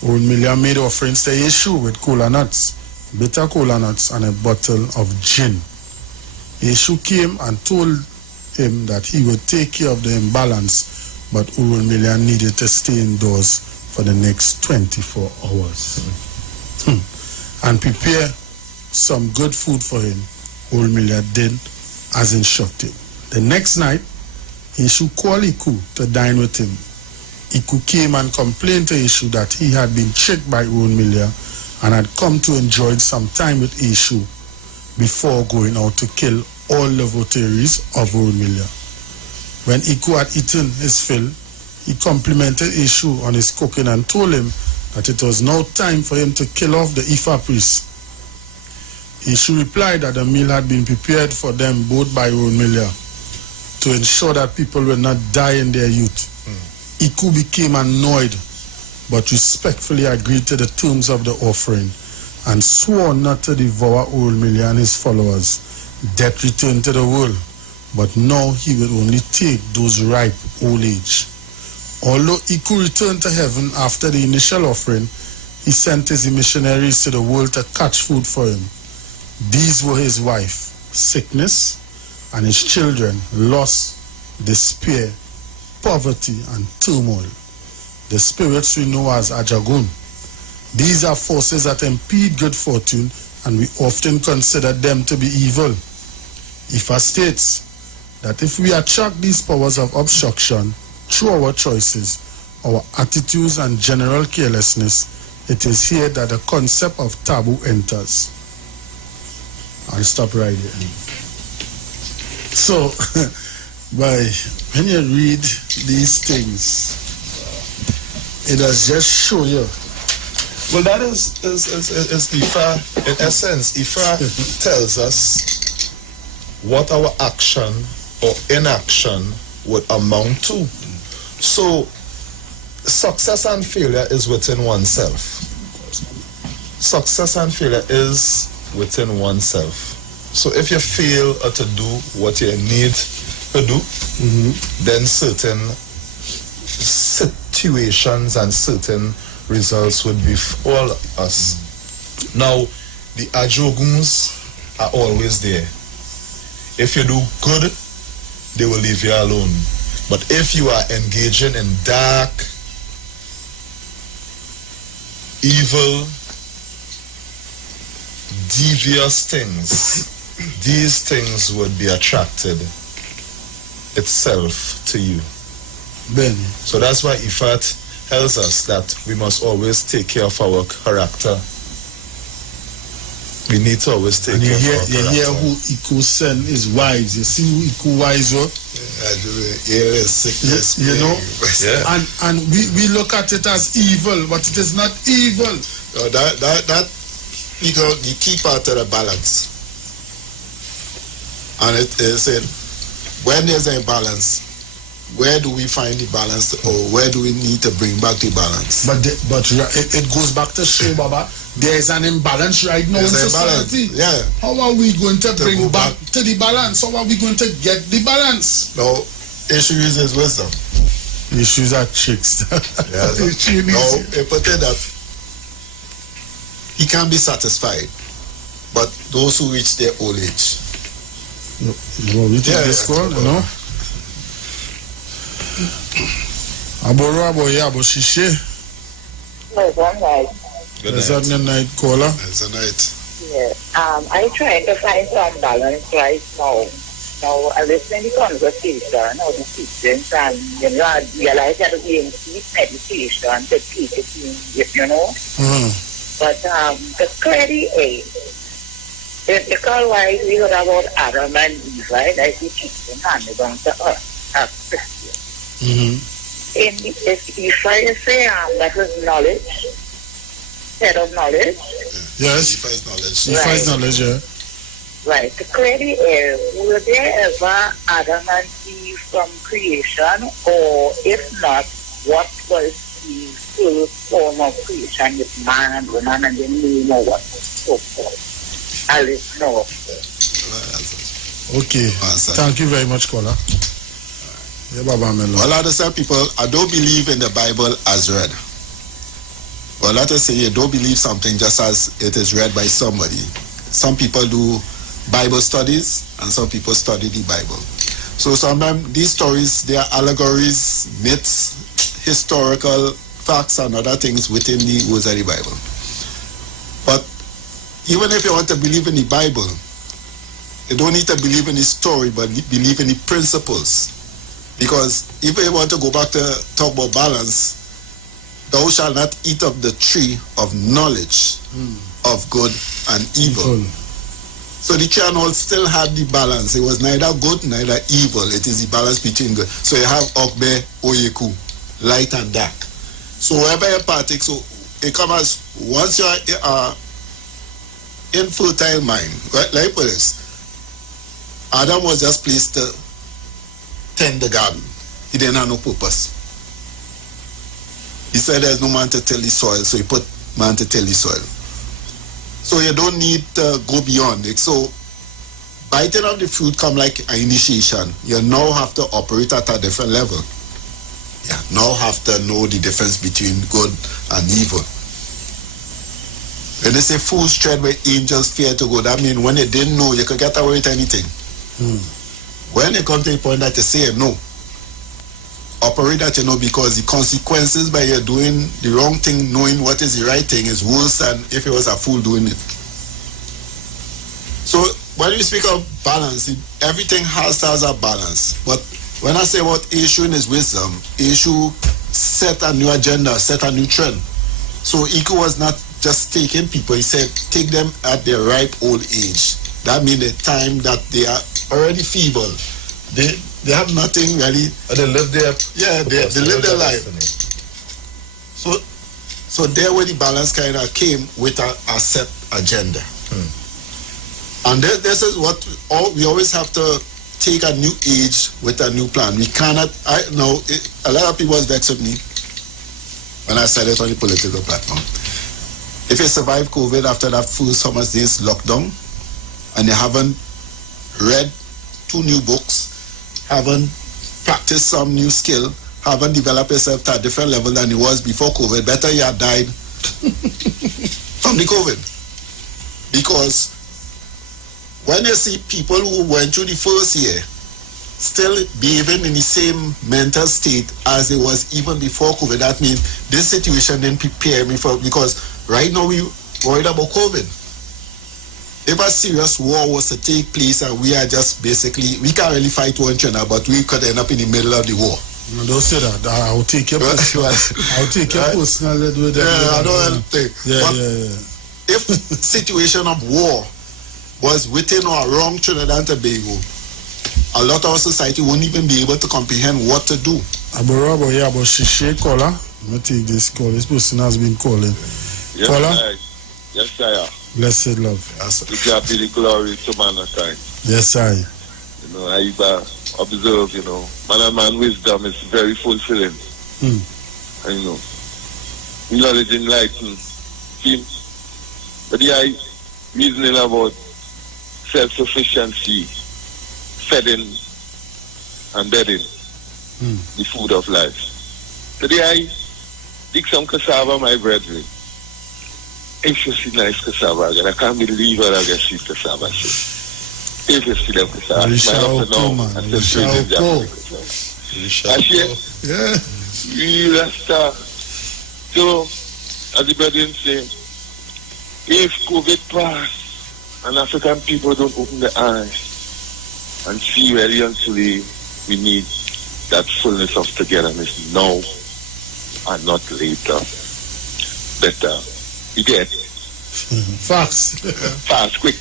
Ounmilia made offerings to Yeshu with cola nuts, bitter cola nuts, and a bottle of gin. Yeshu came and told him that he would take care of the imbalance, but Ounmilia needed to stay indoors for the next 24 hours and prepare some good food for him. Ounmilia did as instructed. The next night, Yeshu called Iku to dine with him. Iku came and complained to Yeshu that he had been tricked by Ounmilia and had come to enjoy some time with Yeshu before going out to kill all the votaries of Ounmilia. When Iku had eaten his fill, he complimented Yeshu on his cooking and told him that it was now time for him to kill off the Ifa priest. Yeshu replied that the meal had been prepared for them both by Ounmilia to ensure that people will not die in their youth. Iku became annoyed, but respectfully agreed to the terms of the offering and swore not to devour Ounmilia and his followers. Death returned to the world, but now he would only take those ripe old age. Although Iku returned to heaven after the initial offering, he sent his missionaries to the world to catch food for him. These were his wife, sickness, and his children, loss, despair, poverty, and turmoil. The spirits we know as Ajagun. These are forces that impede good fortune, and we often consider them to be evil. Ifa states that if we attract these powers of obstruction through our choices, our attitudes, and general carelessness, it is here that the concept of taboo enters. I'll stop right here. So, when you read these things, it does just show you. Well, that is Ifa. In essence, Ifa tells us what our action or inaction would amount to. So, success and failure is within oneself. Success and failure is within oneself. So if you fail to do what you need to do, then certain situations and certain results would befall us. Now, the Ajoguns are always there. If you do good, they will leave you alone. But if you are engaging in dark, evil, devious things, these things would be attracted itself to you. Ben. So that's why Ifat tells us that we must always take care of our character. We need to always take care of our character. You hear who Iku sent his wives. You see who Iku wives were? Sickness. You know? Yeah. And we look at it as evil, but it is not evil. No, that you know, the key part of the balance. And it is when there's a balance, where do we find the balance, or where do we need to bring back the balance? But it goes back to show, Baba, there is an imbalance right now in society. Yeah. How are we going to bring back to the balance? How are we going to get the balance? No, issue is wisdom. Issues are tricks. Yeah, no, it put it that he can be satisfied, but those who reach their old age. We take this call, you know? Abo Shishe. Good night. Is that the night caller? It's a night. Yeah. I'm trying to find some balance right now. Now, I listen to the conversation, how the teachings, and you know, I realize that we need meditation to keep it in, you know? But the clarity is, biblical-wise, we heard about Adam and Eve, right? As the teaching handed on to us as Christians. If I say that was knowledge, set of knowledge. Yes. Ifa is knowledge. Ifa is knowledge, yeah. Right. To clear the air, were there ever Adam and Eve from creation, or if not, what was the full form of creation with man and woman, and then we know what so forth? I'll let know. Okay. Thank you very much, caller. Yeah, Baba Melo. Well, I say people, I don't believe in the Bible as read. Well, let us say you don't believe something just as it is read by somebody. Some people do Bible studies and some people study the Bible. So sometimes these stories, they are allegories, myths, historical facts and other things within the words of the Bible. But even if you want to believe in the Bible, you don't need to believe in the story, but believe in the principles. Because if you want to go back to talk about balance, thou shalt not eat of the tree of knowledge of good and evil. So the tree and all still had the balance. It was neither good, neither evil. It is the balance between good. So you have Okbe, Oyeku, light and dark. So wherever you partake, so it comes as once you are infertile mind, right? Like put this, Adam was just placed to tend the garden. He didn't have no purpose. He said there's no man to till the soil, so he put man to till the soil. So you don't need to go beyond it. So biting of the fruit come like an initiation. You now have to operate at a different level. You now have to know the difference between good and evil. When they say fools tread where angels fear to go, that means when you didn't know, you could get away with anything. When you come to the point that you say no, operate that you know, because the consequences by you doing the wrong thing, knowing what is the right thing, is worse than if you was a fool doing it. So when you speak of balance, everything has a balance. But when I say about issue in his wisdom, issue set a new agenda, set a new trend. So Iko was not just taking people, he said take them at their ripe old age. That means the time that they are already feeble. They have nothing really. They live their they live their life. So there where the balance kind of came with a set agenda. And this is what we always have to take a new age with a new plan. We cannot. A lot of people was vexed with me when I said it on the political platform. If you survive COVID after that first summer days lockdown, and you haven't read 2 new books, haven't practiced some new skill, haven't developed yourself to a different level than you was before COVID, better you had died from the COVID. Because when you see people who went through the first year still behaving in the same mental state as it was even before COVID, that means this situation didn't prepare me for, because right now we worried about COVID. If a serious war was to take place and we are just basically, we can't really fight one China, but we could end up in the middle of the war. No, don't say that. I'll take your personal. I'll take your personal. I don't think. If situation of war was within or around Trinidad and Tobago, a lot of our society won't even be able to comprehend what to do. About Shishe caller. I'm going to take this call. This person has been calling. Yes, caller? Yes, sir. Blessed love. We got the glory to mankind. Yes, I. I observe, man and man wisdom is very fulfilling. And, knowledge enlighten him. But I reasoning about self-sufficiency, feeding and bedding, the food of life. Today I dig some cassava, my brethren. If you see nice cassava again, I can't believe what I get sweet cassava. If you see them cassava, I still feeling them. Real star. So, as the brethren say, if COVID pass and African people don't open their eyes and see really and truly we need that fullness of togetherness now and not later. Better. You get? Fast, quick.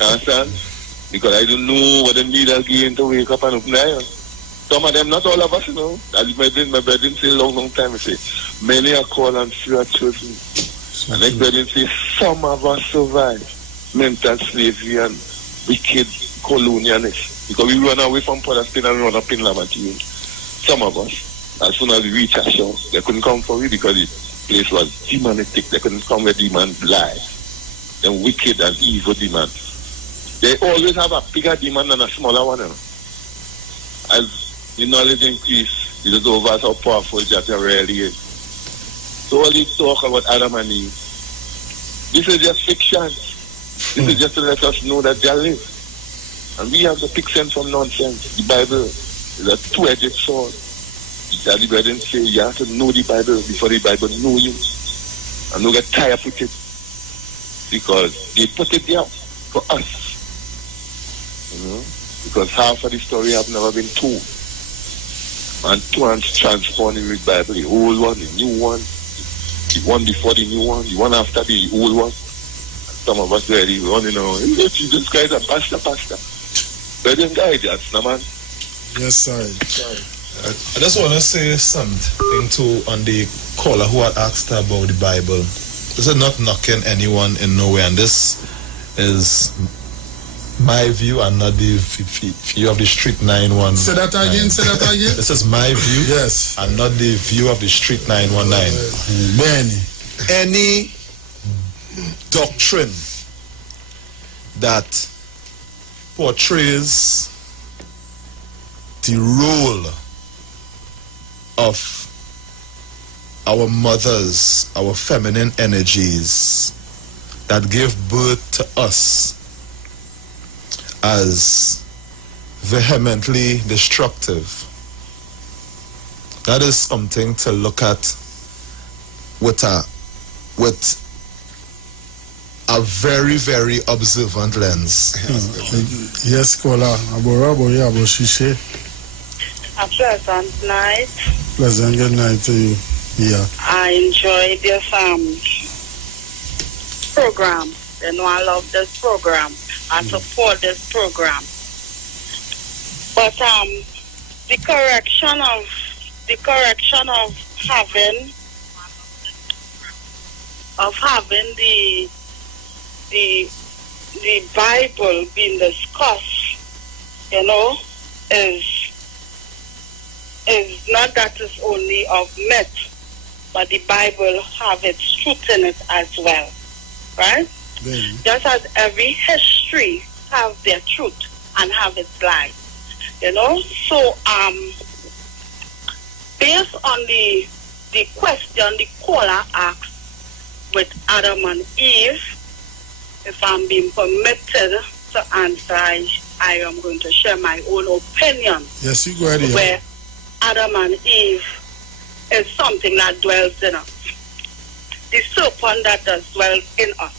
Understand? Because I don't know what the leaders going to wake up and open their eyes. Some of them, not all of us, As my brethren say a long time, I say, many are called and few are chosen. And like brethren say, some of us survive mental slavery and wicked colonialists. Because we run away from Palestine and run up in Lamartine. Some of us, as soon as we reach a show, they couldn't come for it because the place was demonic. They couldn't come where demons lie. Them wicked and evil demons. They always have a bigger demand than a smaller one. As the knowledge increase, it is over how powerful that really is. So all this talk about Adam and Eve, this is just fiction. This is just to let us know that they live. And we have to pick sense from nonsense. The Bible is a two-edged sword. The Daddy Brethren say you have to know the Bible before the Bible know you. And don't get tired with it. Because they put it there for us. You know? Because half of the story have never been told. And transformed in the Bible, the old one, the new one, the one before the new one, the one after the old one. And some of us already running on, Jesus Christ, a pastor. But then guide us, no man. Yes, sir. I just want to say something too on the caller who had asked about the Bible. This is not knocking anyone in nowhere, and this is my view and not the view of the Street 919. Say that again. This is my view, yes, and not the view of the Street 919. Any doctrine that portrays the role of our mothers, our feminine energies that give birth to us as vehemently destructive. That is something to look at with a very, very observant lens. Yes, Kola. Aboshishe. A pleasant night. Pleasant good night to you. Yeah. I enjoyed this program. You know, I love this program. I support this program. But the correction of having the Bible being discussed, you know, is not that it's only of myth, but the Bible have its truth in it as well, right? Just as every history have their truth and have its lies, you know. So based on the question the caller asked with Adam and Eve, if I'm being permitted to answer, I am going to share my own opinion. Yes, you go ahead. Where Adam and Eve is something that dwells in us. The serpent that does dwell in us.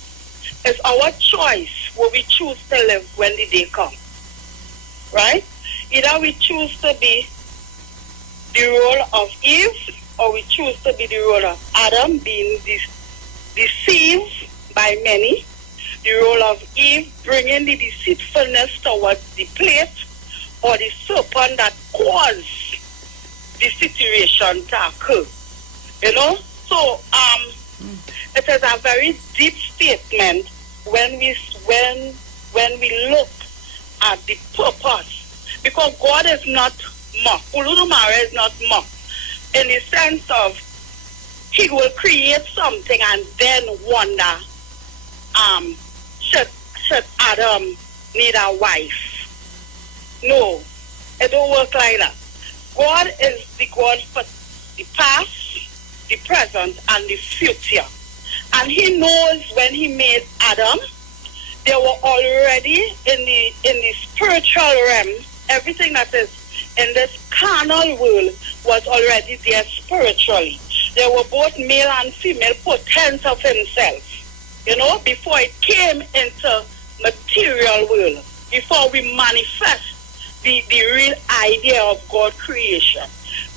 It's our choice where we choose to live when the day comes. Right? Either we choose to be the role of Eve, or we choose to be the role of Adam, being deceived by many. The role of Eve, bringing the deceitfulness towards the plate, or the serpent that caused the situation to occur. You know? So, it is a very deep statement when we look at the purpose, because God is not mock. Uludumare is not mock in the sense of He will create something and then wonder, should Adam need a wife? No, it don't work like that. God is the God for the past, the present, and the future. And He knows when He made Adam, they were already in the spiritual realm. Everything that is in this carnal world was already there spiritually. They were both male and female potential of Himself. You know, before it came into material world, before we manifest the real idea of God creation.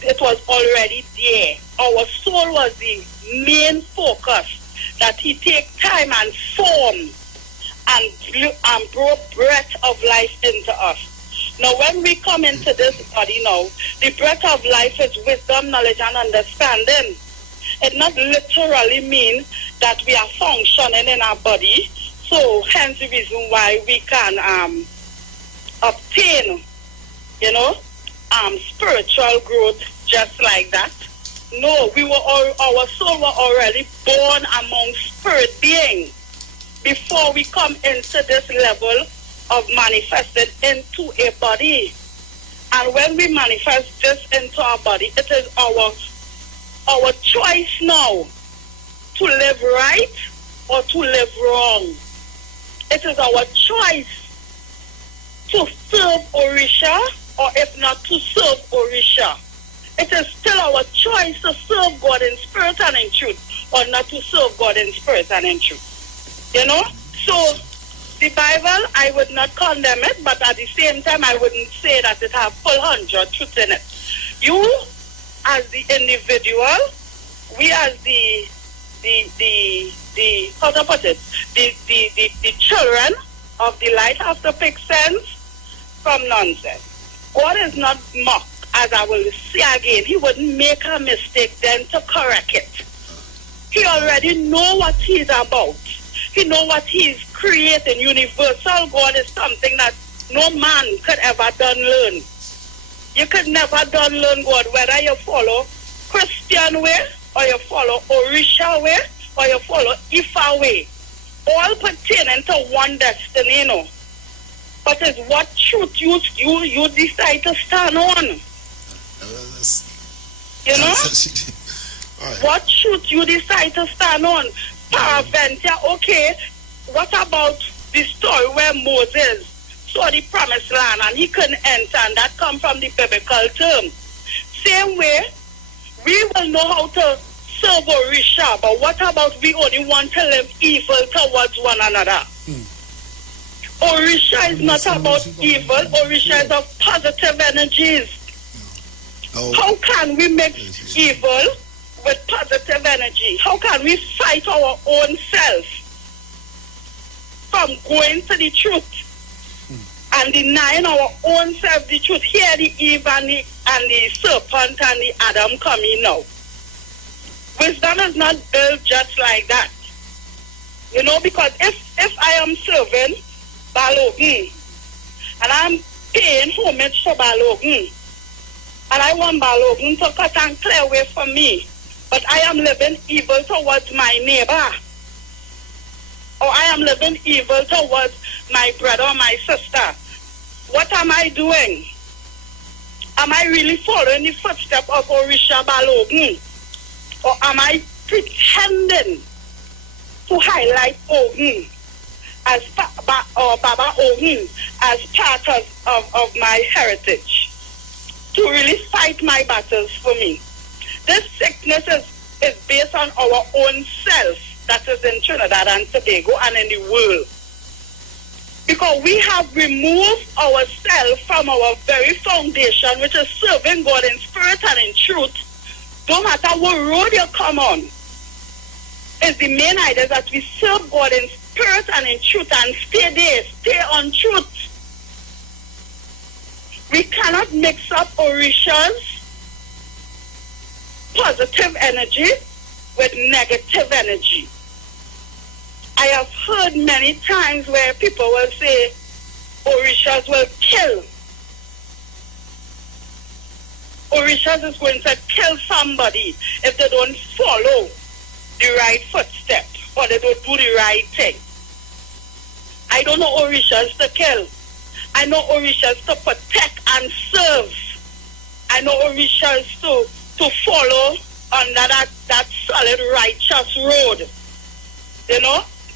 It was already there. Our soul was the main focus, that He take time and form and brought breath of life into us. Now when we come into this body now, the breath of life is wisdom, knowledge and understanding. It not literally mean that we are functioning in our body. So hence the reason why we can obtain, spiritual growth just like that. No, our soul were already born among spirit beings before we come into this level of manifested into a body. And when we manifest this into our body, it is our choice now to live right or to live wrong. It is our choice to serve Orisha or if not to serve Orisha. It is still our choice to serve God in spirit and in truth or not to serve God in spirit and in truth. So the Bible, I would not condemn it, but at the same time, I wouldn't say that it has full 100 truth in it. You, as the individual, we as the how to put it, the children of the light have to pick sense from nonsense. God is not mocked, as I will say again. He wouldn't make a mistake then to correct it. He already know what he's about. He know what he's creating. Universal God is something that no man could ever done learn. You could never done learn God, whether you follow Christian way, or you follow Orisha way, or you follow Ifa way. All pertaining to one destiny, But it's what truth you decide to stand on. What truth you decide to stand on. Paraventia, okay, what about the story where Moses saw the promised land and he couldn't enter, and that come from the biblical term. Same way, we will know how to serve Orisha, but what about we only want to live evil towards one another? Orisha is not about evil. Orisha is of positive energies. How can we mix evil with positive energy? How can we fight our own self from going to the truth and denying our own self the truth? Here the Eve and the serpent and the Adam coming now. Wisdom is not built just like that. Because if I am serving Balogun and I'm paying homage to Balogun and I want Balogun to cut and clear away from me, but I am living evil towards my neighbor, or I am living evil towards my brother or my sister, what am I doing? Am I really following the footsteps of Orisha Balogun? Or am I pretending to highlight Ogun as Baba Ogun as part of my heritage, to really fight my battles for me? This sickness is based on our own self that is in Trinidad and Tobago and in the world. Because we have removed ourselves from our very foundation, which is serving God in spirit and in truth. No matter what road you come on, is the main idea that we serve God in spirit and in truth and stay there, stay on truth. We cannot mix up Orisha's positive energy with negative energy. I have heard many times where people will say Orishas will kill. Orishas is going to kill somebody if they don't follow the right footstep or they don't do the right thing. I don't know Orishas to kill. I know Orishas to protect and serve. I know Orishas to follow under that solid righteous road.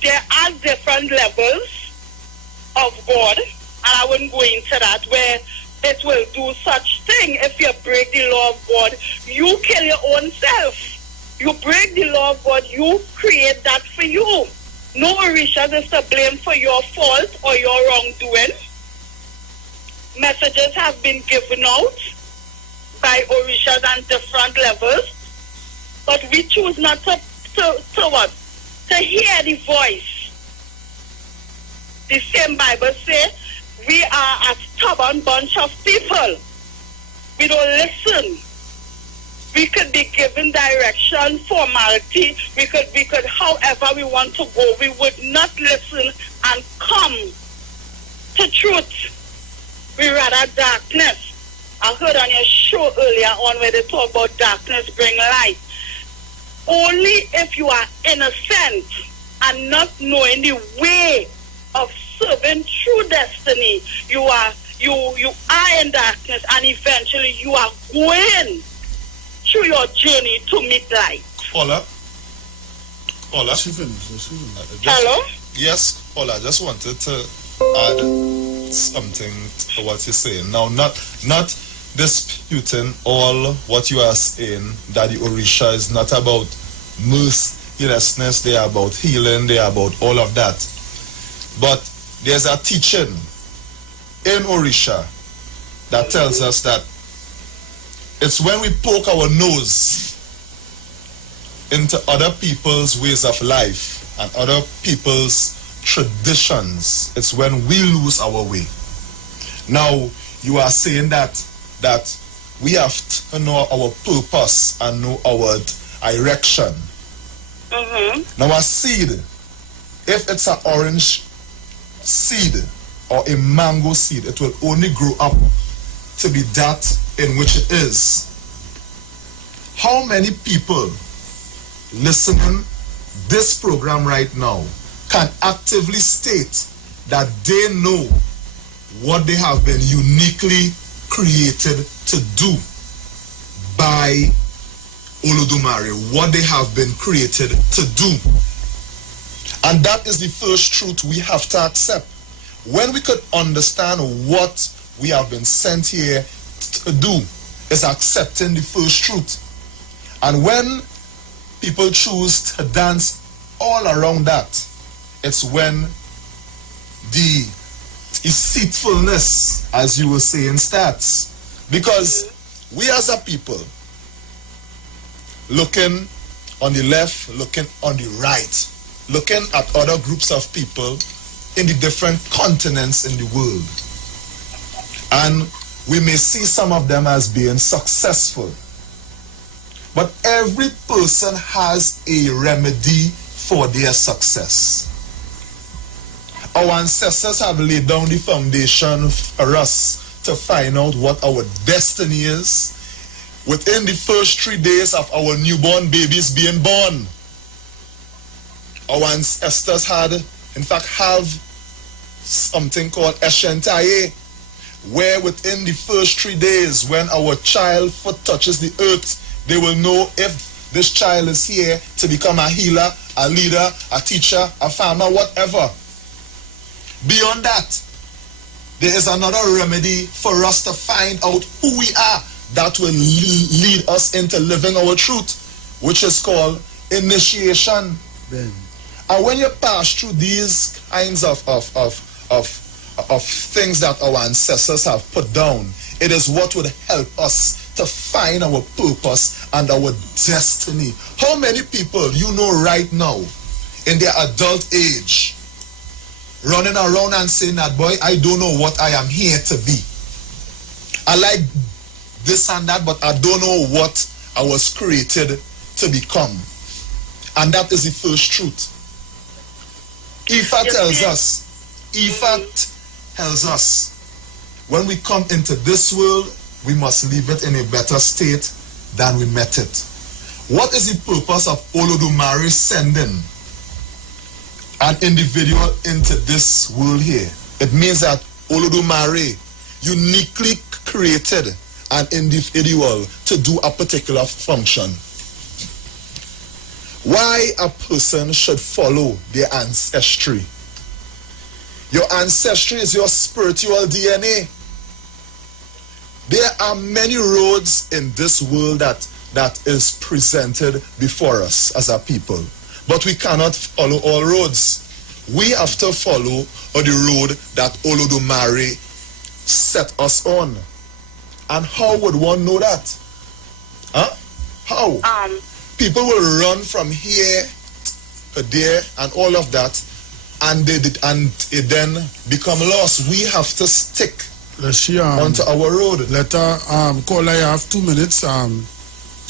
There are different levels of God, and I wouldn't go into that, where it will do such thing. If you break the law of God, you kill your own self. You break the law of God, you create that for you. No Orishas is to blame for your fault or your wrongdoing. Messages have been given out by Orishas on different levels, but we choose not to hear the voice. The same Bible says we are a stubborn bunch of people. We don't listen We could be given direction, formality. We could, however we want to go. We would not listen and come to truth. We rather darkness. I heard on your show earlier on where they talk about darkness bring light. Only if you are innocent and not knowing the way of serving true destiny, you are in darkness, and eventually you are going through your journey to meet light. Paula? Hello? Yes, Paula, I just wanted to add something to what you're saying. Now, not disputing all what you are saying, that the Orisha is not about mercilessness, they are about healing, they are about all of that. But there's a teaching in Orisha that tells us that it's when we poke our nose into other people's ways of life and other people's traditions, it's when we lose our way. Now, you are saying that we have to know our purpose and know our direction. Mm-hmm. Now, a seed, if it's an orange seed or a mango seed, it will only grow up to be that in which it is. How many people listening this program right now can actively state that they know what they have been uniquely created to do by Olodumare, what they have been created to do? And that is the first truth we have to accept. When we could understand what we have been sent here to do, is accepting the first truth. And when people choose to dance all around that, it's when the deceitfulness, as you were saying, starts. Because we as a people, looking on the left, looking on the right, looking at other groups of people in the different continents in the world, and we may see some of them as being successful, but every person has a remedy for their success. Our ancestors have laid down the foundation for us to find out what our destiny is within the first 3 days of our newborn babies being born. Our ancestors had, in fact, have something called Eshentaye, where within the first 3 days, when our child foot touches the earth, they will know if this child is here to become a healer, a leader, a teacher, a farmer, whatever. Beyond that, there is another remedy for us to find out who we are that will lead us into living our truth, which is called initiation. Ben. And when you pass through these kinds of things that our ancestors have put down, it is what would help us to find our purpose and our destiny. How many people you know right now in their adult age running around and saying that, boy, I don't know what I am here to be. I like this and that, but I don't know what I was created to become. And that is the first truth. Ifa tells us, when we come into this world, we must leave it in a better state than we met it. What is the purpose of Olodumare sending an individual into this world here? It means that Olodumare uniquely created an individual to do a particular function. Why a person should follow their ancestry? Your ancestry is your spiritual DNA. There are many roads in this world that is presented before us as a people, but we cannot follow all roads. We have to follow the road that Olodumare set us on. And how would one know that? Huh? How? People will run from here to there and all of that, and they then become lost. We have to stick Let's see, onto our road. Caller, you have 2 minutes.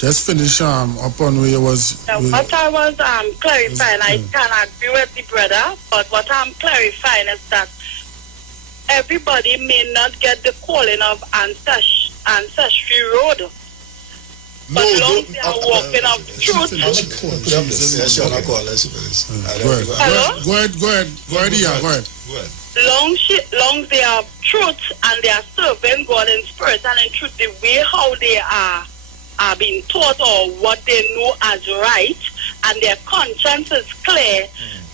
Just finish upon where you was. What I was clarifying, I can agree with the brother, but what I'm clarifying is that everybody may not get the calling of ancestry road. But long they are walking of truth. Hello? Go ahead, yeah, go ahead. Long they are truth and they are serving God in spirit and in truth, the way how they are being taught or what they know as right, and their conscience is clear,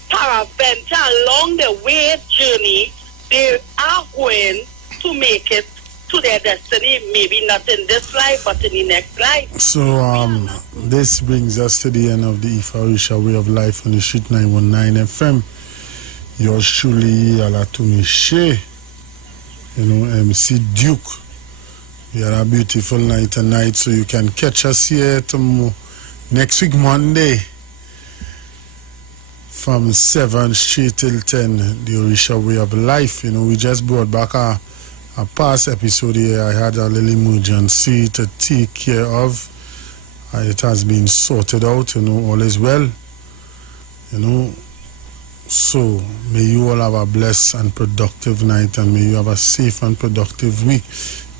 peradventure along the way journey, they are going to make it to their destiny, maybe not in this life, but in the next life. So, this brings us to the end of the Ifarisha Way of Life on the Street 919 FM. Yours truly, Alatumi Shea, MC Duke. We had a beautiful night tonight, so you can catch us here tomorrow, next week, Monday, from 7 straight till 10, the Orisha Way of Life. We just brought back a past episode here. I had a little emergency to take care of. It has been sorted out, all is well. So may you all have a blessed and productive night, and may you have a safe and productive week.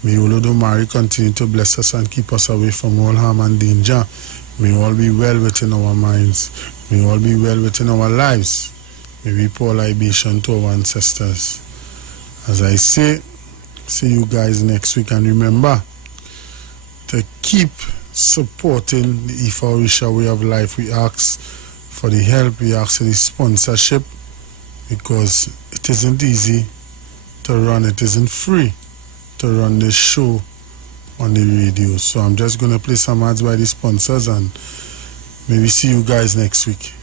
May Olodumare continue to bless us and keep us away from all harm and danger. May all be well within our minds. May all be well within our lives. May we pour libation to our ancestors. As I say, see you guys next week, and remember to keep supporting the Ifarisha Way of Life. We ask for the help, we ask for the sponsorship, because it isn't easy to run, it isn't free to run this show on the radio. So I'm just going to play some ads by the sponsors, and maybe see you guys next week.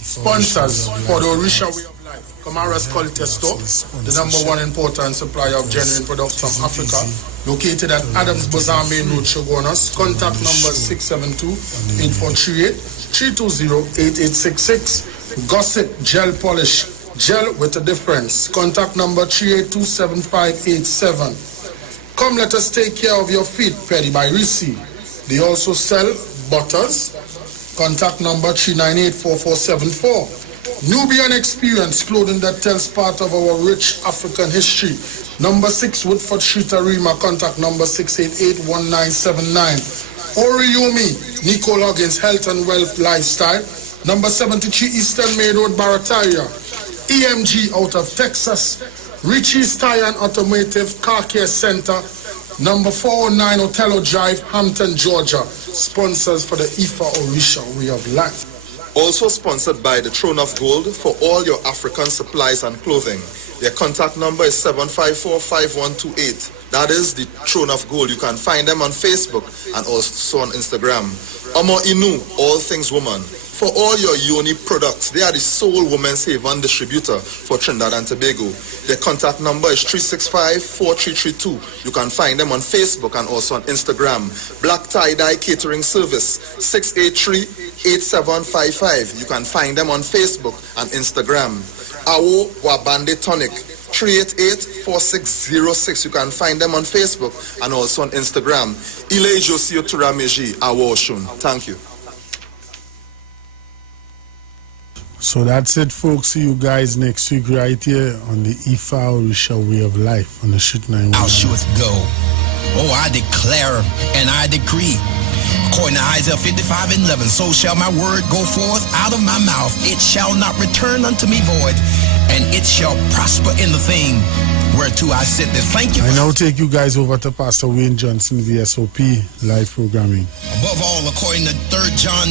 Sponsors for the Orisha Way of Life. Kamaras Quality Store, the #1 importer and supplier of genuine products from Africa, located at Adams Bazaar Main Road, Shogunas. Contact number 672-8438, 320-8866. Gossip Gel Polish, gel with a difference. Contact number 382-7587. Come, let us take care of your feet, Petty by Risi. They also sell butters. Contact number 398-4474. Nubian Experience, clothing that tells part of our rich African history. Number 6 Woodford Street, Arima. Contact number 688-1979. Oriomi, Nico Loggins, Health and Wealth Lifestyle. Number 73 Eastern Main Road, Barataria. EMG out of Texas. Richie's Tire and Automotive Car Care Center. Number 409 Otello Drive, Hampton, Georgia. Sponsors for the Ifa Orisha Way of Life. Also sponsored by the Throne of Gold for all your African supplies and clothing. Their contact number is 754-5128. That is the Throne of Gold. You can find them on Facebook and also on Instagram. Omo Inu, All Things Woman. For all your Yoni products, they are the sole women's haven distributor for Trinidad and Tobago. Their contact number is 365-4332. You can find them on Facebook and also on Instagram. Black Tie-Dye Catering Service, 683-8755. You can find them on Facebook and Instagram. Awo Wabande Tonic, 388-4606. You can find them on Facebook and also on Instagram. Ile Josio Turameji, Awo Oshun. Thank you. So that's it, folks. See you guys next week right here on the Ifa Orisha Way of Life on the Street 919. How shall it go? Oh, I declare and I decree. According to Isaiah 55:11, so shall my word go forth out of my mouth. It shall not return unto me void, and it shall prosper in the thing whereto I said this. Thank you. I now take you guys over to Pastor Wayne Johnson, VSOP live programming. Above all, according to 3 John